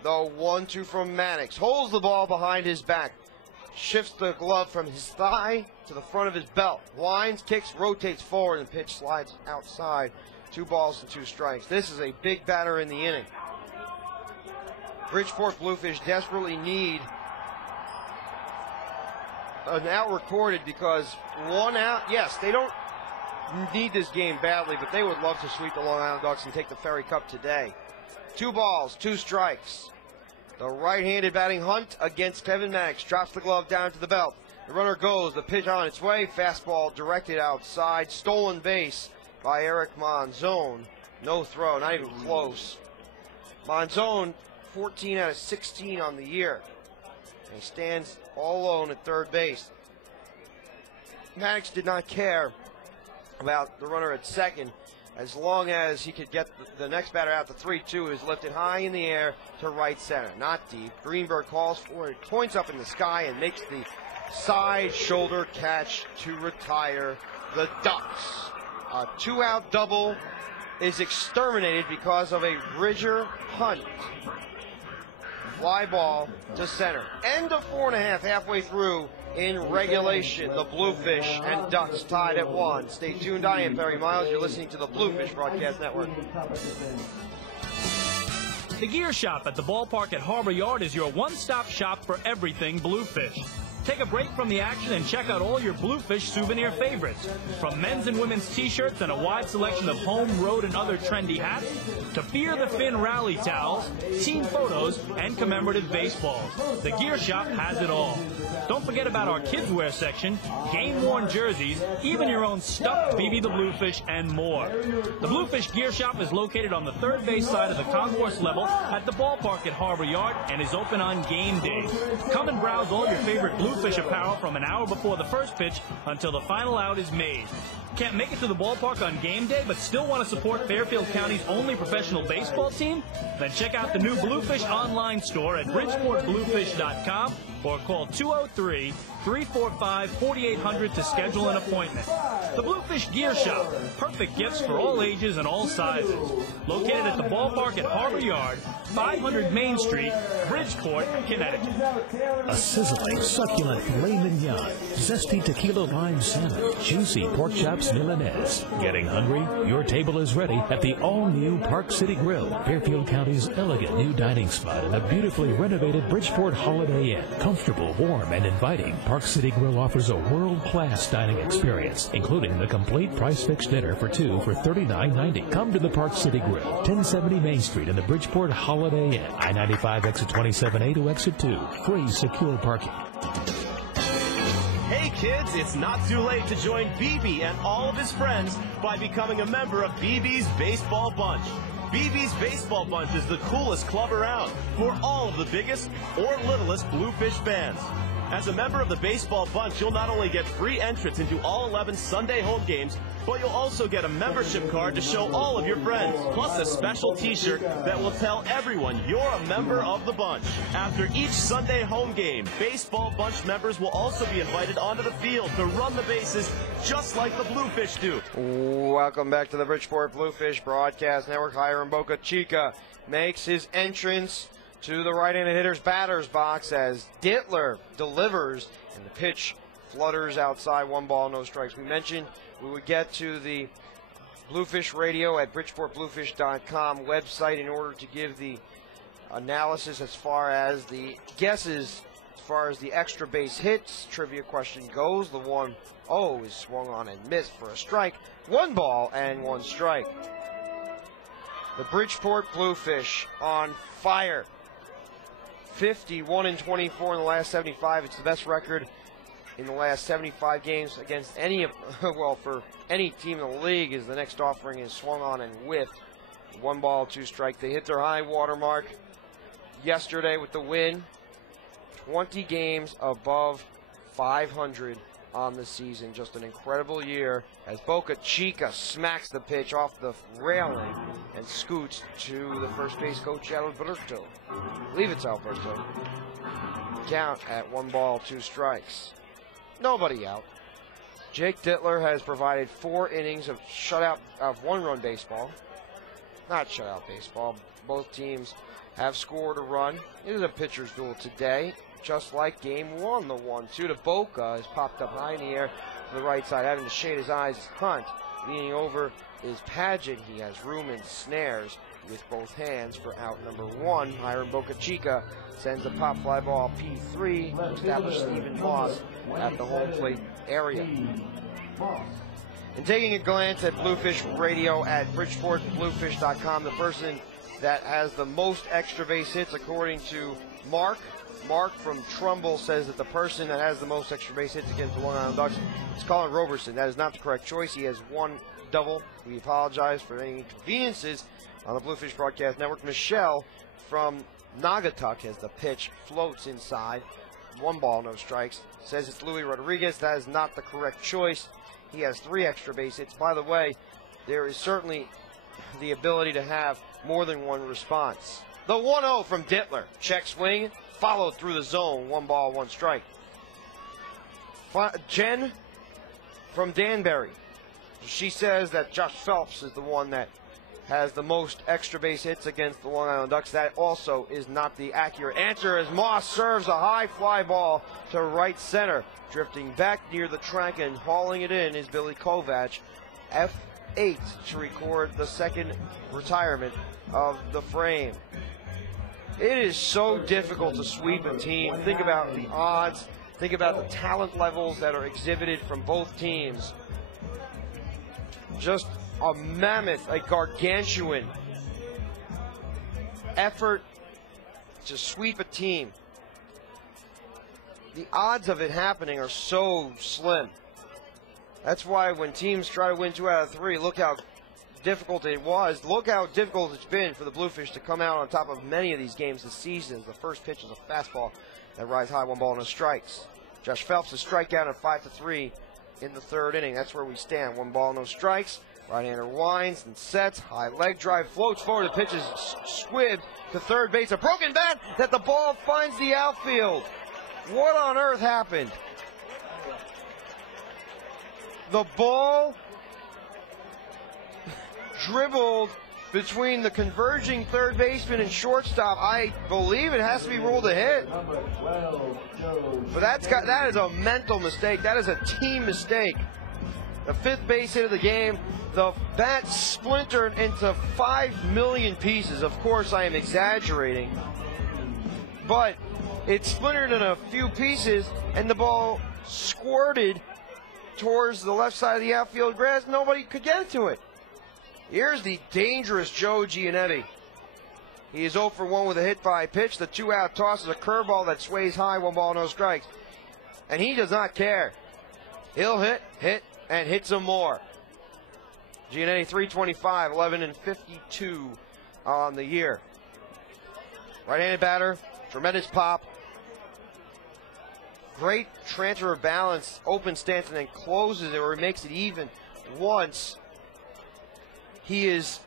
Though 1-2 from Maddox. Holds the ball behind his back. Shifts the glove from his thigh to the front of his belt. Winds, kicks, rotates forward, and the pitch slides outside. 2 balls and 2 strikes. This is a big batter in the inning. Bridgeport Bluefish desperately need an out recorded because 1 out, yes, they don't need this game badly, but they would love to sweep the Long Island Ducks and take the Ferry Cup today. 2 balls, 2 strikes. The right-handed batting Hunt against Kevin Maddox. Drops the glove down to the belt. The runner goes. The pitch on its way. Fastball directed outside. Stolen base by Eric Monzon. No throw, not even close. Monzon, 14 out of 16 on the year. And he stands all alone at third base. Maddox did not care about the runner at second, as long as he could get the next batter out. The 3-2 is lifted high in the air to right center. Not deep. Greenberg calls for it, points up in the sky, and makes the side shoulder catch to retire the Ducks. A 2-out double is exterminated because of a Bridger Hunt fly ball to center. End of 4.5, halfway through in regulation. The Bluefish and Ducks tied at 1. Stay tuned. I am Barry Miles. You're listening to the Bluefish Broadcast Network. The Gear Shop at the ballpark at Harbor Yard is your one-stop shop for everything Bluefish. Take a break from the action and check out all your Bluefish souvenir favorites. From men's and women's t-shirts and a wide selection of home, road, and other trendy hats, to Fear the Fin rally towels, team photos, and commemorative baseballs. The Gear Shop has it all. Don't forget about our kids' wear section, game-worn jerseys, even your own stuffed BB the Bluefish, and more. The Bluefish Gear Shop is located on the third base side of the concourse level at the ballpark at Harbor Yard and is open on game days. Come and browse all your favorite Bluefish apparel from an hour before the first pitch until the final out is made. Can't make it to the ballpark on game day but still want to support Fairfield County's only professional baseball team? Then check out the new Bluefish online store at bridgeportbluefish.com or call 203-345-4800 to schedule an appointment. The Bluefish Gear Shop, perfect gifts for all ages and all sizes. Located at the ballpark at Harbor Yard, 500 Main Street, Bridgeport, Connecticut. A sizzling, succulent filet mignon, zesty tequila lime salmon, juicy pork chops Milanese. Getting hungry? Your table is ready at the all-new Park City Grill, Fairfield County's elegant new dining spot in the beautifully renovated Bridgeport Holiday Inn. Comfortable, warm, and inviting, Park City Grill offers a world-class dining experience, including the complete price-fixed dinner for 2 for $39.90. Come to the Park City Grill, 1070 Main Street in the Bridgeport Holiday Inn, I-95 exit 27A to exit 2. Free, secure parking. Hey kids, it's not too late to join BB and all of his friends by becoming a member of BB's Baseball Bunch. BB's Baseball Bunch is the coolest club around for all of the biggest or littlest Bluefish fans. As a member of the Baseball Bunch, you'll not only get free entrance into all 11 Sunday home games, but you'll also get a membership card to show all of your friends, plus a special t-shirt that will tell everyone you're a member of the Bunch. After each Sunday home game, Baseball Bunch members will also be invited onto the field to run the bases just like the Bluefish do. Welcome back to the Bridgeport Bluefish Broadcast Network. Hiram Boca Chica makes his entrance to the right-handed hitter's batter's box as Dittler delivers, and the pitch flutters outside. 1 ball, no strikes. We mentioned we would get to the Bluefish Radio at BridgeportBluefish.com website in order to give the analysis as far as the guesses, as far as the extra base hits. Trivia question goes. The 1-0 is swung on and missed for a strike. 1 ball and 1 strike. The Bridgeport Bluefish on fire. 51-24 in the last 75. It's the best record in the last 75 games against any of, well, for any team in the league, as the next offering is swung on and whiffed. 1 ball, 2 strike. They hit their high water mark yesterday with the win. 20 games above 500 on the season. Just an incredible year as Boca Chica smacks the pitch off the railing and scoots to the first base coach, Alberto. I believe it's Alberto. Count at 1 ball, 2 strikes. Nobody out. Jake Dittler has provided 4 innings of shutout of 1-run baseball. Not shutout baseball. Both teams have scored a run. It is a pitcher's duel today, just like game 1. The 1-2 to Boca has popped up high in the air to the right side, having to shade his eyes is Hunt. Leaning over is Paget. He has room and snares with both hands for out number 1. Hiram Boca Chica sends a pop fly ball P3 to establish Stephen Moss at the home plate area. And taking a glance at Bluefish Radio at BridgeportBluefish.com, the person that has the most extra base hits, according to Mark from Trumbull, says that the person that has the most extra base hits against the Long Island Ducks is Colin Roberson. That is not the correct choice. He has 1 double. We apologize for any inconveniences on the Bluefish Broadcast Network. Michelle from Naugatuck, as the pitch floats inside. 1 ball, no strikes. Says it's Louis Rodriguez. That is not the correct choice. He has 3 extra base hits. By the way, there is certainly the ability to have more than 1 response. The 1-0 from Dittler. Check swing, followed through the zone. 1 ball, 1 strike. Jen from Danbury. She says that Josh Phelps is the one that has the most extra base hits against the Long Island Ducks. That also is not the accurate answer, as Moss serves a high fly ball to right center. Drifting back near the track and hauling it in is Billy Kovac. F8 to record the 2nd retirement of the frame. It is so difficult to sweep a team. Think about the odds. Think about the talent levels that are exhibited from both teams. Just a mammoth, a gargantuan effort to sweep a team. The odds of it happening are so slim. That's why when teams try to win 2 out of 3, look how difficult it was. Look how difficult it's been for the Bluefish to come out on top of many of these games this season. The first pitch is a fastball that rides high, 1 ball, no strikes. Josh Phelps is strikeout at 5-3 in the 3rd inning. That's where we stand. 1 ball, no strikes. Right-hander winds and sets. High leg drive floats forward. The pitch is squibbed to third base. A broken bat that the ball finds the outfield. What on earth happened? The ball dribbled between the converging third baseman and shortstop. I believe it has to be ruled a hit. But that is a mental mistake. That is a team mistake. The 5th base hit of the game. The bat splintered into 5 million pieces. Of course, I am exaggerating. But it splintered in a few pieces, and the ball squirted towards the left side of the outfield grass. Nobody could get to it. Here's the dangerous Joe Giannetti. He is 0 for 1 with a hit by pitch. The 2-out toss is a curveball that sways high, 1 ball, no strikes. And he does not care. He'll hit, and hit some more. Giannetti 325, 11 and 52 on the year. Right-handed batter, tremendous pop. great transfer of balance, open stance, and then closes it or makes it even once. He is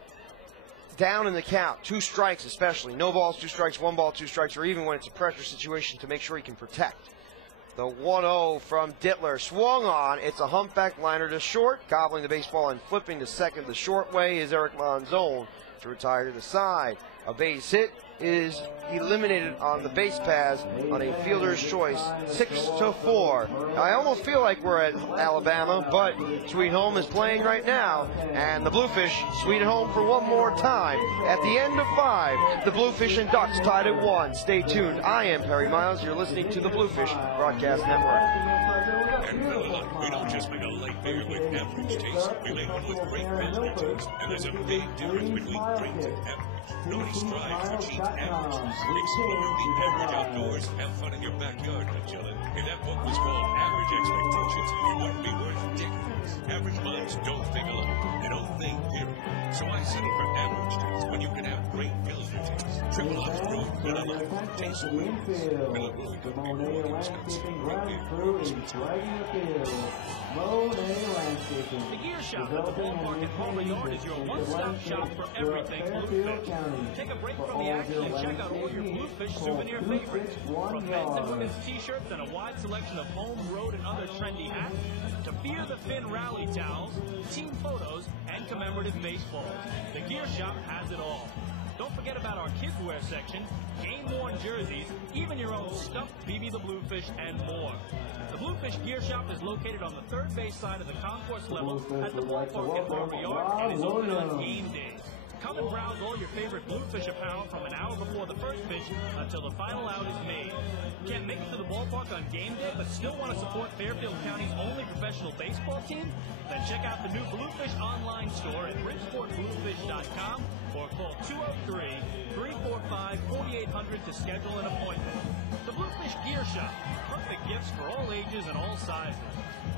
down in the count. 2 strikes especially. No balls, 2 strikes, 1 ball, 2 strikes, or even when it's a pressure situation to make sure he can protect. The 1-0 from Dittler. Swung on. It's a humpback liner to short. Gobbling the baseball and flipping to second the short way is Eric Monzon to retire to the side. A base hit is eliminated on the base pass on a fielder's choice, 6-4. I almost feel like we're at Alabama, but Sweet Home is playing right now, and the Bluefish sweet home for one more time. At the end of 5, the Bluefish and Ducks tied at 1. Stay tuned. I am Perry Miles. You're listening to the Bluefish Broadcast Network. And Miller Lite, we don't just make a light beer with average taste. We make one with great Pilsner taste. And there's a big difference between great and average. Nobody strives to achieve averageness. Explore the average outdoors. Have fun in your backyard, Magellan. If that book was called Average Expectations, it wouldn't be worth dickens. Average minds don't think alike. They don't think, period. So I settle for average taste when you can have great Pilsner taste. Triple Ox Brewed Miller Lite. Taste great. Miller Brewed Company, Milwaukee, Wisconsin. Great beer. The Gear Shop at the ballpark at Harbor Yard is your one-stop shop for everything Bluefish. Take a break from the action and check out all your Bluefish souvenir favorites. From men's and women's t-shirts and a wide selection of home, road, and other trendy hats, to Fear the Fin rally towels, team photos, and commemorative baseballs. The Gear Shop has it all. Don't forget about our kids' wear section, game-worn jerseys, even your own stuffed BB the Bluefish, and more. The Bluefish Gear Shop is located on the third base side of the concourse level at the ballpark at Harbor Yard and is open on game days. Come and browse all your favorite Bluefish apparel from an hour before the first pitch until the final out is made. Can't make it to the ballpark on game day but still want to support Fairfield County's only professional baseball team? Then check out the new Bluefish online store at bridgeportbluefish.com or call 203-345-4800 to schedule an appointment. The Bluefish Gear Shop, perfect gifts for all ages and all sizes.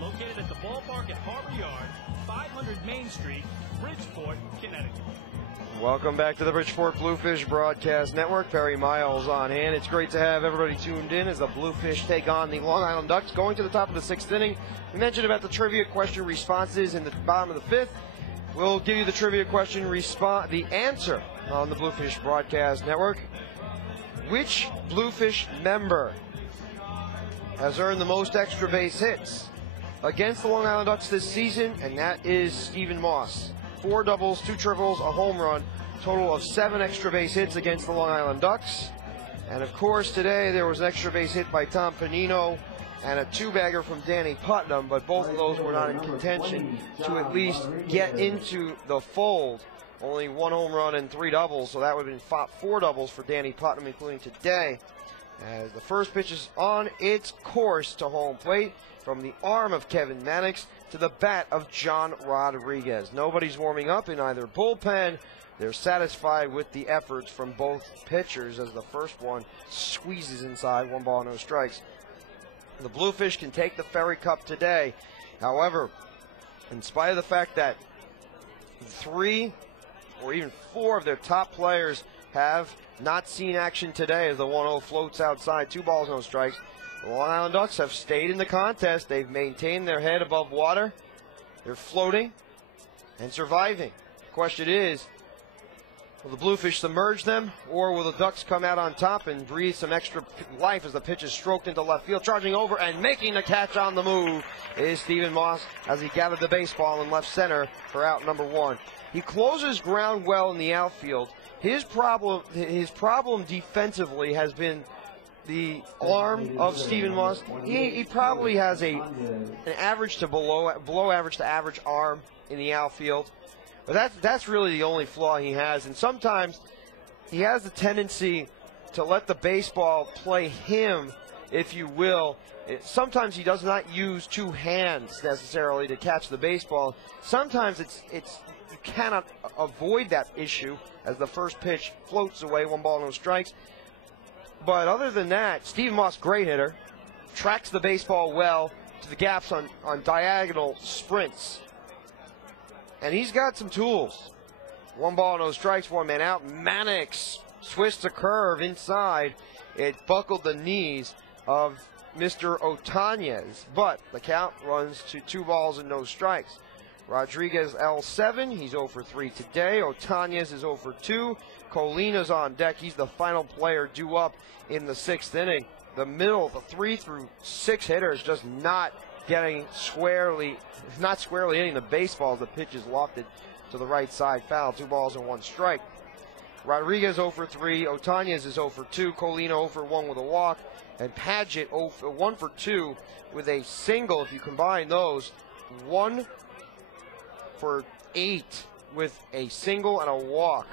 Located at the ballpark at Harbor Yard, 500 Main Street, Bridgeport, Connecticut. Welcome back to the Bridgeport Bluefish Broadcast Network. Perry Miles on hand. It's great to have everybody tuned in as the Bluefish take on the Long Island Ducks. Going to the top of the 6th inning. We mentioned about the trivia question responses in the bottom of the 5th. We'll give you the trivia question the answer on the Bluefish Broadcast Network. Which Bluefish member has earned the most extra base hits against the Long Island Ducks this season? And that is Stephen Moss. 4 doubles, 2 triples, a home run, total of 7 extra base hits against the Long Island Ducks. And of course today there was an extra base hit by Tom Panino and a 2-bagger from Danny Putnam, but both of those were not in contention to at least get into the fold. Only 1 home run and 3 doubles, so that would have been 4 doubles for Danny Putnam, including today. As the first pitch is on its course to home plate from the arm of Kevin Mannix to the bat of John Rodriguez. Nobody's warming up in either bullpen. They're satisfied with the efforts from both pitchers as the first one squeezes inside, 1 ball, no strikes. The Bluefish can take the Ferry Cup today. However, in spite of the fact that 3 or even 4 of their top players have not seen action today as the 1-0 floats outside, 2 balls, no strikes, the Long Island Ducks have stayed in the contest. They've maintained their head above water. They're floating and surviving. The question is, will the Bluefish submerge them, or will the Ducks come out on top and breathe some extra life as the pitch is stroked into left field? Charging over and making the catch on the move is Stephen Moss as he gathered the baseball in left center for out number 1. He closes ground well in the outfield. His problem defensively has been the arm of Stephen Moss. He probably has an average to below average to average arm in the outfield. But that's really the only flaw he has. And sometimes he has the tendency to let the baseball play him, if you will. Sometimes he does not use 2 hands necessarily to catch the baseball. Sometimes you cannot avoid that issue as the first pitch floats away, 1 ball, no strikes. But other than that, Stephen Moss, great hitter, tracks the baseball well to the gaps on diagonal sprints. And he's got some tools. 1 ball, no strikes, 1 man out. Mannix twists a curve inside. It buckled the knees of Mr. Otanez, but the count runs to 2 balls and no strikes. Rodriguez L7, he's 0 for 3 today. Otanez is 0 for 2. Colina's on deck. He's the final player due up in the 6th inning. The middle, the 3 through 6 hitters just not getting squarely hitting the baseball. The pitch is lofted to the right side, foul. 2 balls and 1 strike. Rodriguez 0 for 3. Otanez is 0 for 2. Colina 0 for 1 with a walk. And Paget 1 for 2 with a single. If you combine those, 1 for 8 with a single and a walk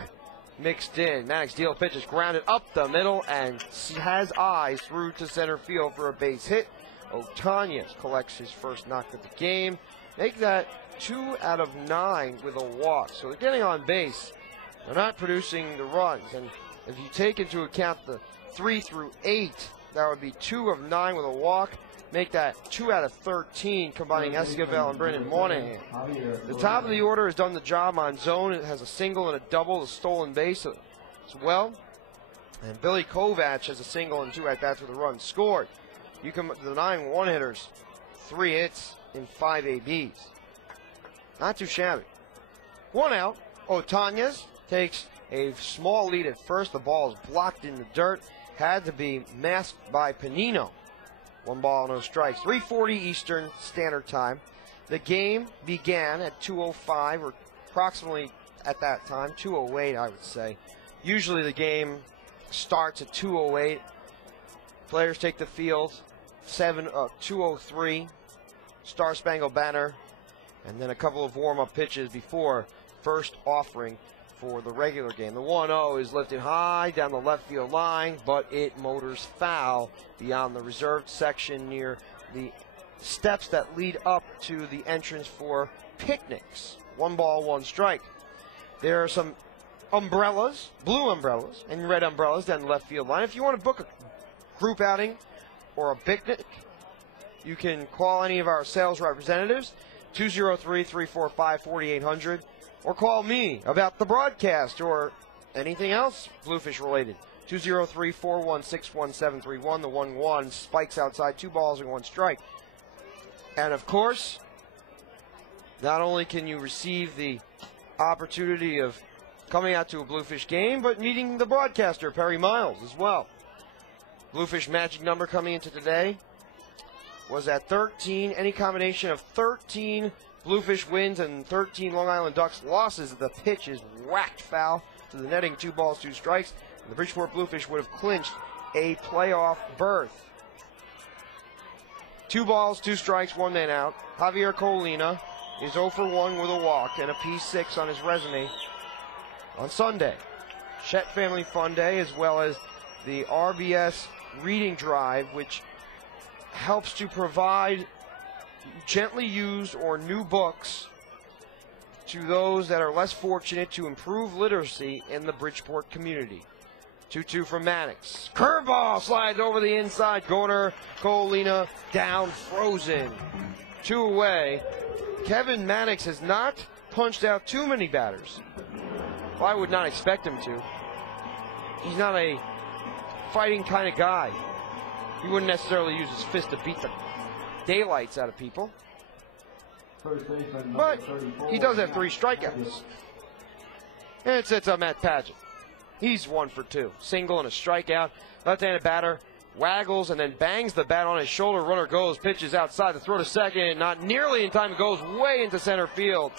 mixed in. Maddox deal pitch is grounded up the middle and has eyes through to center field for a base hit. Otanez collects his first knock of the game. Make that 2 out of 9 with a walk. So they're getting on base. They're not producing the runs. And if you take into account the 3 through 8, that would be 2 of 9 with a walk. Make that 2 out of 13, combining Esquivel and Brendan Monahan. The top of the order has done the job on zone. It has a single and a double, a stolen base as well. And Billy Kovac has a single and 2 at-bats with a run scored. You come to the 9 1-hitters, 3 hits in 5 ABs. Not too shabby. 1 out. Otanez takes a small lead at first. The ball is blocked in the dirt. Had to be masked by Panino. 1 ball, no strikes. 3:40 Eastern Standard Time. The game began at 2:05, or approximately at that time, 2:08, I would say. Usually the game starts at 2:08. Players take the field. 2:03. Star Spangled Banner, and then a couple of warm-up pitches before first offering for the regular game. The 1-0 is lifted high down the left field line, but it motors foul beyond the reserved section near the steps that lead up to the entrance for picnics. 1 ball, 1 strike. There are some umbrellas, blue umbrellas and red umbrellas down the left field line. If you want to book a group outing or a picnic, you can call any of our sales representatives, 203-345-4800. Or call me about the broadcast or anything else Bluefish related. 203-416-1731. The 1-1 spikes outside, 2 balls and 1 strike. And of course, not only can you receive the opportunity of coming out to a Bluefish game, but meeting the broadcaster, Perry Miles, as well. Bluefish magic number coming into today was at 13. Any combination of 13 Bluefish wins and 13 Long Island Ducks losses. The pitch is whacked foul to the netting, 2 balls, 2 strikes. And the Bridgeport Bluefish would have clinched a playoff berth. 2 balls, 2 strikes, 1 man out. Javier Colina is 0 for 1 with a walk and a P6 on his resume on Sunday. Chet Family Fun Day, as well as the RBS Reading Drive, which helps to provide gently used or new books to those that are less fortunate to improve literacy in the Bridgeport community. 2-2 from Maddox. Curveball slides over the inside corner. Colina down, frozen. 2 away. Kevin Maddox has not punched out too many batters. Well, I would not expect him to. He's not a fighting kind of guy. He wouldn't necessarily use his fist to beat the daylights out of people. But he does have 3 strikeouts. And it sets up Matt Paget. He's 1 for 2. Single and a strikeout. Left-handed batter waggles and then bangs the bat on his shoulder. Runner goes, pitches outside. The throw to second, not nearly in time. It goes way into center field.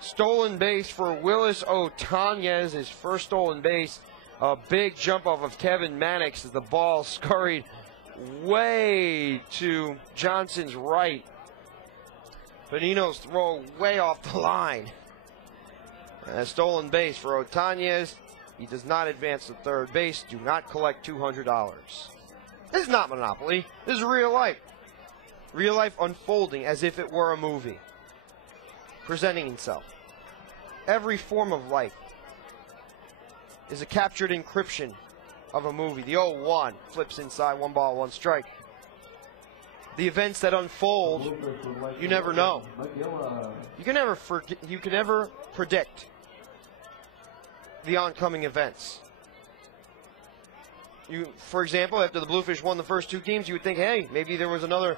Stolen base for Willis Otanez, his first stolen base. A big jump off of Kevin Maddox as the ball scurried way to Johnson's right. Panino's throw way off the line. A stolen base for Otanez. He does not advance to third base. Do not collect $200. This is not Monopoly. This is real life. Real life unfolding as if it were a movie. Presenting itself. Every form of life is a captured encryption of a movie. The 0-1 flips inside, 1 ball, 1 strike. The events that unfold, you never know. You can never predict the oncoming events. for example, after the Bluefish won the first 2 games, you would think, hey, maybe there was another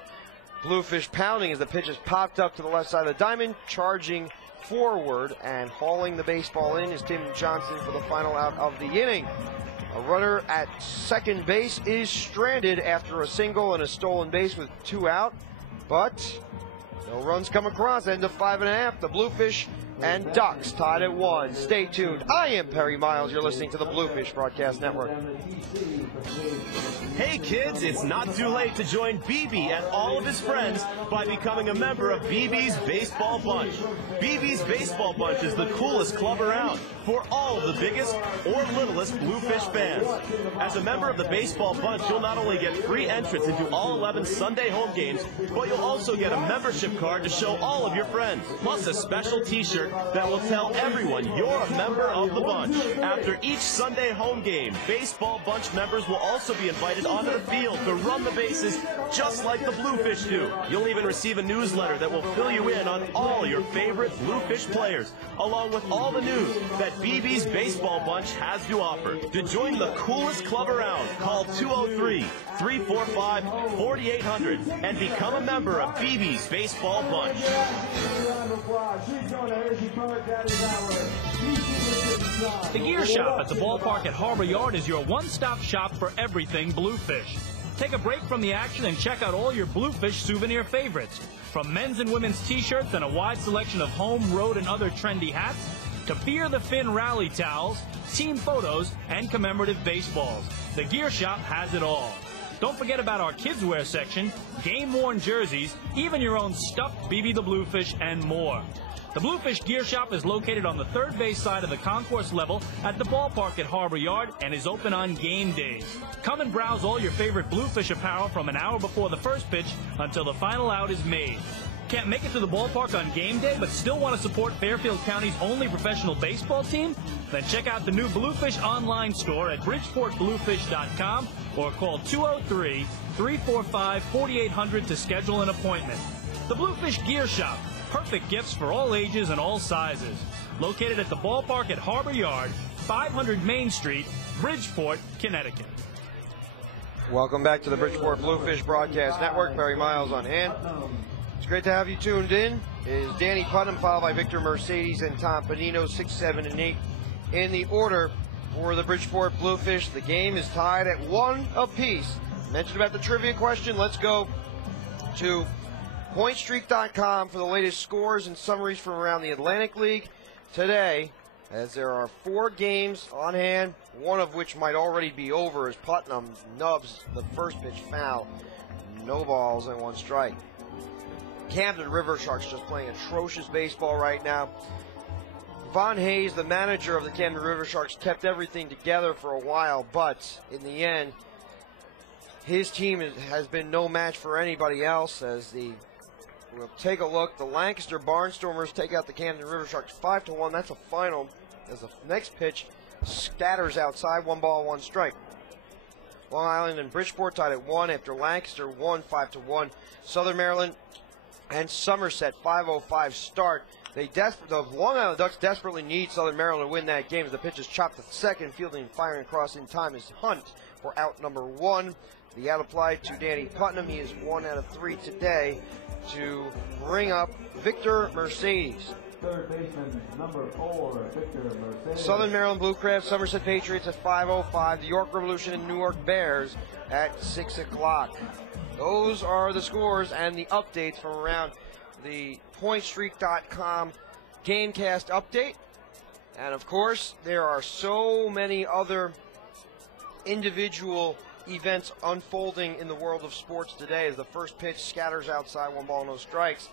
Bluefish pounding as the pitch is popped up to the left side of the diamond, charging forward and hauling the baseball in is Tim Johnson for the final out of the inning. A runner at second base is stranded after a single and a stolen base with 2 out, but no runs come across. End of 5.5. The Bluefish and Ducks tied at 1. Stay tuned. I am Perry Miles. You're listening to the Bluefish Broadcast Network. Hey kids, it's not too late to join BB and all of his friends by becoming a member of BB's Baseball Bunch. BB's Baseball Bunch is the coolest club around for all of the biggest or littlest Bluefish fans. As a member of the Baseball Bunch, you'll not only get free entrance into all 11 Sunday home games, but you'll also get a membership card to show all of your friends, plus a special t-shirt that will tell everyone you're a member of the bunch. After each Sunday home game, Baseball Bunch members will also be invited onto the field to run the bases just like the Bluefish do. You'll even receive a newsletter that will fill you in on all your favorite Bluefish players, along with all the news that BB's Baseball Bunch has to offer. To join the coolest club around, call 203-345-4800 and become a member of BB's Baseball Bunch. The Gear Shop at the ballpark at Harbor Yard is your one-stop shop for everything Bluefish. Take a break from the action and check out all your Bluefish souvenir favorites. From men's and women's t-shirts and a wide selection of home, road, and other trendy hats, to Fear the Fin rally towels, team photos, and commemorative baseballs. The Gear Shop has it all. Don't forget about our kids' wear section, game-worn jerseys, even your own stuffed BB the Bluefish, and more. The Bluefish Gear Shop is located on the third base side of the concourse level at the ballpark at Harbor Yard and is open on game days. Come and browse all your favorite Bluefish apparel from an hour before the first pitch until the final out is made. Can't make it to the ballpark on game day but still want to support Fairfield County's only professional baseball team? Then check out the new Bluefish online store at bridgeportbluefish.com or call 203-345-4800 to schedule an appointment. The Bluefish Gear Shop. Perfect gifts for all ages and all sizes. Located at the ballpark at Harbor Yard, 500 Main Street, Bridgeport, Connecticut. Welcome back to the Bridgeport Bluefish Broadcast Network. Perry Miles on hand. It's great to have you tuned in. It is Danny Putnam, followed by Victor Mercedes and Tom Panino, 6, 7, and 8 in the order for the Bridgeport Bluefish. The game is tied at 1 apiece. Mentioned about the trivia question. Let's go to PointStreak.com for the latest scores and summaries from around the Atlantic League today, as there are 4 games on hand, one of which might already be over as Putnam nubs the first pitch foul. No balls and 1 strike. Camden River Sharks just playing atrocious baseball right now. Von Hayes, the manager of the Camden River Sharks, kept everything together for a while, but in the end, his team has been no match for anybody else. We'll take a look. The Lancaster Barnstormers take out the Camden River Sharks 5-1. That's a final as the next pitch scatters outside. 1 ball, 1 strike. Long Island and Bridgeport tied at 1 after Lancaster won 5-1. Southern Maryland and Somerset 5:05 start. The Long Island Ducks desperately need Southern Maryland to win that game as the pitch is chopped at second. Fielding and firing across in time is Hunt for out number 1. The out applied to Danny Putnam. He is 1 out of 3 today to bring up Victor Mercedes. Third baseman, number 4, Victor Mercedes. Southern Maryland Blue Crabs, Somerset Patriots at 5:05. The York Revolution and Newark Bears at 6 o'clock. Those are the scores and the updates from around the PointStreak.com Gamecast update. And of course, there are so many other individual events unfolding in the world of sports today as the first pitch scatters outside. 1 ball, no strikes.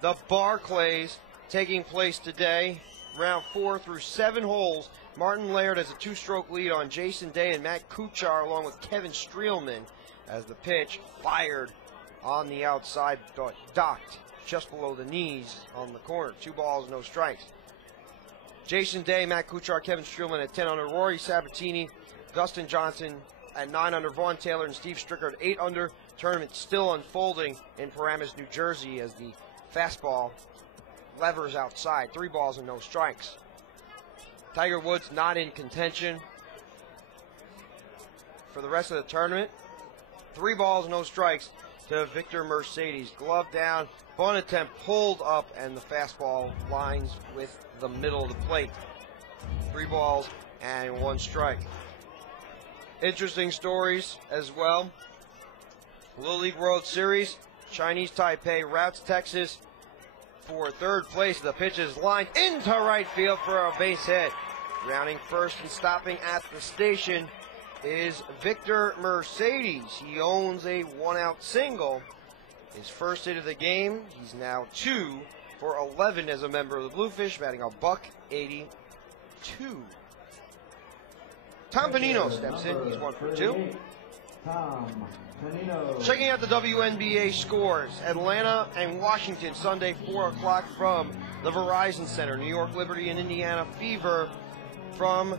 The Barclays taking place today, round 4 through 7 holes. Martin Laird has a 2-stroke lead on Jason Day and Matt Kuchar along with Kevin Streelman as the pitch fired on the outside, docked just below the knees on the corner. 2 balls, no strikes. Jason Day, Matt Kuchar, Kevin Streelman at 10 under. Rory Sabatini, Dustin Johnson at 9 under. Vaughn Taylor and Steve Stricker at 8 under. Tournament still unfolding in Paramus, New Jersey as the fastball levers outside. 3 balls and no strikes. Tiger Woods not in contention for the rest of the tournament. 3 balls, no strikes to Victor Mercedes. Glove down, bunt attempt pulled up, and the fastball lines with the middle of the plate. 3 balls and 1 strike. Interesting stories as well. Little League World Series, Chinese Taipei routes Texas for 3rd place. The pitch is lined into right field for a base hit. Rounding first and stopping at the station is Victor Mercedes. He owns a 1-out single. His first hit of the game. He's now 2 for 11 as a member of the Bluefish, batting a $182. Tom Panino steps in. He's 1 for 2. Checking out the WNBA scores. Atlanta and Washington Sunday 4 o'clock from the Verizon Center. New York Liberty and Indiana Fever from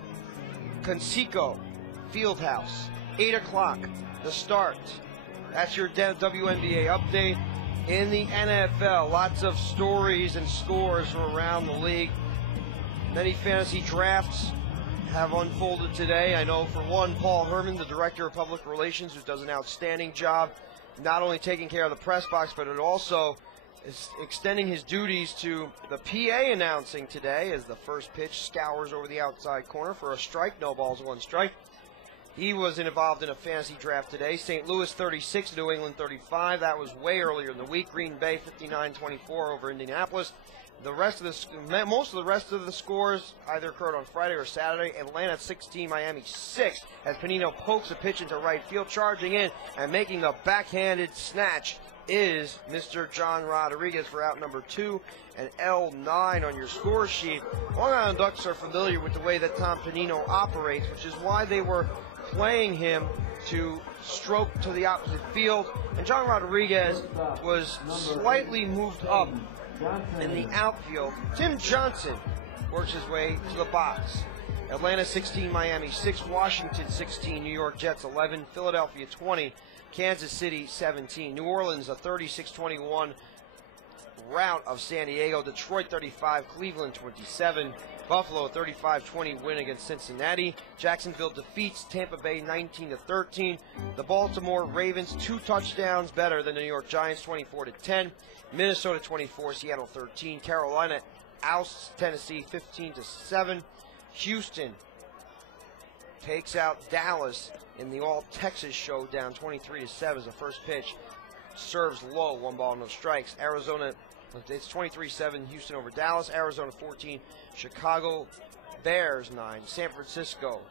Conseco Fieldhouse. 8 o'clock the start. That's your WNBA update. In the NFL, lots of stories and scores from around the league. Many fantasy drafts have unfolded today. I know for one, Paul Herman, the Director of Public Relations, who does an outstanding job not only taking care of the press box, but it also is extending his duties to the PA announcing today as the first pitch scours over the outside corner for a strike. No balls, 1 strike. He was involved in a fantasy draft today. St. Louis 36, New England 35. That was way earlier in the week. Green Bay 59-24 over Indianapolis. Most of the rest of the scores either occurred on Friday or Saturday. Atlanta 16, Miami 6, as Panino pokes a pitch into right field. Charging in and making the backhanded snatch is Mr. John Rodriguez for out number 2 and L9 on your score sheet. Long Island Ducks are familiar with the way that Tom Panino operates, which is why they were playing him to stroke to the opposite field. And John Rodriguez was slightly moved up in the outfield. Tim Johnson works his way to the box. Atlanta 16, Miami 6, Washington 16, New York Jets 11, Philadelphia 20, Kansas City 17, New Orleans a 36-21 rout of San Diego, Detroit 35, Cleveland 27, Buffalo 35-20 win against Cincinnati. Jacksonville defeats Tampa Bay 19-13. The Baltimore Ravens 2 touchdowns better than the New York Giants 24-10. Minnesota 24, Seattle 13. Carolina ousts Tennessee 15-7. Houston takes out Dallas in the All-Texas showdown 23-7 as the first pitch serves low, 1 ball, no strikes. Arizona, it's 23-7 Houston over Dallas. Arizona 14, Chicago Bears 9. San Francisco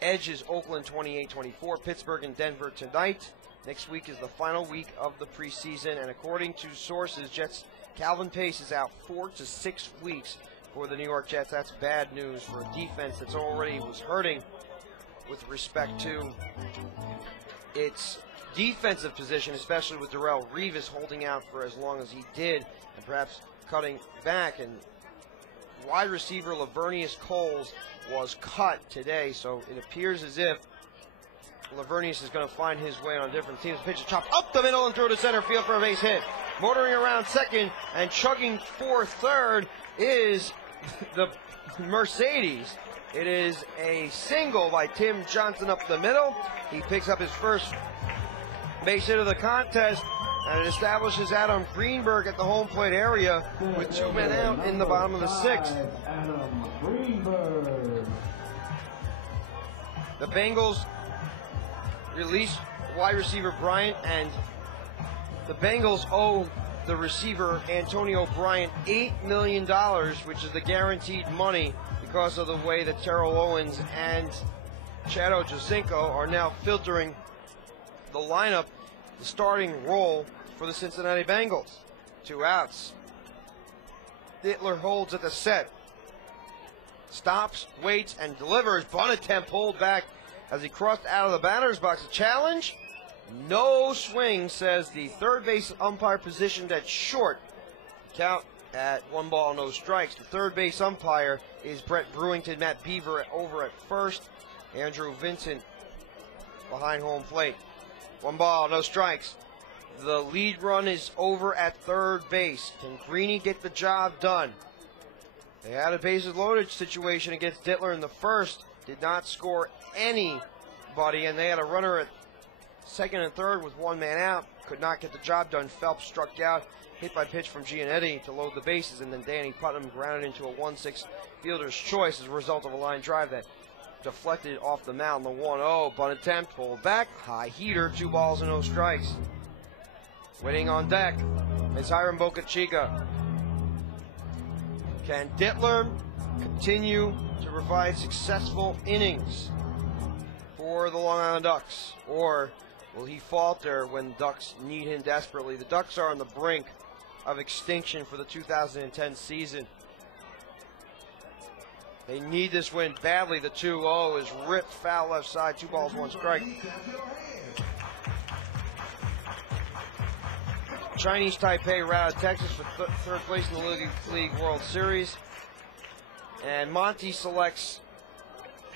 edges Oakland 28-24. Pittsburgh and Denver tonight. Next week is the final week of the preseason, and according to sources, Jets Calvin Pace is out 4 to 6 weeks for the New York Jets. That's bad news for a defense that's already was hurting with respect to its defensive position, especially with Darrelle Revis holding out for as long as he did and perhaps cutting back. And wide receiver Lavernius Coles was cut today, so it appears as if Lavernius is going to find his way on different teams. Pitch is chopped up the middle and through to center field for a base hit. Motoring around second and chugging for third is the Mercedes. It is a single by Tim Johnson up the middle. He picks up his first base hit of the contest, and it establishes Adam Greenberg at the home plate area with 2 men out in the bottom of the 6th. Adam Greenberg. The Bengals release wide receiver Bryant, and the Bengals owe the receiver Antonio Bryant $8 million, which is the guaranteed money because of the way that Terrell Owens and Chad Ochocinco are now filtering the lineup, the starting role for the Cincinnati Bengals. 2 outs. Dittler holds at the set. Stops, waits, and delivers. Bunt attempt pulled back as he crossed out of the batter's box. A challenge? No swing, says the third base umpire positioned at short. Count at 1 ball, no strikes. The third base umpire is Brett Brewington. Matt Beaver over at first. Andrew Vincent behind home plate. 1 ball, no strikes. The lead run is over at third base. Can Greeny get the job done? They had a bases loaded situation against Dittler in the first. Did not score any everybody, and they had a runner at second and third with one man out. Could not get the job done. Phelps struck out, hit by pitch from Gianetti to load the bases, and then Danny Putnam grounded into a 1-6 fielder's choice as a result of a line drive that deflected off the mound. The 1-0 bunt attempt, pulled back, high heater, 2 balls and no strikes. Waiting on deck is Hiram Bocachica. Can Dittler continue to provide successful innings for the Long Island Ducks, or will he falter when Ducks need him desperately? The Ducks are on the brink of extinction for the 2010 season. They need this win badly. The 2-0 is ripped foul left side, 2 balls, 1 strike. Chinese Taipei routed Texas for third place in the League World Series. And Monty selects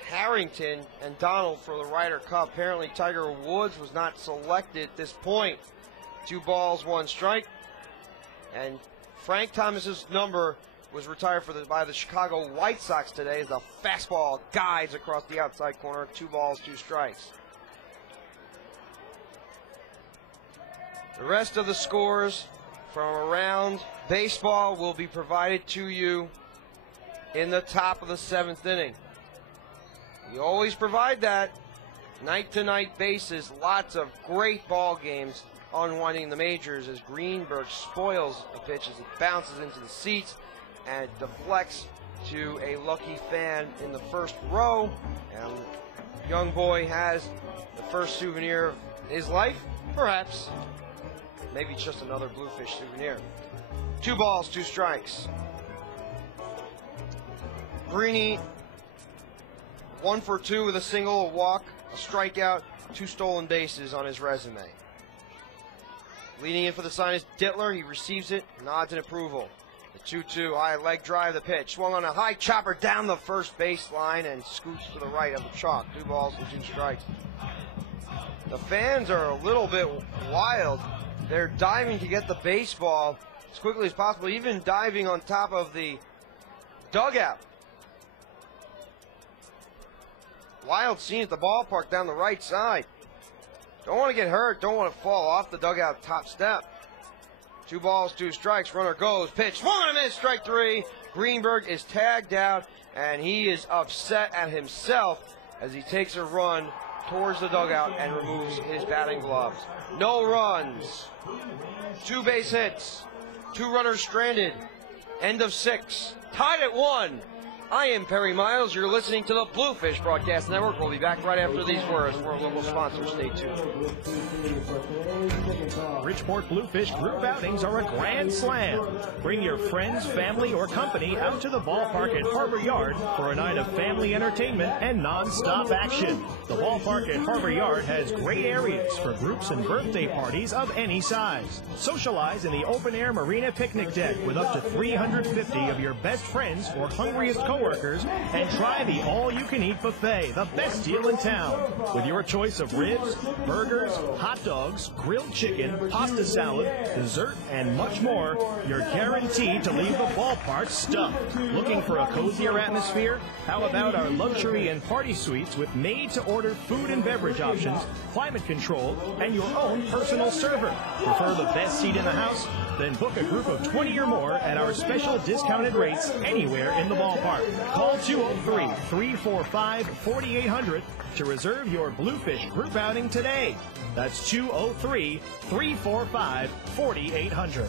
Harrington and Donald for the Ryder Cup. Apparently Tiger Woods was not selected at this point. 2 balls, 1 strike. And Frank Thomas's number was retired by the Chicago White Sox today as the fastball guides across the outside corner. 2 balls, 2 strikes. The rest of the scores from around baseball will be provided to you in the top of the 7th inning. We always provide that night-to-night basis. Lots of great ball games unwinding the majors as Greenberg spoils a pitch as it bounces into the seats and deflects to a lucky fan in the first row. And young boy has the first souvenir of his life, perhaps. Maybe it's just another Bluefish souvenir. 2 balls, 2 strikes. Greeny, 1 for 2 with a single, a walk, a strikeout, 2 stolen bases on his resume. Leading in for the sign is Dittler. He receives it, nods in approval. The 2-2 high leg drive, the pitch. Swung on a high chopper down the first baseline and scoots to the right of the chalk. 2 balls and 2 strikes. The fans are a little bit wild. They're diving to get the baseball as quickly as possible, even diving on top of the dugout. Wild scene at the ballpark down the right side. Don't want to get hurt, don't want to fall off the dugout top step. 2 balls, 2 strikes, runner goes, pitch, swung and a miss, strike 3. Greenberg is tagged out, and he is upset at himself as he takes a run towards the dugout and removes his batting gloves. No runs, 2 base hits, 2 runners stranded, end of 6, tied at 1. I am Perry Miles. You're listening to the Bluefish Broadcast Network. We'll be back right after these words from our local sponsor. Stay tuned. Bridgeport Bluefish group outings are a grand slam. Bring your friends, family, or company out to the ballpark at Harbor Yard for a night of family entertainment and non-stop action. The ballpark at Harbor Yard has great areas for groups and birthday parties of any size. Socialize in the open-air marina picnic deck with up to 350 of your best friends or hungriest coworkers, and try the all-you-can-eat buffet, the best deal in town. With your choice of ribs, burgers, hot dogs, grilled chicken, pasta salad, dessert, and much more, you're guaranteed to leave the ballpark stuffed. Looking for a cozier atmosphere? How about our luxury and party suites with made-to-order food and beverage options, climate control, and your own personal server? Prefer the best seat in the house? Then book a group of 20 or more at our special discounted rates anywhere in the ballpark. Call 203-345-4800 to reserve your Bluefish group outing today. That's 203-345-4800.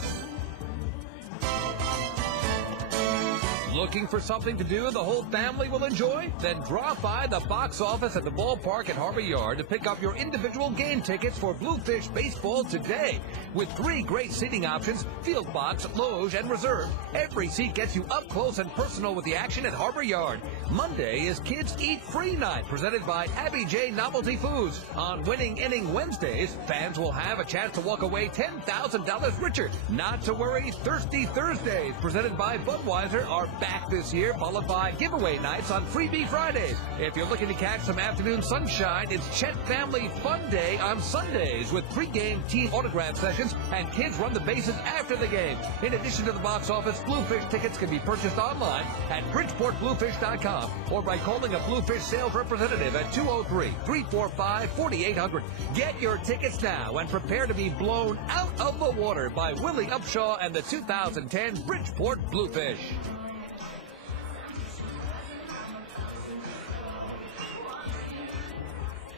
Looking for something to do the whole family will enjoy? Then drop by the box office at the ballpark at Harbor Yard to pick up your individual game tickets for Bluefish baseball today. With 3 great seating options, field box, loge, and reserve, every seat gets you up close and personal with the action at Harbor Yard. Monday is Kids Eat Free Night, presented by Abby J. Novelty Foods. On Winning Inning Wednesdays, fans will have a chance to walk away $10,000 richer. Not to worry, Thirsty Thursdays, presented by Budweiser, are back back this year, followed by giveaway nights on Freebie Fridays. If you're looking to catch some afternoon sunshine, it's Chet Family Fun Day on Sundays with pregame team autograph sessions and kids run the bases after the game. In addition to the box office, Bluefish tickets can be purchased online at BridgeportBluefish.com or by calling a Bluefish sales representative at 203-345-4800. Get your tickets now and prepare to be blown out of the water by Willie Upshaw and the 2010 Bridgeport Bluefish.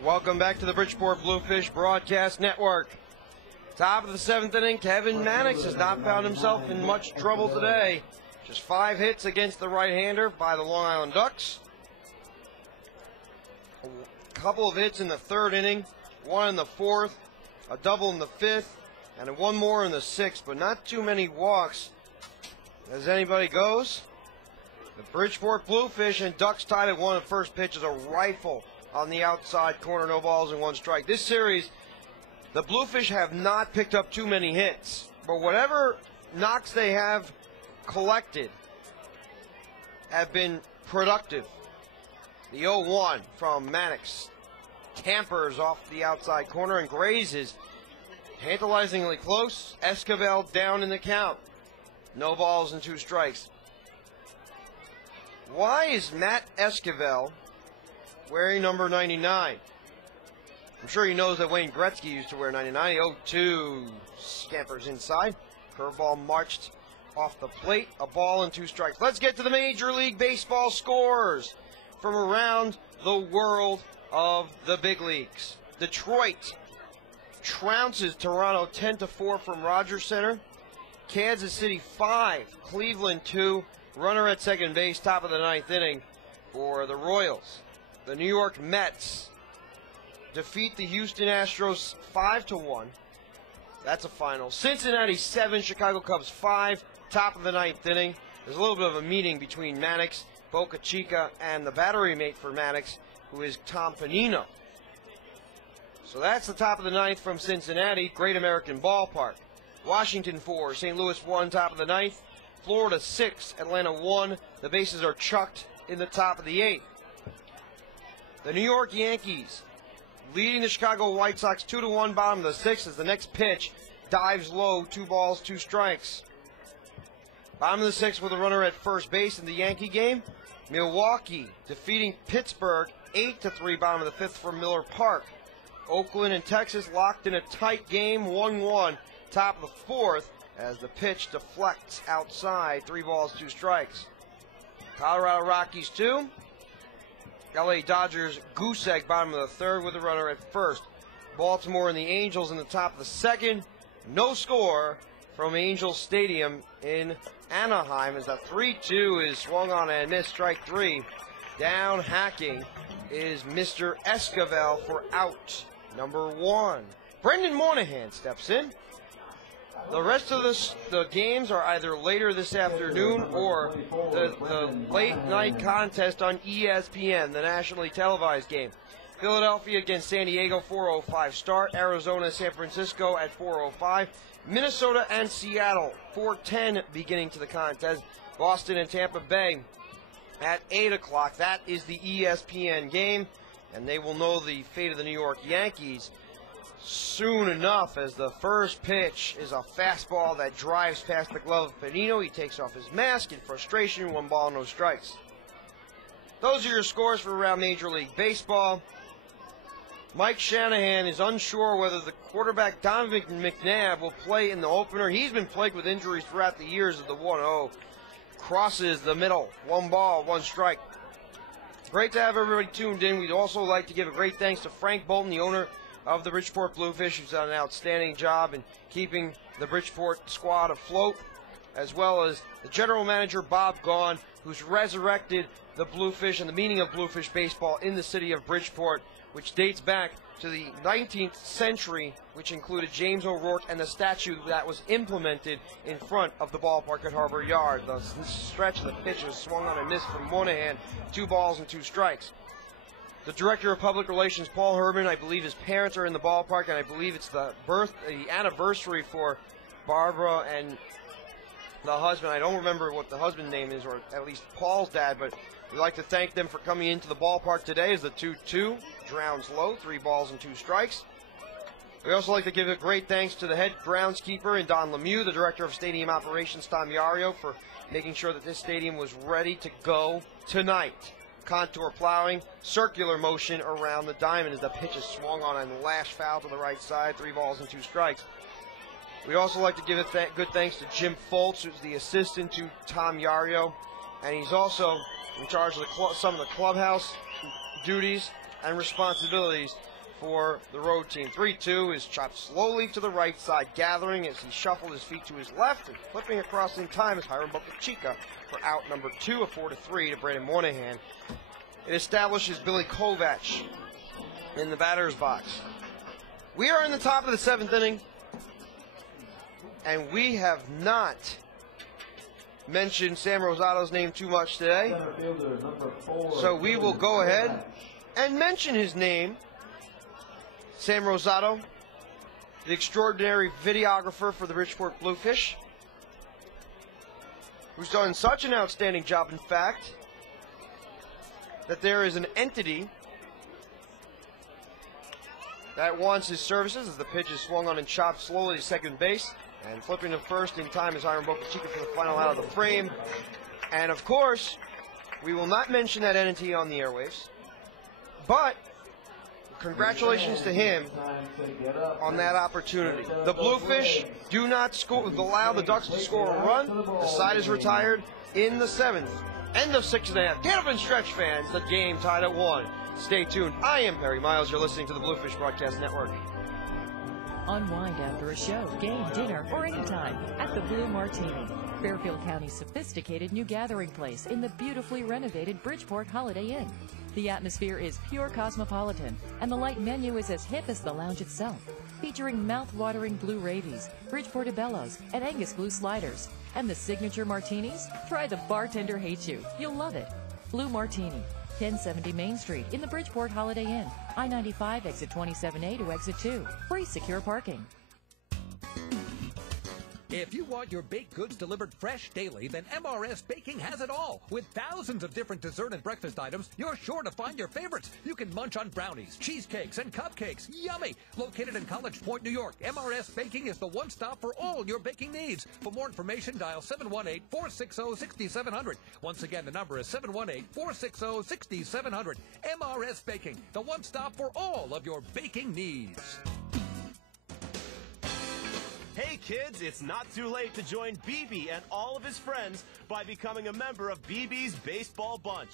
Welcome back to the Bridgeport Bluefish Broadcast Network. Top of the 7th inning, Kevin Mannix has not found himself in much trouble today. Just 5 hits against the right-hander by the Long Island Ducks. A couple of hits in the 3rd inning, 1 in the 4th, a double in the 5th, and 1 more in the 6th, but not too many walks. As anybody goes, the Bridgeport Bluefish and Ducks tied at 1. The first pitch is a rifle on the outside corner, no balls and 1 strike. This series, the Bluefish have not picked up too many hits, but whatever knocks they have collected have been productive. The 0-1 from Mannix tampers off the outside corner and grazes tantalizingly close. Esquivel down in the count. No balls and 2 strikes. Why is Matt Esquivel wearing number 99? I'm sure he knows that Wayne Gretzky used to wear 99. 0-2 scampers inside. Curveball marched off the plate. A ball and 2 strikes. Let's get to the Major League Baseball scores from around the world of the big leagues. Detroit trounces Toronto 10-4 from Rogers Center. Kansas City 5, Cleveland 2. Runner at second base, top of the 9th inning for the Royals. The New York Mets defeat the Houston Astros 5-1. That's a final. Cincinnati 7, Chicago Cubs 5, top of the 9th inning. There's a little bit of a meeting between Mannix, Boca Chica, and the battery mate for Mannix, who is Tom Panino. So that's the top of the 9th from Cincinnati, Great American Ballpark. Washington 4, St. Louis 1, top of the 9th. Florida 6, Atlanta 1. The bases are chucked in the top of the 8th. The New York Yankees leading the Chicago White Sox 2-1, bottom of the 6th, as the next pitch dives low, 2 balls, 2 strikes. Bottom of the 6th with a runner at first base in the Yankee game. Milwaukee defeating Pittsburgh 8-3, bottom of the 5th from Miller Park. Oakland and Texas locked in a tight game, 1-1, top of the 4th, as the pitch deflects outside, 3 balls, 2 strikes. Colorado Rockies 2. LA Dodgers goose egg, bottom of the 3rd with a runner at first. Baltimore and the Angels in the top of the 2nd. No score from Angels Stadium in Anaheim as the 3-2 is swung on and missed, strike 3. Down hacking is Mr. Esquivel for out number 1. Brendan Moynihan steps in. The rest of the games are either later this afternoon or the late night contest on ESPN, the nationally televised game. Philadelphia against San Diego, 4:05 start. Arizona, San Francisco at 4:05. Minnesota and Seattle, 4:10 beginning to the contest. Boston and Tampa Bay at 8 o'clock. That is the ESPN game, and they will know the fate of the New York Yankees soon enough, as the first pitch is a fastball that drives past the glove of Panino. He takes off his mask in frustration, 1 ball, no strikes. Those are your scores for around Major League Baseball. Mike Shanahan is unsure whether the quarterback Donovan McNabb will play in the opener. He's been plagued with injuries throughout the years of the 1-0. Crosses the middle, 1 ball, 1 strike. Great to have everybody tuned in. We'd also like to give a great thanks to Frank Bolton, the owner of the Bridgeport Bluefish, who's done an outstanding job in keeping the Bridgeport squad afloat, as well as the general manager Bob Gaughan, who's resurrected the Bluefish and the meaning of Bluefish baseball in the city of Bridgeport, which dates back to the 19th century, which included James O'Rourke and the statue that was implemented in front of the ballpark at Harbor Yard. The stretch of the pitch was swung on and missed from Moynihan, 2 balls and 2 strikes. The Director of Public Relations, Paul Herman, I believe his parents are in the ballpark, and I believe it's the anniversary for Barbara and the husband. I don't remember what the husband's name is, or at least Paul's dad, but we'd like to thank them for coming into the ballpark today as the 2-2 drowns low, 3 balls and 2 strikes. We also like to give a great thanks to the head groundskeeper and Don Lemieux, the director of stadium operations, Tom Yario, for making sure that this stadium was ready to go tonight. Contour plowing, circular motion around the diamond as the pitch is swung on and lashed foul to the right side, 3 balls and 2 strikes. We'd also like to give a good thanks to Jim Foltz, who's the assistant to Tom Yario, and he's also in charge of some of the clubhouse duties and responsibilities for the road team. 3-2 is chopped slowly to the right side, gathering as he shuffled his feet to his left and flipping across in time is Hiram Bocachica for out number 2, a 4-3 to Brandon Moynihan. It establishes Billy Kovac in the batter's box. We are in the top of the 7th inning, and we have not mentioned Sam Rosato's name too much today. So we will go ahead and mention his name. Sam Rosato, the extraordinary videographer for the Bridgeport Bluefish, who's done such an outstanding job, in fact, that there is an entity that wants his services as the pitch is swung on and chopped slowly to second base. And flipping to first in time is Hiram Bocachica for the final out of the frame. And of course, we will not mention that entity on the airwaves, but congratulations to him on that opportunity. The Bluefish do not allow the Ducks to score a run. The side is retired in the 7th. End of 6.5. Get up and stretch, fans. The game tied at 1. Stay tuned. I am Perry Miles. You're listening to the Bluefish Broadcast Network. Unwind after a show, game, dinner, or anytime at the Blue Martini, Fairfield County's sophisticated new gathering place in the beautifully renovated Bridgeport Holiday Inn. The atmosphere is pure cosmopolitan, and the light menu is as hip as the lounge itself, featuring mouth-watering blue ravies, Bridgeport Bellows, and Angus Blue sliders. And the signature martinis? Try the Bartender Hates You. You'll love it. Blue Martini, 1070 Main Street in the Bridgeport Holiday Inn. I-95 exit 27A to exit 2. Free secure parking. If you want your baked goods delivered fresh daily, then MRS Baking has it all. With thousands of different dessert and breakfast items, you're sure to find your favorites. You can munch on brownies, cheesecakes, and cupcakes. Yummy! Located in College Point, New York, MRS Baking is the one stop for all your baking needs. For more information, dial 718-460-6700. Once again, the number is 718-460-6700. MRS Baking, the one stop for all of your baking needs. Hey kids, it's not too late to join BB and all of his friends by becoming a member of BB's Baseball Bunch.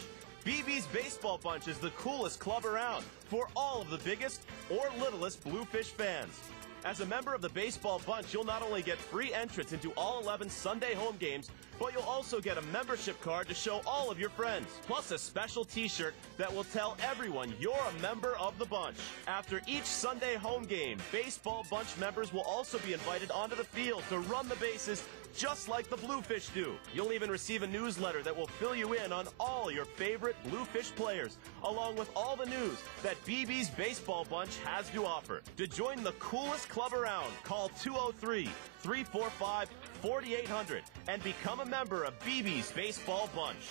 BB's Baseball Bunch is the coolest club around for all of the biggest or littlest Bluefish fans. As a member of the Baseball Bunch, you'll not only get free entrance into all 11 Sunday home games, but you'll also get a membership card to show all of your friends, plus a special t-shirt that will tell everyone you're a member of the bunch. After each Sunday home game, Baseball Bunch members will also be invited onto the field to run the bases just like the Bluefish do. You'll even receive a newsletter that will fill you in on all your favorite Bluefish players, along with all the news that BB's Baseball Bunch has to offer. To join the coolest club around, call 203-345-4800 and become a member of BB's Baseball Bunch.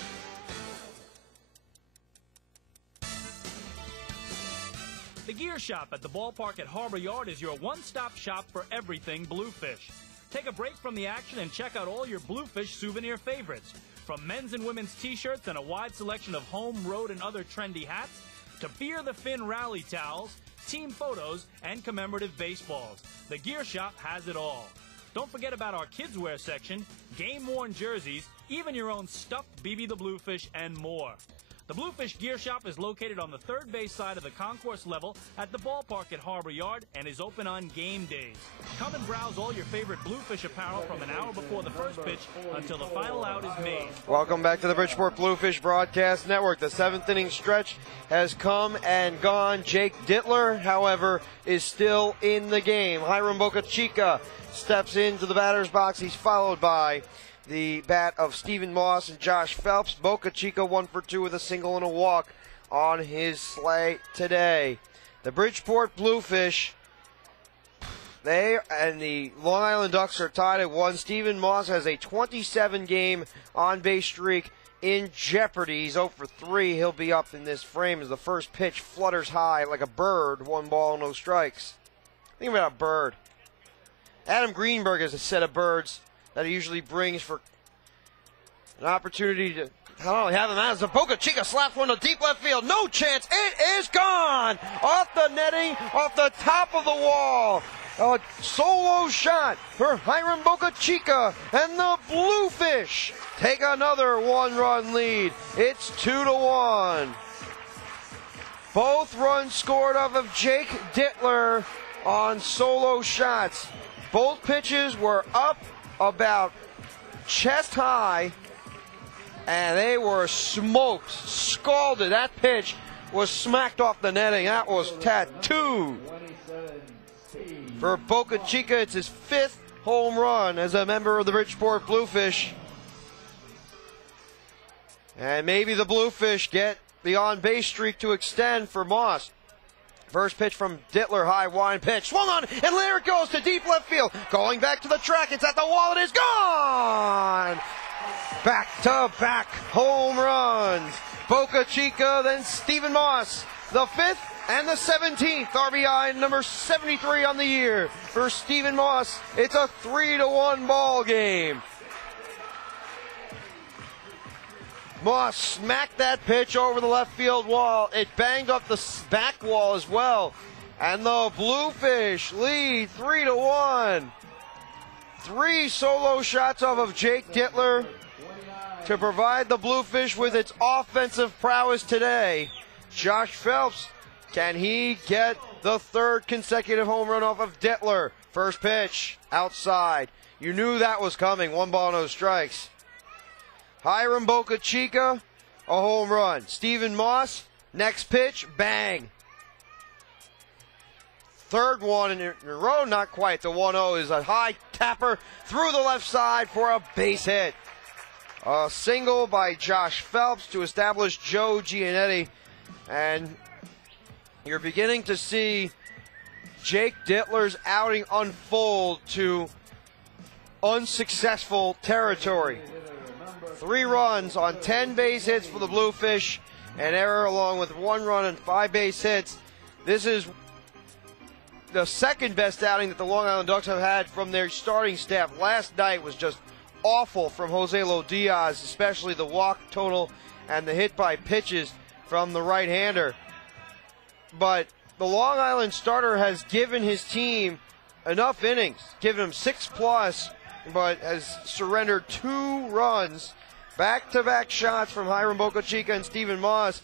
The Gear Shop at the ballpark at Harbor Yard is your one-stop shop for everything Bluefish. Take a break from the action and check out all your Bluefish souvenir favorites. From men's and women's t-shirts and a wide selection of home, road, and other trendy hats, to Fear the Fin rally towels, team photos, and commemorative baseballs. The Gear Shop has it all. Don't forget about our kids' wear section, game-worn jerseys, even your own stuffed BB the Bluefish, and more. The Bluefish Gear Shop is located on the third base side of the concourse level at the ballpark at Harbor Yard and is open on game days. Come and browse all your favorite Bluefish apparel from an hour before the first pitch until the final out is made. Welcome back to the Bridgeport Bluefish Broadcast Network. The 7th inning stretch has come and gone. Jake Dittler, however, is still in the game. Hiram Bocachica steps into the batter's box. He's followed by the bat of Stephen Moss and Josh Phelps. Bocachica 1 for 2 with a single and a walk on his slate today. The Bridgeport Bluefish, The Long Island Ducks are tied at 1. Stephen Moss has a 27-game on-base streak in jeopardy. He's 0 for 3. He'll be up in this frame as the first pitch flutters high like a bird. 1 ball, no strikes. Think about a bird. Adam Greenberg has a set of birds that he usually brings for an opportunity to have him out. As a Boca Chica slaps one to deep left field. No chance. It is gone. Off the netting, off the top of the wall. A solo shot for Hiram Boca Chica, and the Bluefish take another 1-run lead. It's 2-1. Both runs scored off of Jake Dittler on solo shots. Both pitches were up about chest high, and they were smoked, scalded. That pitch was smacked off the netting. That was tattooed. For Boca Chica, it's his 5th home run as a member of the Bridgeport Bluefish. And maybe the Bluefish get the on-base streak to extend for Moss. First pitch from Dittler, high wind pitch, swung on, and there it goes to deep left field. Going back to the track, it's at the wall, it is gone! Back-to-back home runs. Boca Chica, then Stephen Moss, the 5th and the 17th RBI, number 73 on the year. For Stephen Moss, it's a 3-1 ball game. Moss smacked that pitch over the left field wall. It banged up the back wall as well. And the Bluefish lead 3-1. 3 solo shots off of Jake Dittler to provide the Bluefish with its offensive prowess today. Josh Phelps, can he get the 3rd consecutive home run off of Dittler? First pitch, outside. You knew that was coming. 1 ball, no strikes. Hiram Boca Chica, a home run. Stephen Moss, next pitch, bang. 3rd one in a row, not quite. The 1-0 is a high tapper through the left side for a base hit. A single by Josh Phelps to establish Joe Giannetti. And you're beginning to see Jake Dittler's outing unfold to unsuccessful territory. 3 runs on 10 base hits for the Bluefish, an error along with 1 run and 5 base hits. This is the 2nd best outing that the Long Island Ducks have had from their starting staff. Last night was just awful from Jose Lo Diaz, especially the walk total and the hit by pitches from the right-hander. But the Long Island starter has given his team enough innings, given him 6+, but has surrendered 2 runs. Back-to-back shots from Hiram Boca Chica and Stephen Moss.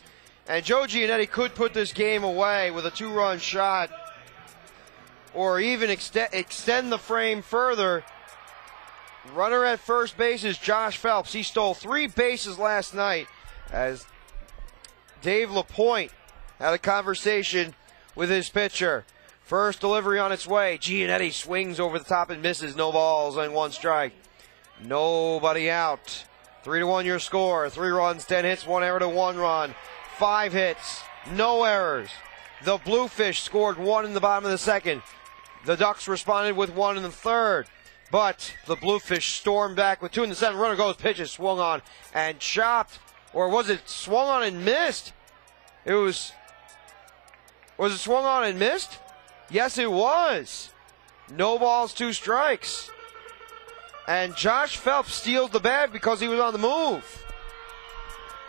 And Joe Giannetti could put this game away with a 2-run shot, or even extend the frame further. Runner at first base is Josh Phelps. He stole 3 bases last night as Dave LaPointe had a conversation with his pitcher. First delivery on its way. Giannetti swings over the top and misses. No balls and 1 strike. Nobody out. 3-1 your score. 3 runs, 10 hits, 1 error to 1 run. 5 hits, no errors. The Bluefish scored 1 in the bottom of the 2nd. The Ducks responded with 1 in the 3rd. But the Bluefish stormed back with 2 in the 7th. Runner goes, pitches, swung on and chopped. Or was it swung on and missed? Was it swung on and missed? Yes, it was. No balls, 2 strikes. And Josh Phelps steals the bag because he was on the move.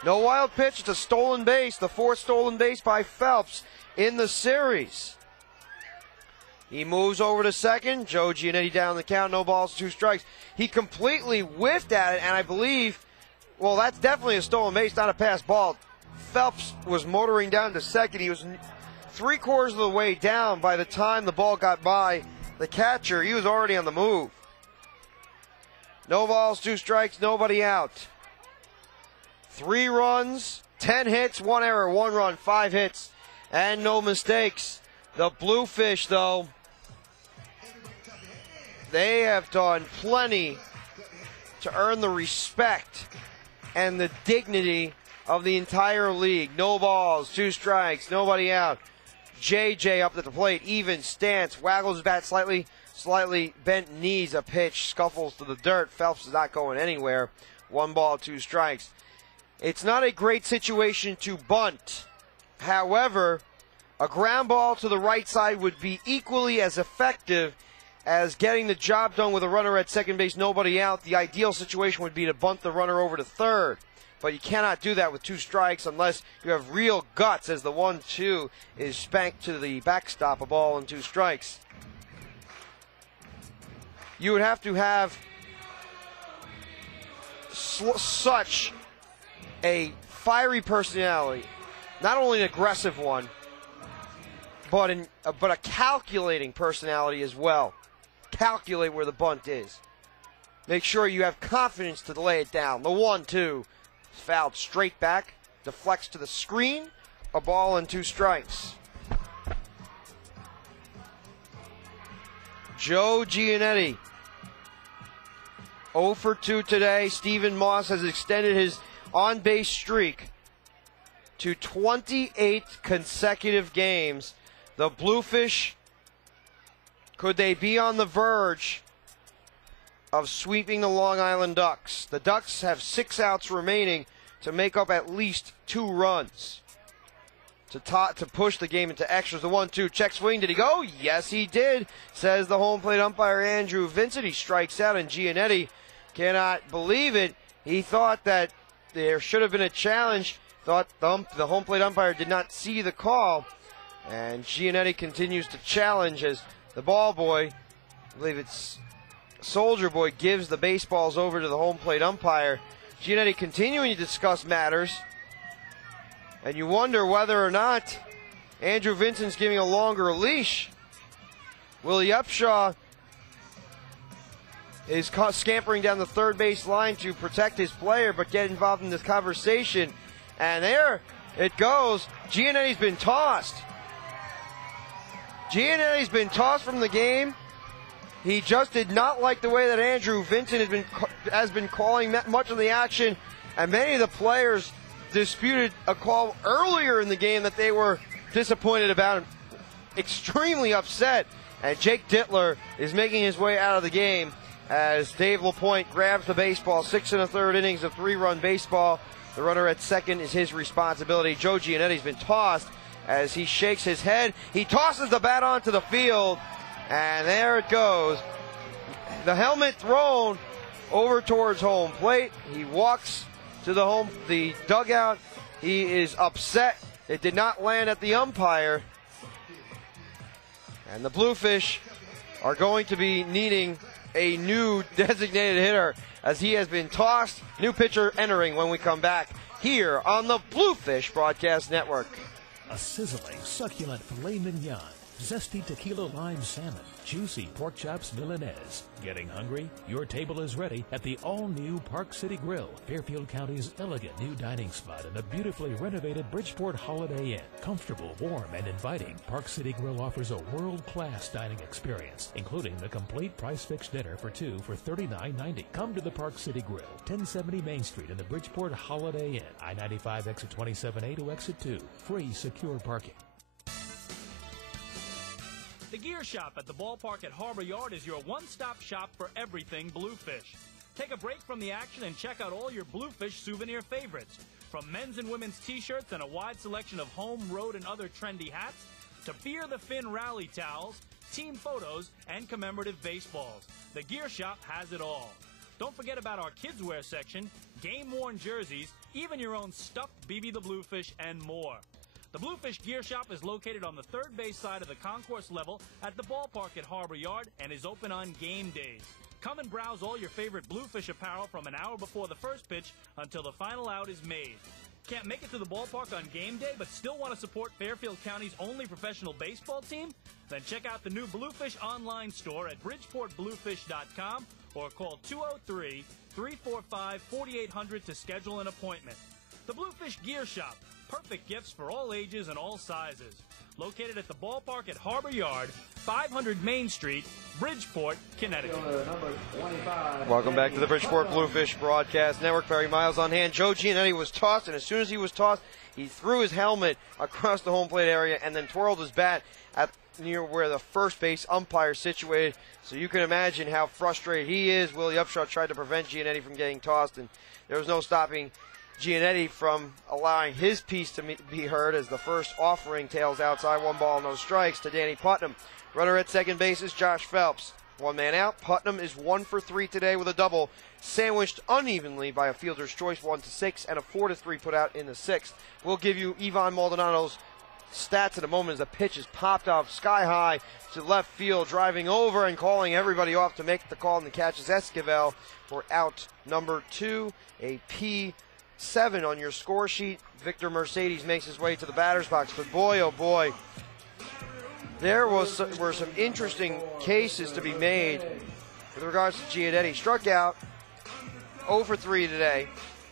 No wild pitch. It's a stolen base. The 4th stolen base by Phelps in the series. He moves over to second. Joe Giannetti down the count. No balls, 2 strikes. He completely whiffed at it, and I believe, well, that's definitely a stolen base, not a pass ball. Phelps was motoring down to second. He was 3/4 of the way down by the time the ball got by the catcher. He was already on the move. No balls, 2 strikes, nobody out. 3 runs, 10 hits, 1 error, 1 run, 5 hits, and no mistakes. The Bluefish, though, they have done plenty to earn the respect and the dignity of the entire league. No balls, 2 strikes, nobody out. JJ up at the plate, even stance, waggles his bat slightly, slightly bent knees, a pitch, scuffles to the dirt. Phelps is not going anywhere. 1 ball, 2 strikes. It's not a great situation to bunt. However, a ground ball to the right side would be equally as effective as getting the job done with a runner at second base, nobody out. The ideal situation would be to bunt the runner over to third. But you cannot do that with 2 strikes unless you have real guts, as the 1-2 is spanked to the backstop, a ball and 2 strikes. You would have to have such a fiery personality, not only an aggressive one, but a calculating personality as well. Calculate where the bunt is. Make sure you have confidence to lay it down. The 1-2 is fouled straight back, deflects to the screen, a ball and 2 strikes. Joe Giannetti, 0 for 2 today. Stephen Moss has extended his on-base streak to 28 consecutive games. The Bluefish, could they be on the verge of sweeping the Long Island Ducks? The Ducks have 6 outs remaining to make up at least 2 runs to push the game into extras. The 1-2, check swing. Did he go? Yes, he did, says the home plate umpire Andrew Vincent. He strikes out, and Giannetti cannot believe it. He thought that there should have been a challenge. Thought the home plate umpire did not see the call. And Giannetti continues to challenge as the ball boy, I believe it's Soldier Boy, gives the baseballs over to the home plate umpire. Giannetti continuing to discuss matters. And you wonder whether or not Andrew Vincent's giving a longer leash. Willie Upshaw is scampering down the third base line to protect his player, but get involved in this conversation. And there it goes. Giannetti's been tossed. Giannetti's been tossed from the game. He just did not like the way that Andrew Vincent has been calling much of the action, and many of the players disputed a call earlier in the game that they were disappointed about and extremely upset. And Jake Dittler is making his way out of the game as Dave LaPointe grabs the baseball. 6 1/3 innings of 3-run baseball. The runner at second is his responsibility. Joe Giannetti's been tossed as he shakes his head. He tosses the bat onto the field, and there it goes. The helmet thrown over towards home plate. He walks to the dugout. He is upset. It did not land at the umpire. And the Bluefish are going to be needing a new designated hitter as he has been tossed. New pitcher entering when we come back here on the Bluefish Broadcast Network. A sizzling, succulent filet mignon, zesty tequila lime salmon, juicy pork chops Milanese. Getting hungry? Your table is ready at the all-new Park City Grill, Fairfield County's elegant new dining spot in the beautifully renovated Bridgeport Holiday Inn. Comfortable, warm, and inviting, Park City Grill offers a world-class dining experience, including the complete price-fixed dinner for 2 for $39.90. Come to the Park City Grill, 1070 Main Street in the Bridgeport Holiday Inn, I-95 exit 27A to exit 2. Free, secure parking. The Gear Shop at the ballpark at Harbor Yard is your one-stop shop for everything Bluefish. Take a break from the action and check out all your Bluefish souvenir favorites. From men's and women's t-shirts and a wide selection of home, road, and other trendy hats, to Fear the Fin rally towels, team photos, and commemorative baseballs. The Gear Shop has it all. Don't forget about our kids' wear section, game-worn jerseys, even your own stuffed BB the Bluefish, and more. The Bluefish Gear Shop is located on the third base side of the concourse level at the ballpark at Harbor Yard and is open on game days. Come and browse all your favorite Bluefish apparel from an hour before the first pitch until the final out is made. Can't make it to the ballpark on game day but still want to support Fairfield County's only professional baseball team? Then check out the new Bluefish online store at bridgeportbluefish.com or call 203-345-4800 to schedule an appointment. The Bluefish Gear Shop. Perfect gifts for all ages and all sizes. Located at the ballpark at Harbor Yard, 500 Main Street, Bridgeport, Connecticut. Welcome back to the Bridgeport Bluefish Broadcast Network. Barry Miles on hand. Joe Giannetti was tossed, and as soon as he was tossed, he threw his helmet across the home plate area and then twirled his bat near where the first base umpire is situated, so you can imagine how frustrated he is. Willie Upshaw tried to prevent Giannetti from getting tossed, and there was no stopping Giannetti from allowing his piece to be heard as the first offering tails outside. 1 ball, no strikes to Danny Putnam. Runner at second base is Josh Phelps. 1 man out. Putnam is 1 for 3 today with a double, sandwiched unevenly by a fielder's choice 1-6 and a 4-3 put out in the 6th. We'll give you Ivan Maldonado's stats in a moment as the pitch is popped off sky high to left field, driving over and calling everybody off to make the call, and the catch is Esquivel for out number 2. A P7 on your score sheet. Victor Mercedes makes his way to the batter's box, but boy, oh boy, there were some interesting cases to be made with regards to Giannetti. Struck out 0 for 3 today.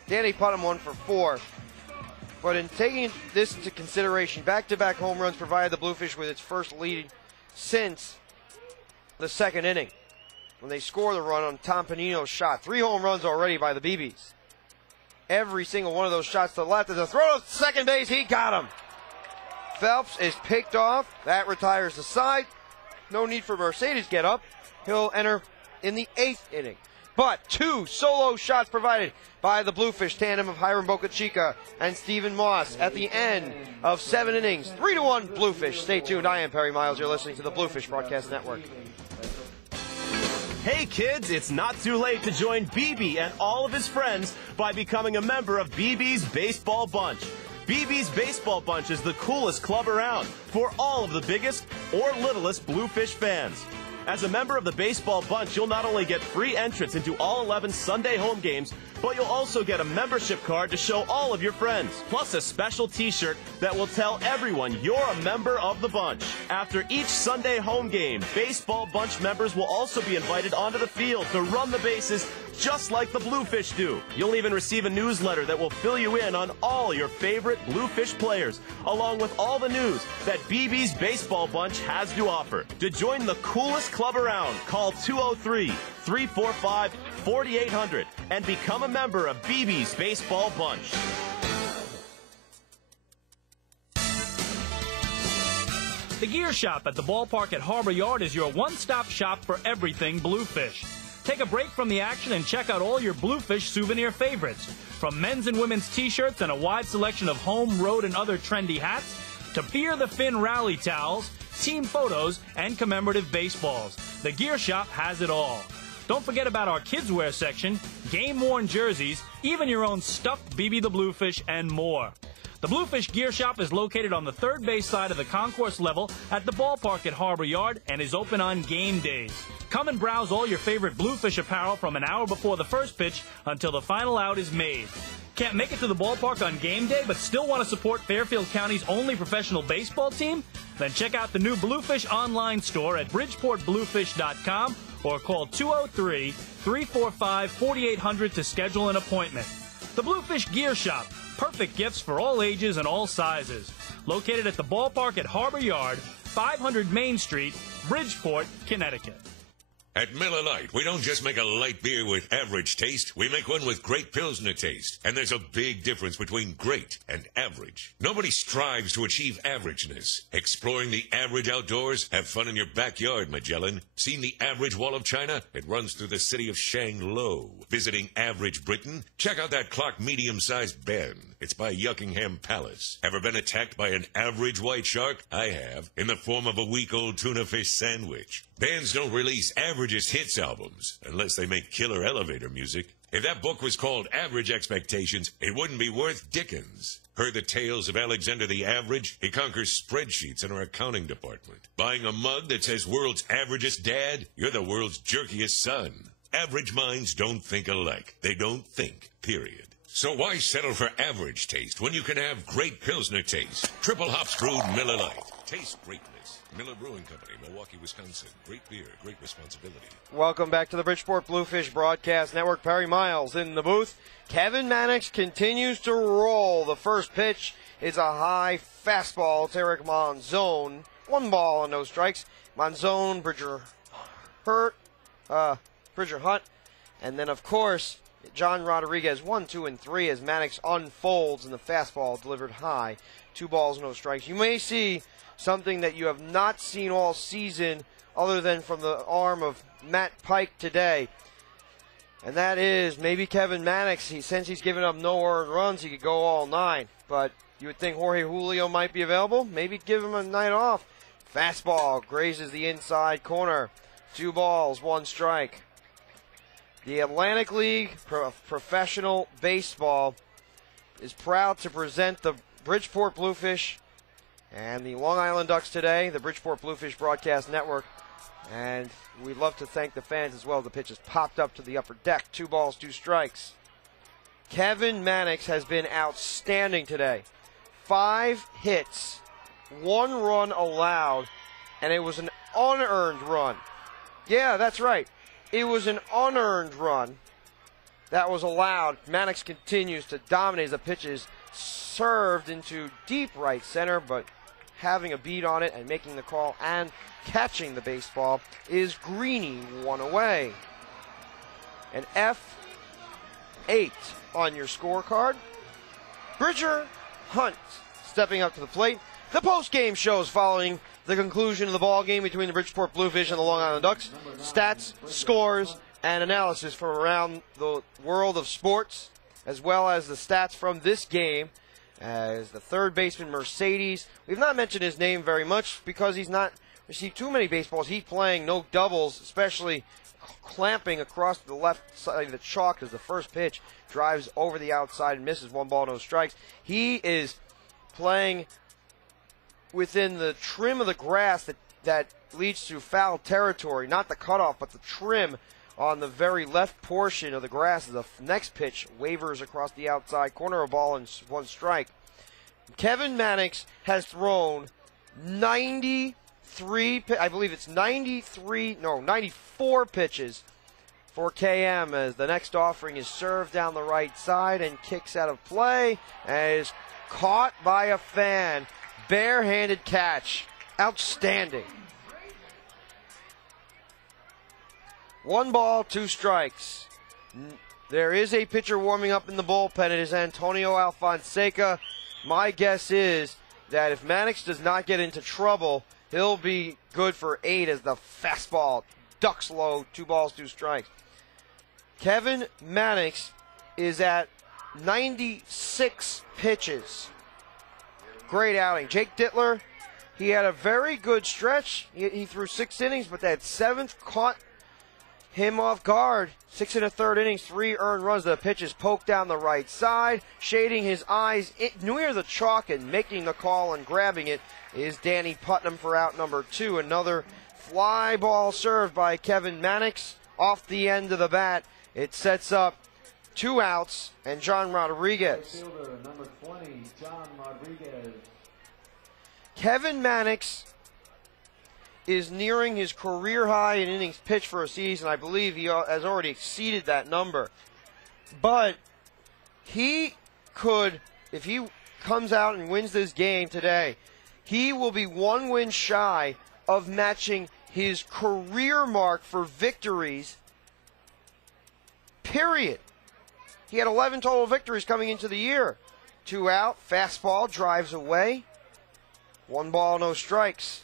Danny Putnam 1 for 4. But in taking this into consideration, back-to-back home runs provided the Bluefish with its first lead since the 2nd inning, when they score the run on Tom Panino's shot. 3 home runs already by the BBs. Every single one of those shots to the left. As a throw to second base, he got him. Phelps is picked off. That retires the side. No need for Mercedes to get up. He'll enter in the 8th inning. But 2 solo shots provided by the Bluefish tandem of Hiram Bocachica and Stephen Moss at the end of 7 innings. 3-1 Bluefish. Stay tuned. I am Perry Miles. You're listening to the Bluefish Broadcast Network. Hey kids, it's not too late to join BB and all of his friends by becoming a member of BB's Baseball Bunch. BB's Baseball Bunch is the coolest club around for all of the biggest or littlest Bluefish fans. As a member of the Baseball Bunch, you'll not only get free entrance into all 11 Sunday home games, but you'll also get a membership card to show all of your friends, plus a special t-shirt that will tell everyone you're a member of the bunch. After each Sunday home game, Baseball Bunch members will also be invited onto the field to run the bases just like the Bluefish do. You'll even receive a newsletter that will fill you in on all your favorite Bluefish players, along with all the news that BB's Baseball Bunch has to offer. To join the coolest club around, call 203-345-4800 and become a member of BB's Baseball Bunch. The Gear Shop at the ballpark at Harbor Yard is your one-stop shop for everything Bluefish. Take a break from the action and check out all your Bluefish souvenir favorites. From men's and women's t-shirts and a wide selection of home, road, and other trendy hats, to Fear the Fin rally towels, team photos, and commemorative baseballs. The Gear Shop has it all. Don't forget about our kids' wear section, game-worn jerseys, even your own stuffed BB the Bluefish, and more. The Bluefish Gear Shop is located on the third base side of the concourse level at the ballpark at Harbor Yard and is open on game days. Come and browse all your favorite Bluefish apparel from an hour before the first pitch until the final out is made. Can't make it to the ballpark on game day but still want to support Fairfield County's only professional baseball team? Then check out the new Bluefish online store at bridgeportbluefish.com or call 203-345-4800 to schedule an appointment. The Bluefish Gear Shop, perfect gifts for all ages and all sizes. Located at the ballpark at Harbor Yard, 500 Main Street, Bridgeport, Connecticut. At Miller Lite, we don't just make a light beer with average taste. We make one with great Pilsner taste. And there's a big difference between great and average. Nobody strives to achieve averageness. Exploring the average outdoors? Have fun in your backyard, Magellan. Seen the average wall of China? It runs through the city of Shanglo. Visiting average Britain? Check out that clock medium-sized Ben. It's by Yuckingham Palace. Ever been attacked by an average white shark? I have, in the form of a week-old tuna fish sandwich. Bands don't release averagist hits albums unless they make killer elevator music. If that book was called Average Expectations, it wouldn't be worth dickens. Heard the tales of Alexander the Average? He conquers spreadsheets in our accounting department. Buying a mug that says world's averagest dad? You're the world's jerkiest son. Average minds don't think alike. They don't think, period. So why settle for average taste when you can have great Pilsner taste? Triple hops brewed Miller Lite. Taste greatness. Miller Brewing Company, Milwaukee, Wisconsin. Great beer, great responsibility. Welcome back to the Bridgeport Bluefish Broadcast Network. Perry Miles in the booth. Kevin Mannix continues to roll. The first pitch is a high fastball to Eric Monzon. 1 ball and no strikes. Monzon, Bridger Hunt. And then, of course, John Rodriguez, 1, 2, and 3 as Mannix unfolds and the fastball delivered high. 2 balls, no strikes. You may see something that you have not seen all season other than from the arm of Matt Pike today. And that is maybe Kevin Mannix. Since he's given up no earned runs, he could go all 9. But you would think Jorge Julio might be available. Maybe give him a night off. Fastball grazes the inside corner. 2 balls, 1 strike. The Atlantic League Professional Baseball is proud to present the Bridgeport Bluefish and the Long Island Ducks today, the Bridgeport Bluefish Broadcast Network. And we'd love to thank the fans as well. The pitch has popped up to the upper deck. 2 balls, 2 strikes. Kevin Mannix has been outstanding today. 5 hits, 1 run allowed, and it was an unearned run. Yeah, that's right. It was an unearned run that was allowed. Mannix continues to dominate. The pitch is served into deep right center, but having a beat on it and making the call and catching the baseball is Greeny, 1 away. An F8 on your scorecard. Bridger Hunt stepping up to the plate. The post-game shows following the conclusion of the ball game between the Bridgeport Bluefish and the Long Island Ducks. Stats, scores, and analysis from around the world of sports, as well as the stats from this game. As the third baseman, Mercedes, we've not mentioned his name very much because he's not received too many baseballs. He's playing no doubles, especially clamping across the left side of the chalk as the first pitch drives over the outside and misses. 1 ball, no strikes. He is playing within the trim of the grass that leads to foul territory, not the cutoff, but the trim on the very left portion of the grass. The next pitch wavers across the outside corner, a ball and 1 strike. Kevin Mannix has thrown 94 pitches for KM as the next offering is served down the right side and kicks out of play and is caught by a fan. Barehanded catch. Outstanding. 1 ball, 2 strikes. There is a pitcher warming up in the bullpen. It is Antonio Alfonseca. My guess is that if Mannix does not get into trouble, he'll be good for 8 as the fastball ducks low. 2 balls, 2 strikes. Kevin Mannix is at 96 pitches. Great outing. Jake Dittler, he had a very good stretch. He threw 6 innings, but that 7th caught him off guard. 6 1/3 innings, 3 earned runs. The pitch is poked down the right side, shading his eyes near the chalk and making the call and grabbing it is Danny Putnam for out number 2. Another fly ball served by Kevin Mannix off the end of the bat. It sets up 2 outs and John Rodriguez. Fielder, number 20, John Rodriguez. Kevin Mannix is nearing his career high in innings pitched for a season. I believe he has already exceeded that number. But he could, if he comes out and wins this game today, he will be 1 win shy of matching his career mark for victories, period. He had 11 total victories coming into the year. 2 out, fastball, drives away. 1 ball, no strikes.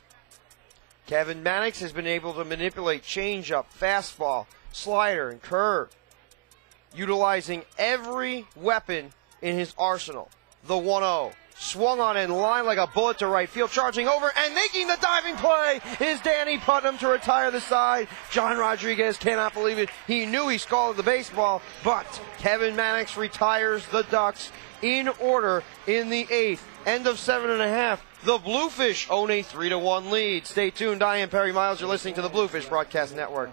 Kevin Mannix has been able to manipulate changeup, fastball, slider, and curve, utilizing every weapon in his arsenal. The 1-0. Swung on in line like a bullet to right field, charging over and making the diving play is Danny Putnam to retire the side. John Rodriguez cannot believe it. He knew he scalded the baseball, but Kevin Mannix retires the Ducks in order in the 8th. End of 7 1/2. The Bluefish own a 3-1 lead. Stay tuned. I am Perry Miles. You're listening to the Bluefish Broadcast Network.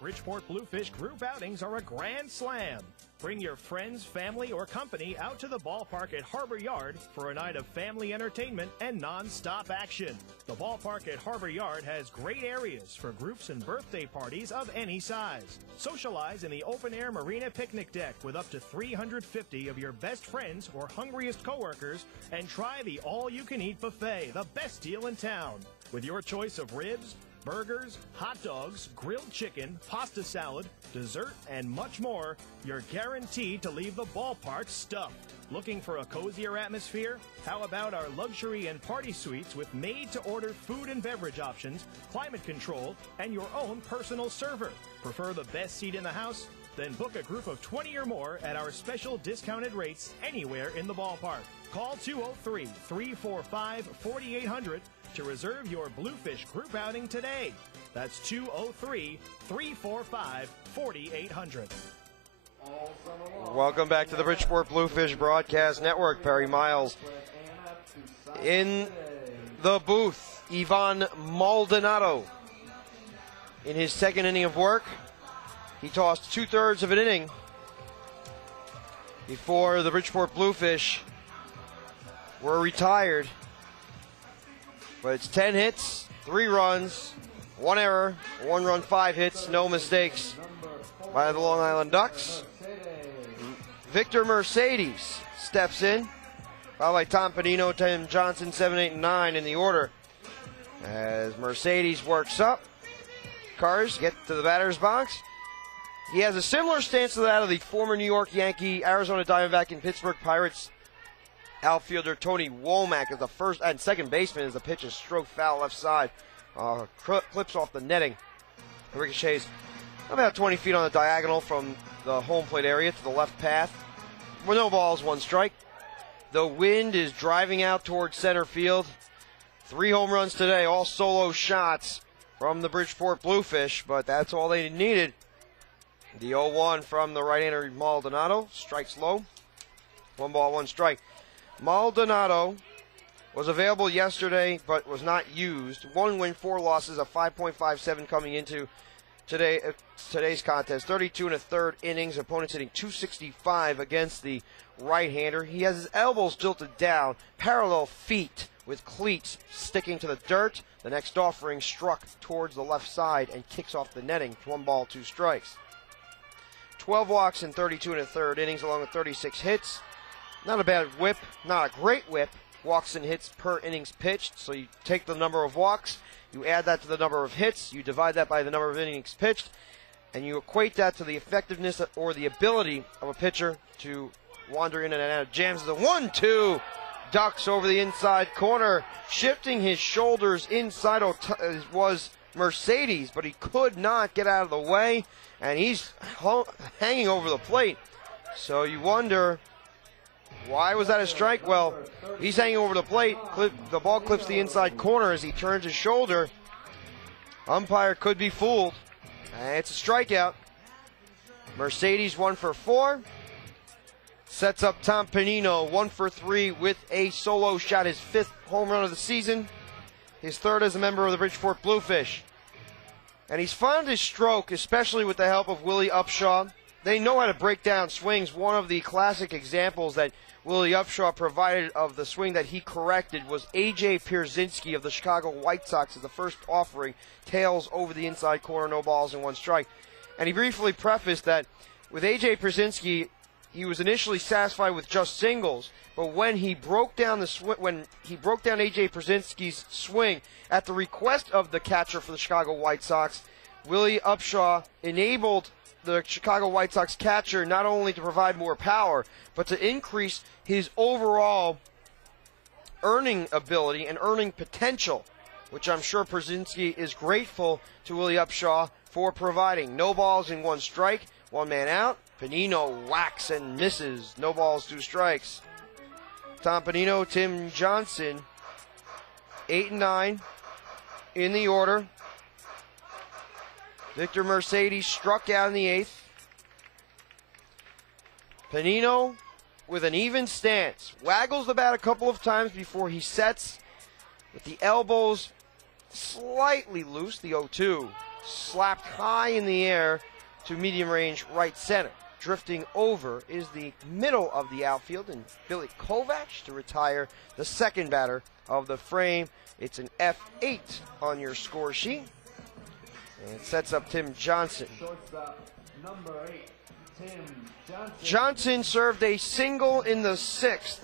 Bridgeport Bluefish group outings are a grand slam. Bring your friends, family, or company out to the ballpark at Harbor Yard for a night of family entertainment and non-stop action. The ballpark at Harbor Yard has great areas for groups and birthday parties of any size. Socialize in the open-air marina picnic deck with up to 350 of your best friends or hungriest coworkers, and try the all-you-can-eat buffet, the best deal in town. With your choice of ribs, burgers, hot dogs, grilled chicken, pasta salad, dessert, and much more, you're guaranteed to leave the ballpark stuffed. Looking for a cozier atmosphere? How about our luxury and party suites with made-to-order food and beverage options, climate control, and your own personal server? Prefer the best seat in the house? Then book a group of 20 or more at our special discounted rates anywhere in the ballpark. Call 203-345-4800 to reserve your Bluefish group outing today. That's 203-345-4800. Welcome back to the Bridgeport Bluefish Broadcast Network. Perry Miles in the booth. Ivan Maldonado in his second inning of work. He tossed 2/3 of an inning before the Bridgeport Bluefish were retired. But it's 10 hits, 3 runs, 1 error, 1 run, 5 hits, no mistakes by the Long Island Ducks. Victor Mercedes steps in, followed by Tom Panino, Tim Johnson, 7, 8, and 9 in the order. As Mercedes works up, Cars get to the batter's box. He has a similar stance to that of the former New York Yankee, Arizona Diamondback, and Pittsburgh Pirates outfielder Tony Womack as the first and second baseman as the pitch is stroked foul left side. Clips off the netting. Ricochets about 20 feet on the diagonal from the home plate area to the left path. With no balls, 1 strike. The wind is driving out towards center field. 3 home runs today, all solo shots from the Bridgeport Bluefish, but that's all they needed. The 0-1 from the right-hander Maldonado, strikes low. 1 ball, 1 strike. Maldonado was available yesterday, but was not used. 1 win, 4 losses, a 5.57 coming into today's contest. 32 1/3 innings, opponents hitting .265 against the right-hander. He has his elbows tilted down, parallel feet with cleats sticking to the dirt. The next offering struck towards the left side and kicks off the netting. 1 ball, 2 strikes. 12 walks in 32 1/3 innings, along with 36 hits. Not a bad whip, not a great whip. Walks and hits per innings pitched. So you take the number of walks, you add that to the number of hits, you divide that by the number of innings pitched, and you equate that to the effectiveness or the ability of a pitcher to wander in and out of jams. The 1-2 Ducks over the inside corner, shifting his shoulders inside was Mercedes, but he could not get out of the way, and he's hanging over the plate. So you wonder, why was that a strike? Well, he's hanging over the plate. The ball clips the inside corner as he turns his shoulder. Umpire could be fooled. And it's a strikeout. Mercedes 1 for 4. Sets up Tom Panino 1 for 3 with a solo shot, his 5th home run of the season. His 3rd as a member of the Bridgeport Bluefish. And he's found his stroke, especially with the help of Willie Upshaw. They know how to break down swings. One of the classic examples that Willie Upshaw provided of the swing that he corrected was A.J. Pierzynski of the Chicago White Sox as the first offering. Tails over the inside corner, no balls and 1 strike. And he briefly prefaced that with A.J. Pierzynski, he was initially satisfied with just singles, but when he broke down A.J. Pierzynski's swing at the request of the catcher for the Chicago White Sox, Willie Upshaw enabled the Chicago White Sox catcher not only to provide more power, but to increase his overall earning ability and earning potential, which I'm sure Pierzynski is grateful to Willie Upshaw for providing. No balls and 1 strike, 1 man out. Panino whacks and misses. No balls, 2 strikes. Tom Panino, Tim Johnson, 8 and 9 in the order. Victor Mercedes struck out in the 8th. Panino with an even stance. Waggles the bat a couple of times before he sets with the elbows slightly loose. The 0-2 slapped high in the air to medium range right center. Drifting over is the middle of the outfield, and Billy Kovac to retire the second batter of the frame. It's an F8 on your score sheet. And it sets up Tim Johnson. Shortstop, number 8, Tim Johnson. Johnson served a single in the 6th.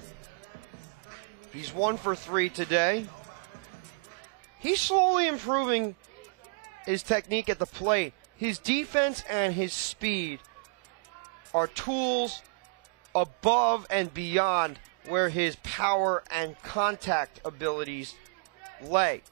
He's 1 for 3 today. He's slowly improving his technique at the plate. His defense and his speed are tools above and beyond where his power and contact abilities lay.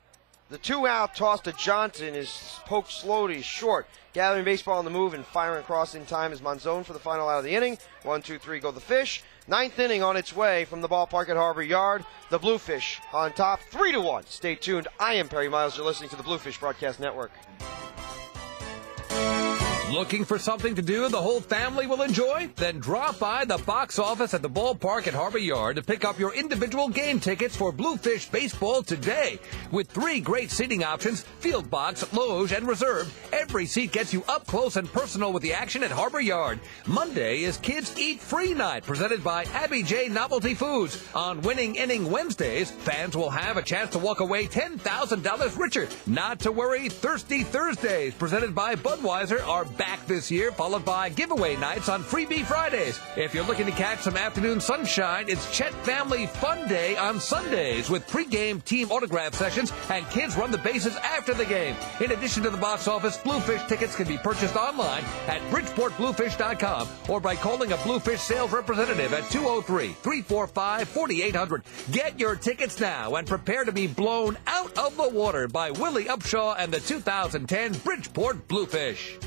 The 2-out toss to Johnson is poked slowly short. Gathering baseball on the move and firing across in time is Monzon for the final out of the inning. 1-2-3 go the Fish. Ninth inning on its way from the ballpark at Harbor Yard. The Bluefish on top 3-1. Stay tuned. I am Perry Miles. You're listening to the Bluefish Broadcast Network. Looking for something to do the whole family will enjoy? Then drop by the box office at the ballpark at Harbor Yard to pick up your individual game tickets for Bluefish Baseball today. With 3 great seating options, field box, loge, and reserve, every seat gets you up close and personal with the action at Harbor Yard. Monday is Kids Eat Free Night, presented by Abby J. Novelty Foods. On Winning Inning Wednesdays, fans will have a chance to walk away $10,000 richer. Not to worry, Thirsty Thursdays, presented by Budweiser, are back this year, followed by giveaway nights on Freebie Fridays. If you're looking to catch some afternoon sunshine, it's Chet Family Fun Day on Sundays with pregame team autograph sessions and kids run the bases after the game. In addition to the box office, Bluefish tickets can be purchased online at BridgeportBluefish.com or by calling a Bluefish sales representative at 203-345-4800. Get your tickets now and prepare to be blown out of the water by Willie Upshaw and the 2010 Bridgeport Bluefish.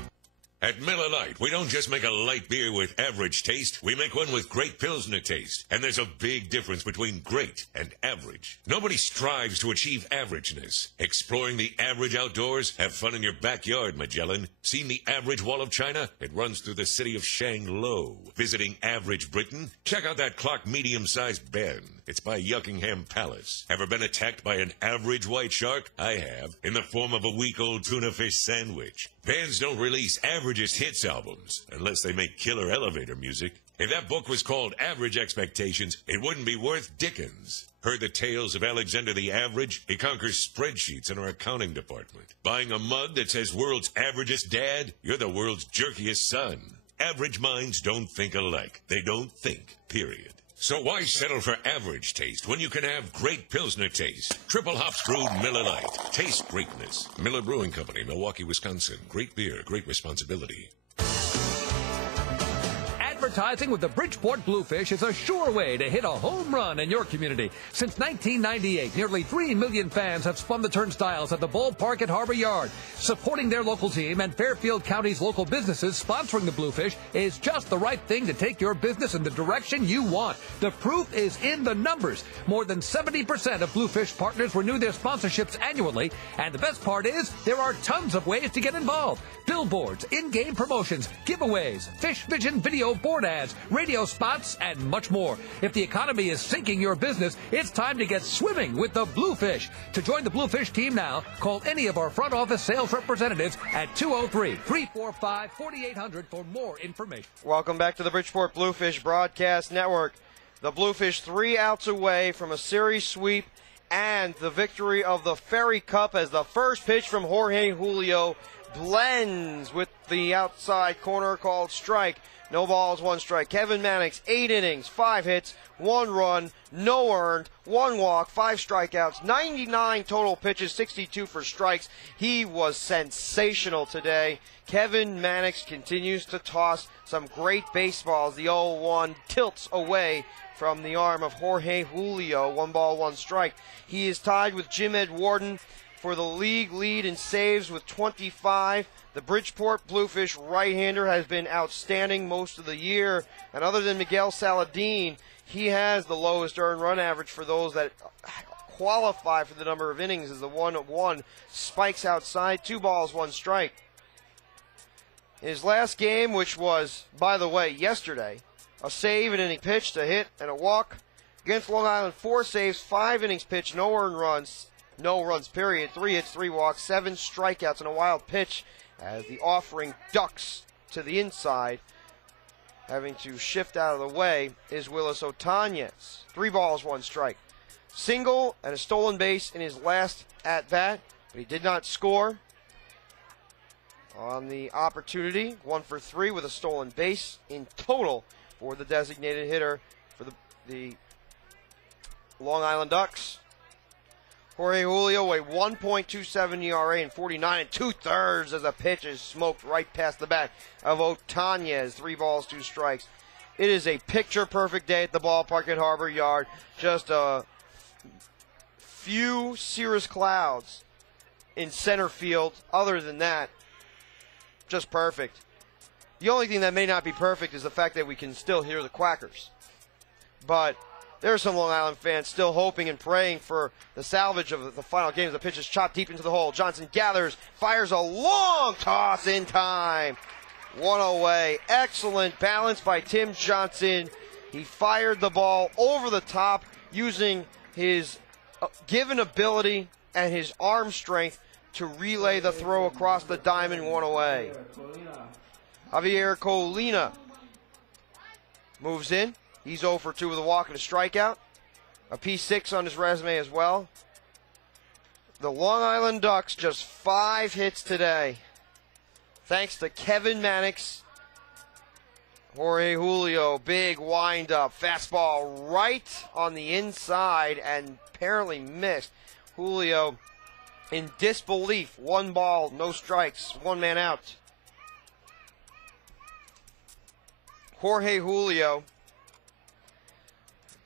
At Miller Lite, we don't just make a light beer with average taste. We make one with great Pilsner taste. And there's a big difference between great and average. Nobody strives to achieve averageness. Exploring the average outdoors? Have fun in your backyard, Magellan. Seen the average wall of China? It runs through the city of Shanglo. Visiting average Britain? Check out that clock medium-sized Ben. It's by Yuckingham Palace. Ever been attacked by an average white shark? I have. In the form of a week-old tuna fish sandwich. Bands don't release averagest hits albums unless they make killer elevator music. If that book was called Average Expectations, it wouldn't be worth dickens. Heard the tales of Alexander the Average? He conquers spreadsheets in our accounting department. Buying a mug that says world's averagest dad? You're the world's jerkiest son. Average minds don't think alike. They don't think, period. So why settle for average taste when you can have great Pilsner taste? Triple hops brewed Miller Lite. Taste greatness. Miller Brewing Company, Milwaukee, Wisconsin. Great beer, great responsibility. Advertising with the Bridgeport Bluefish is a sure way to hit a home run in your community. Since 1998, nearly 3 million fans have spun the turnstiles at the ballpark at Harbor Yard. Supporting their local team and Fairfield County's local businesses sponsoring the Bluefish is just the right thing to take your business in the direction you want. The proof is in the numbers. More than 70% of Bluefish partners renew their sponsorships annually, and the best part is there are tons of ways to get involved. Billboards, in-game promotions, giveaways, Fish Vision video board ads, radio spots, and much more. If the economy is sinking your business, it's time to get swimming with the Bluefish. To join the Bluefish team now, call any of our front office sales representatives at 203-345-4800 for more information. Welcome back to the Bridgeport Bluefish Broadcast Network. The Bluefish 3 outs away from a series sweep and the victory of the Ferry Cup as the first pitch from Jorge Julio blends with the outside corner called strike. No balls, 1 strike. Kevin Mannix, 8 innings, 5 hits, 1 run, no earned, 1 walk, 5 strikeouts, 99 total pitches, 62 for strikes. He was sensational today. Kevin Mannix continues to toss some great baseballs. The 0-1 tilts away from the arm of Jorge Julio. 1 ball, 1 strike. He is tied with Jim Ed Warden for the league lead in saves with 25. The Bridgeport Bluefish right-hander has been outstanding most of the year. And other than Miguel Saladin, he has the lowest earned run average for those that qualify for the number of innings as the 1-1 spikes outside. 2 balls, 1 strike. In his last game, which was, by the way, yesterday, a save, an inning pitched, a hit, and a walk. Against Long Island, 4 saves, 5 innings pitched, no earned runs. No runs, period. 3 hits, 3 walks, 7 strikeouts, and a wild pitch as the offering ducks to the inside. Having to shift out of the way is Willis Otañez. 3 balls, 1 strike. Single and a stolen base in his last at-bat, but he did not score on the opportunity. 1 for 3 with a stolen base in total for the designated hitter for the Long Island Ducks. Jorge Julio, a 1.27 ERA and 49 2/3 as a pitch is smoked right past the bat of Otañez. 3 balls, 2 strikes. It is a picture-perfect day at the ballpark at Harbor Yard. Just a few cirrus clouds in center field. Other than that, just perfect. The only thing that may not be perfect is the fact that we can still hear the Quackers. But there are some Long Island fans still hoping and praying for the salvage of the final game. The pitch is chopped deep into the hole. Johnson gathers, fires a long toss in time. One away. Excellent balance by Tim Johnson. He fired the ball over the top using his given ability and his arm strength to relay the throw across the diamond. One away. Javier Colina moves in. He's 0 for 2 with a walk and a strikeout. A P6 on his resume as well. The Long Island Ducks just 5 hits today, thanks to Kevin Mannix. Jorge Julio, big windup, fastball right on the inside and apparently missed. Julio in disbelief. 1 ball, no strikes, 1 man out. Jorge Julio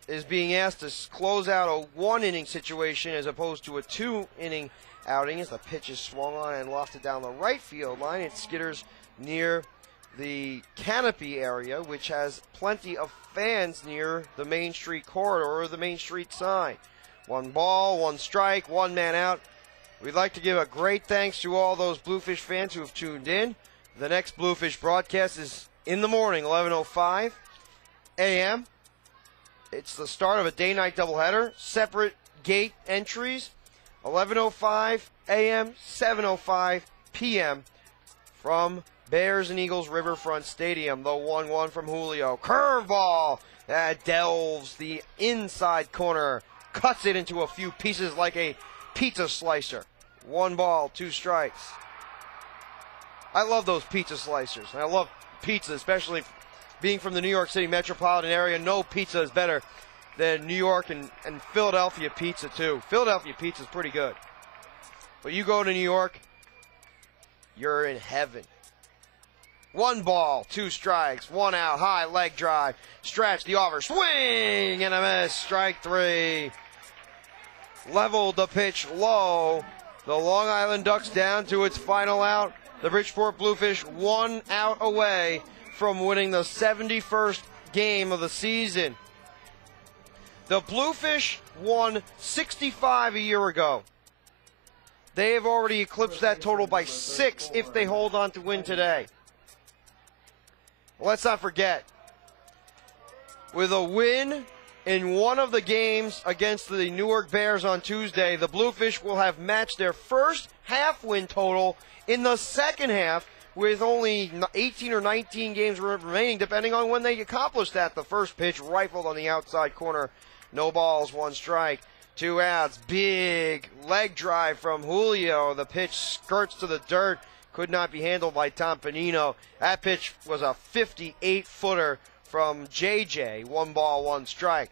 is being asked to close out a 1-inning situation as opposed to a 2-inning outing as the pitch is swung on and lofted down the right field line. It skitters near the canopy area, which has plenty of fans near the Main Street corridor or the Main Street sign. 1 ball, 1 strike, 1 man out. We'd like to give a great thanks to all those Bluefish fans who have tuned in. The next Bluefish broadcast is in the morning, 11:05 a.m. It's the start of a day-night doubleheader. Separate gate entries, 11:05 a.m., 7:05 p.m. from Bears and Eagles Riverfront Stadium. The 1-1 from Julio. Curveball that delves the inside corner, cuts it into a few pieces like a pizza slicer. 1 ball, 2 strikes. I love those pizza slicers. I love pizza, especially being from the New York City metropolitan area. No pizza is better than New York and Philadelphia pizza, too. Philadelphia pizza is pretty good. But you go to New York, you're in heaven. 1 ball, 2 strikes, 1 out, high leg drive, stretch the offer, swing and a miss, strike 3. Leveled the pitch low. The Long Island Ducks down to its final out. The Bridgeport Bluefish 1 out away from winning the 71st game of the season. The Bluefish won 65 a year ago. They have already eclipsed that total by 6 if they hold on to win today. Let's not forget, with a win in one of the games against the Newark Bears on Tuesday, the Bluefish will have matched their first half-win total in the second half with only 18 or 19 games remaining, depending on when they accomplish that. The first pitch rifled on the outside corner. No balls, 1 strike, 2 outs. Big leg drive from Julio. The pitch skirts to the dirt. Could not be handled by Tom Panino. That pitch was a 58-footer from JJ. 1 ball, 1 strike.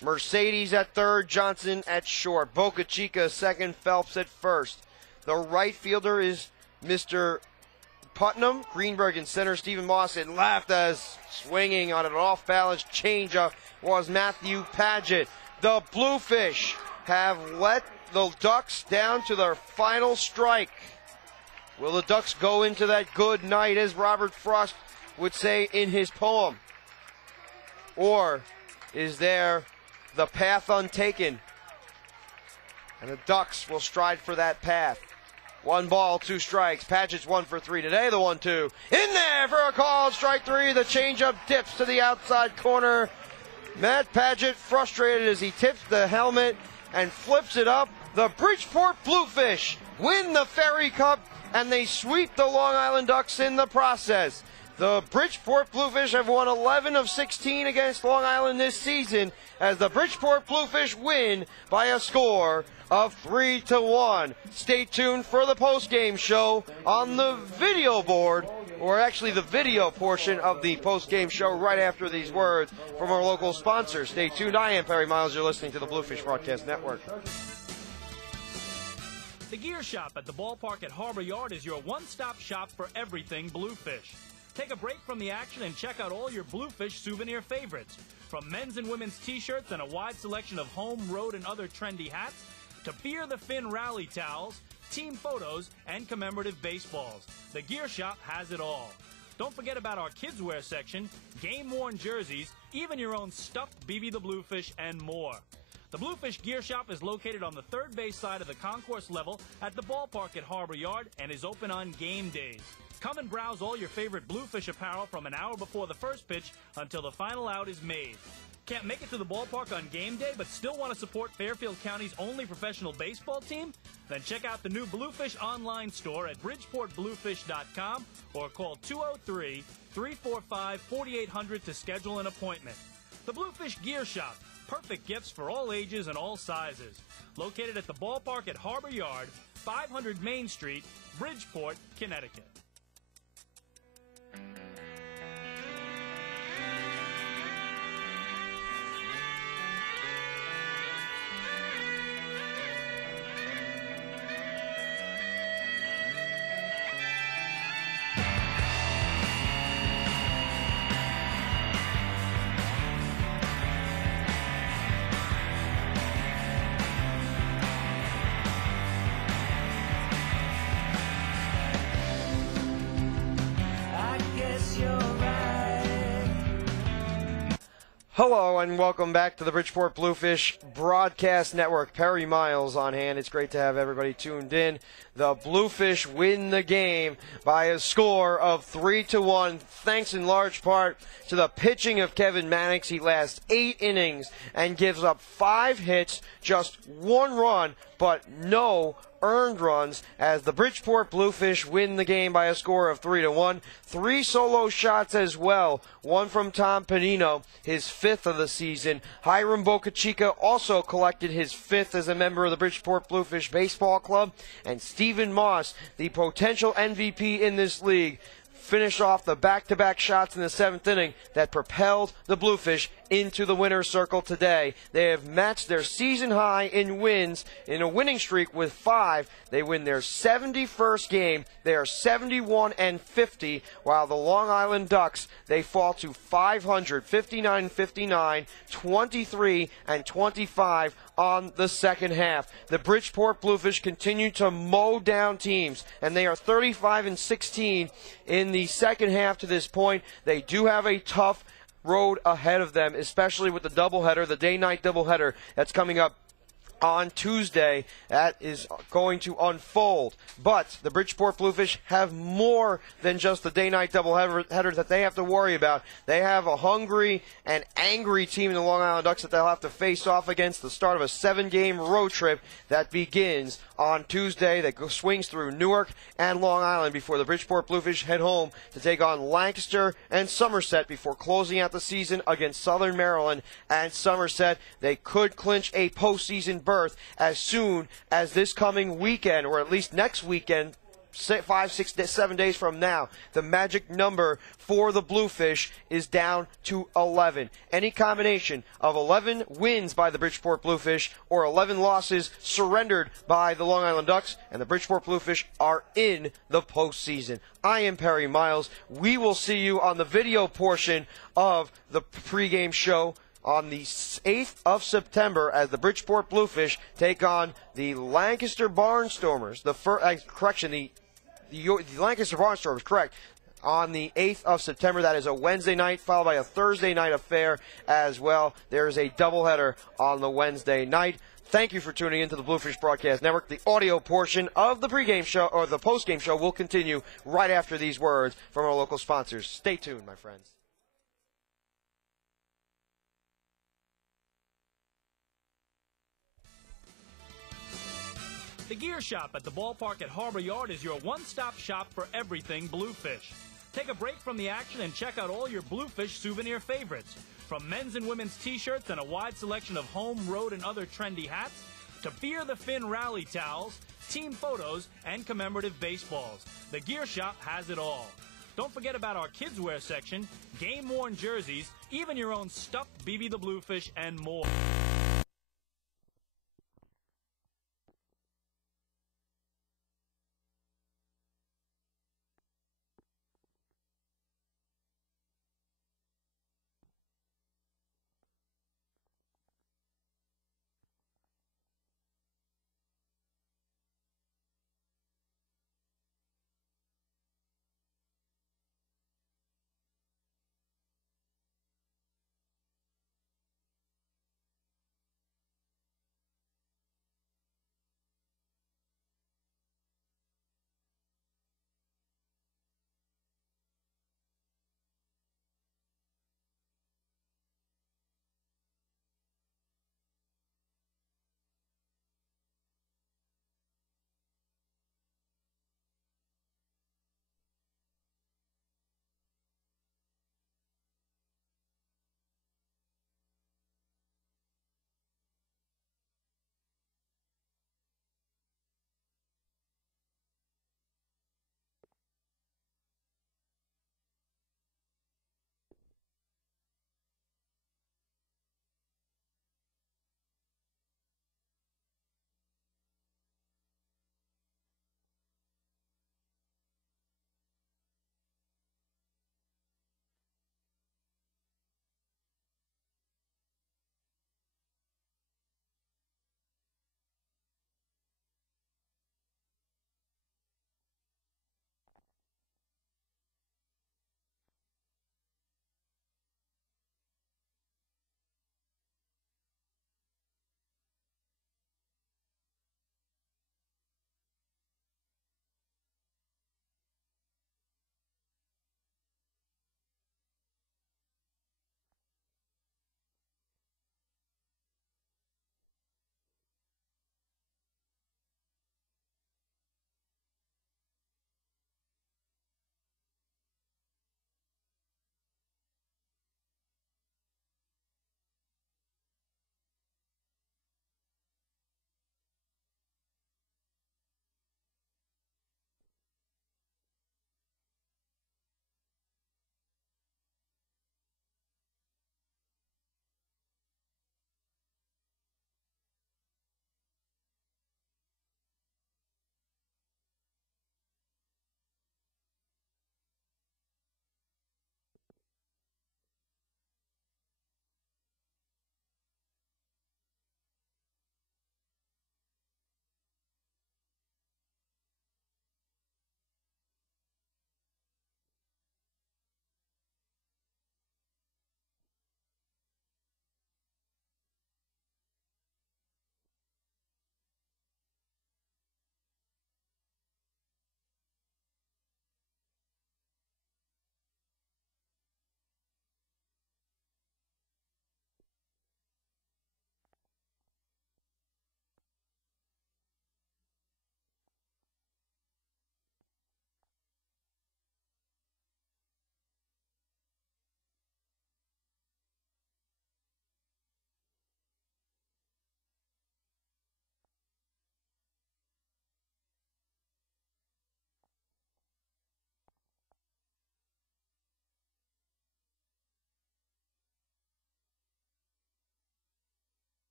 Mercedes at third, Johnson at short. Boca Chica second, Phelps at first. The right fielder is Mr. Putnam. Greenberg in center, Stephen Moss in left, as swinging on an off-balance changeup was Matthew Paget. The Bluefish have let the Ducks down to their final strike. Will the Ducks go into that good night, as Robert Frost would say in his poem? Or is there the path untaken? And the Ducks will stride for that path. 1 ball, 2 strikes. Paget's 1 for 3 today. The 1-2. In there for a call. Strike 3. The changeup dips to the outside corner. Matt Paget frustrated as he tips the helmet and flips it up. The Bridgeport Bluefish win the Ferry Cup, and they sweep the Long Island Ducks in the process. The Bridgeport Bluefish have won 11 of 16 against Long Island this season, as the Bridgeport Bluefish win by a score of 3-1. Stay tuned for the post-game show on the video board, or actually the video portion of the post-game show right after these words from our local sponsor. Stay tuned. I am Perry Miles. You're listening to the Bluefish Broadcast Network. The Gear Shop at the ballpark at Harbor Yard is your one-stop shop for everything Bluefish. Take a break from the action and check out all your Bluefish souvenir favorites. From men's and women's t-shirts and a wide selection of home, road, and other trendy hats, to Fear the Fin rally towels, team photos, and commemorative baseballs. The Gear Shop has it all. Don't forget about our kids' wear section, game-worn jerseys, even your own stuffed BB the Bluefish, and more. The Bluefish Gear Shop is located on the third base side of the concourse level at the ballpark at Harbor Yard and is open on game days. Come and browse all your favorite Bluefish apparel from an hour before the first pitch until the final out is made. Can't make it to the ballpark on game day but still want to support Fairfield County's only professional baseball team? Then check out the new Bluefish online store at bridgeportbluefish.com or call 203-345-4800 to schedule an appointment. The Bluefish Gear Shop, perfect gifts for all ages and all sizes. Located at the ballpark at Harbor Yard, 500 Main Street, Bridgeport, Connecticut. Hello and welcome back to the Bridgeport Bluefish Broadcast Network. Perry Miles on hand. It's great to have everybody tuned in. The Bluefish win the game by a score of 3-1, thanks in large part to the pitching of Kevin Mannix. He lasts 8 innings and gives up 5 hits, just 1 run, but no earned runs as the Bridgeport Bluefish win the game by a score of 3-1. 3 solo shots as well. One from Tom Panino, his 5th of the season. Hiram Bocachica also collected his 5th as a member of the Bridgeport Bluefish Baseball Club. And Stephen Moss, the potential MVP in this league, finished off the back-to-back shots in the 7th inning that propelled the Bluefish into the winner's circle today. They have matched their season high in wins in a winning streak with 5. They win their 71st game. They are 71-50, while the Long Island Ducks, they fall to 500, 59-59, 23-25 on the second half. The Bridgeport Bluefish continue to mow down teams, and they are 35-16 in the second half to this point. They do have a tough road ahead of them, especially with the doubleheader, the day-night doubleheader that's coming up on Tuesday. That is going to unfold. But the Bridgeport Bluefish have more than just the day-night doubleheader that they have to worry about. They have a hungry and angry team in the Long Island Ducks that they'll have to face off against, the start of a 7-game road trip that begins on Tuesday, that swings through Newark and Long Island before the Bridgeport Bluefish head home to take on Lancaster and Somerset before closing out the season against Southern Maryland and Somerset. They could clinch a postseason berth as soon as this coming weekend, or at least next weekend, 5, 6, 7 days from now. The magic number for the Bluefish is down to 11. Any combination of 11 wins by the Bridgeport Bluefish or 11 losses surrendered by the Long Island Ducks, and the Bridgeport Bluefish are in the postseason. I am Perry Miles. We will see you on the video portion of the pregame show on the 8th of September as the Bridgeport Bluefish take on the Lancaster Barnstormers. The Lancaster Barnstormers, correct, on the 8th of September. That is a Wednesday night, followed by a Thursday night affair as well. There is a doubleheader on the Wednesday night. Thank you for tuning into the Bluefish Broadcast Network. The audio portion of the pregame show, or the postgame show, will continue right after these words from our local sponsors. Stay tuned, my friends. The Gear Shop at the ballpark at Harbor Yard is your one-stop shop for everything Bluefish. Take a break from the action and check out all your Bluefish souvenir favorites. From men's and women's t-shirts and a wide selection of home, road, and other trendy hats, to Fear the Fin rally towels, team photos, and commemorative baseballs. The Gear Shop has it all. Don't forget about our kids' wear section, game-worn jerseys, even your own stuffed BB the Bluefish, and more.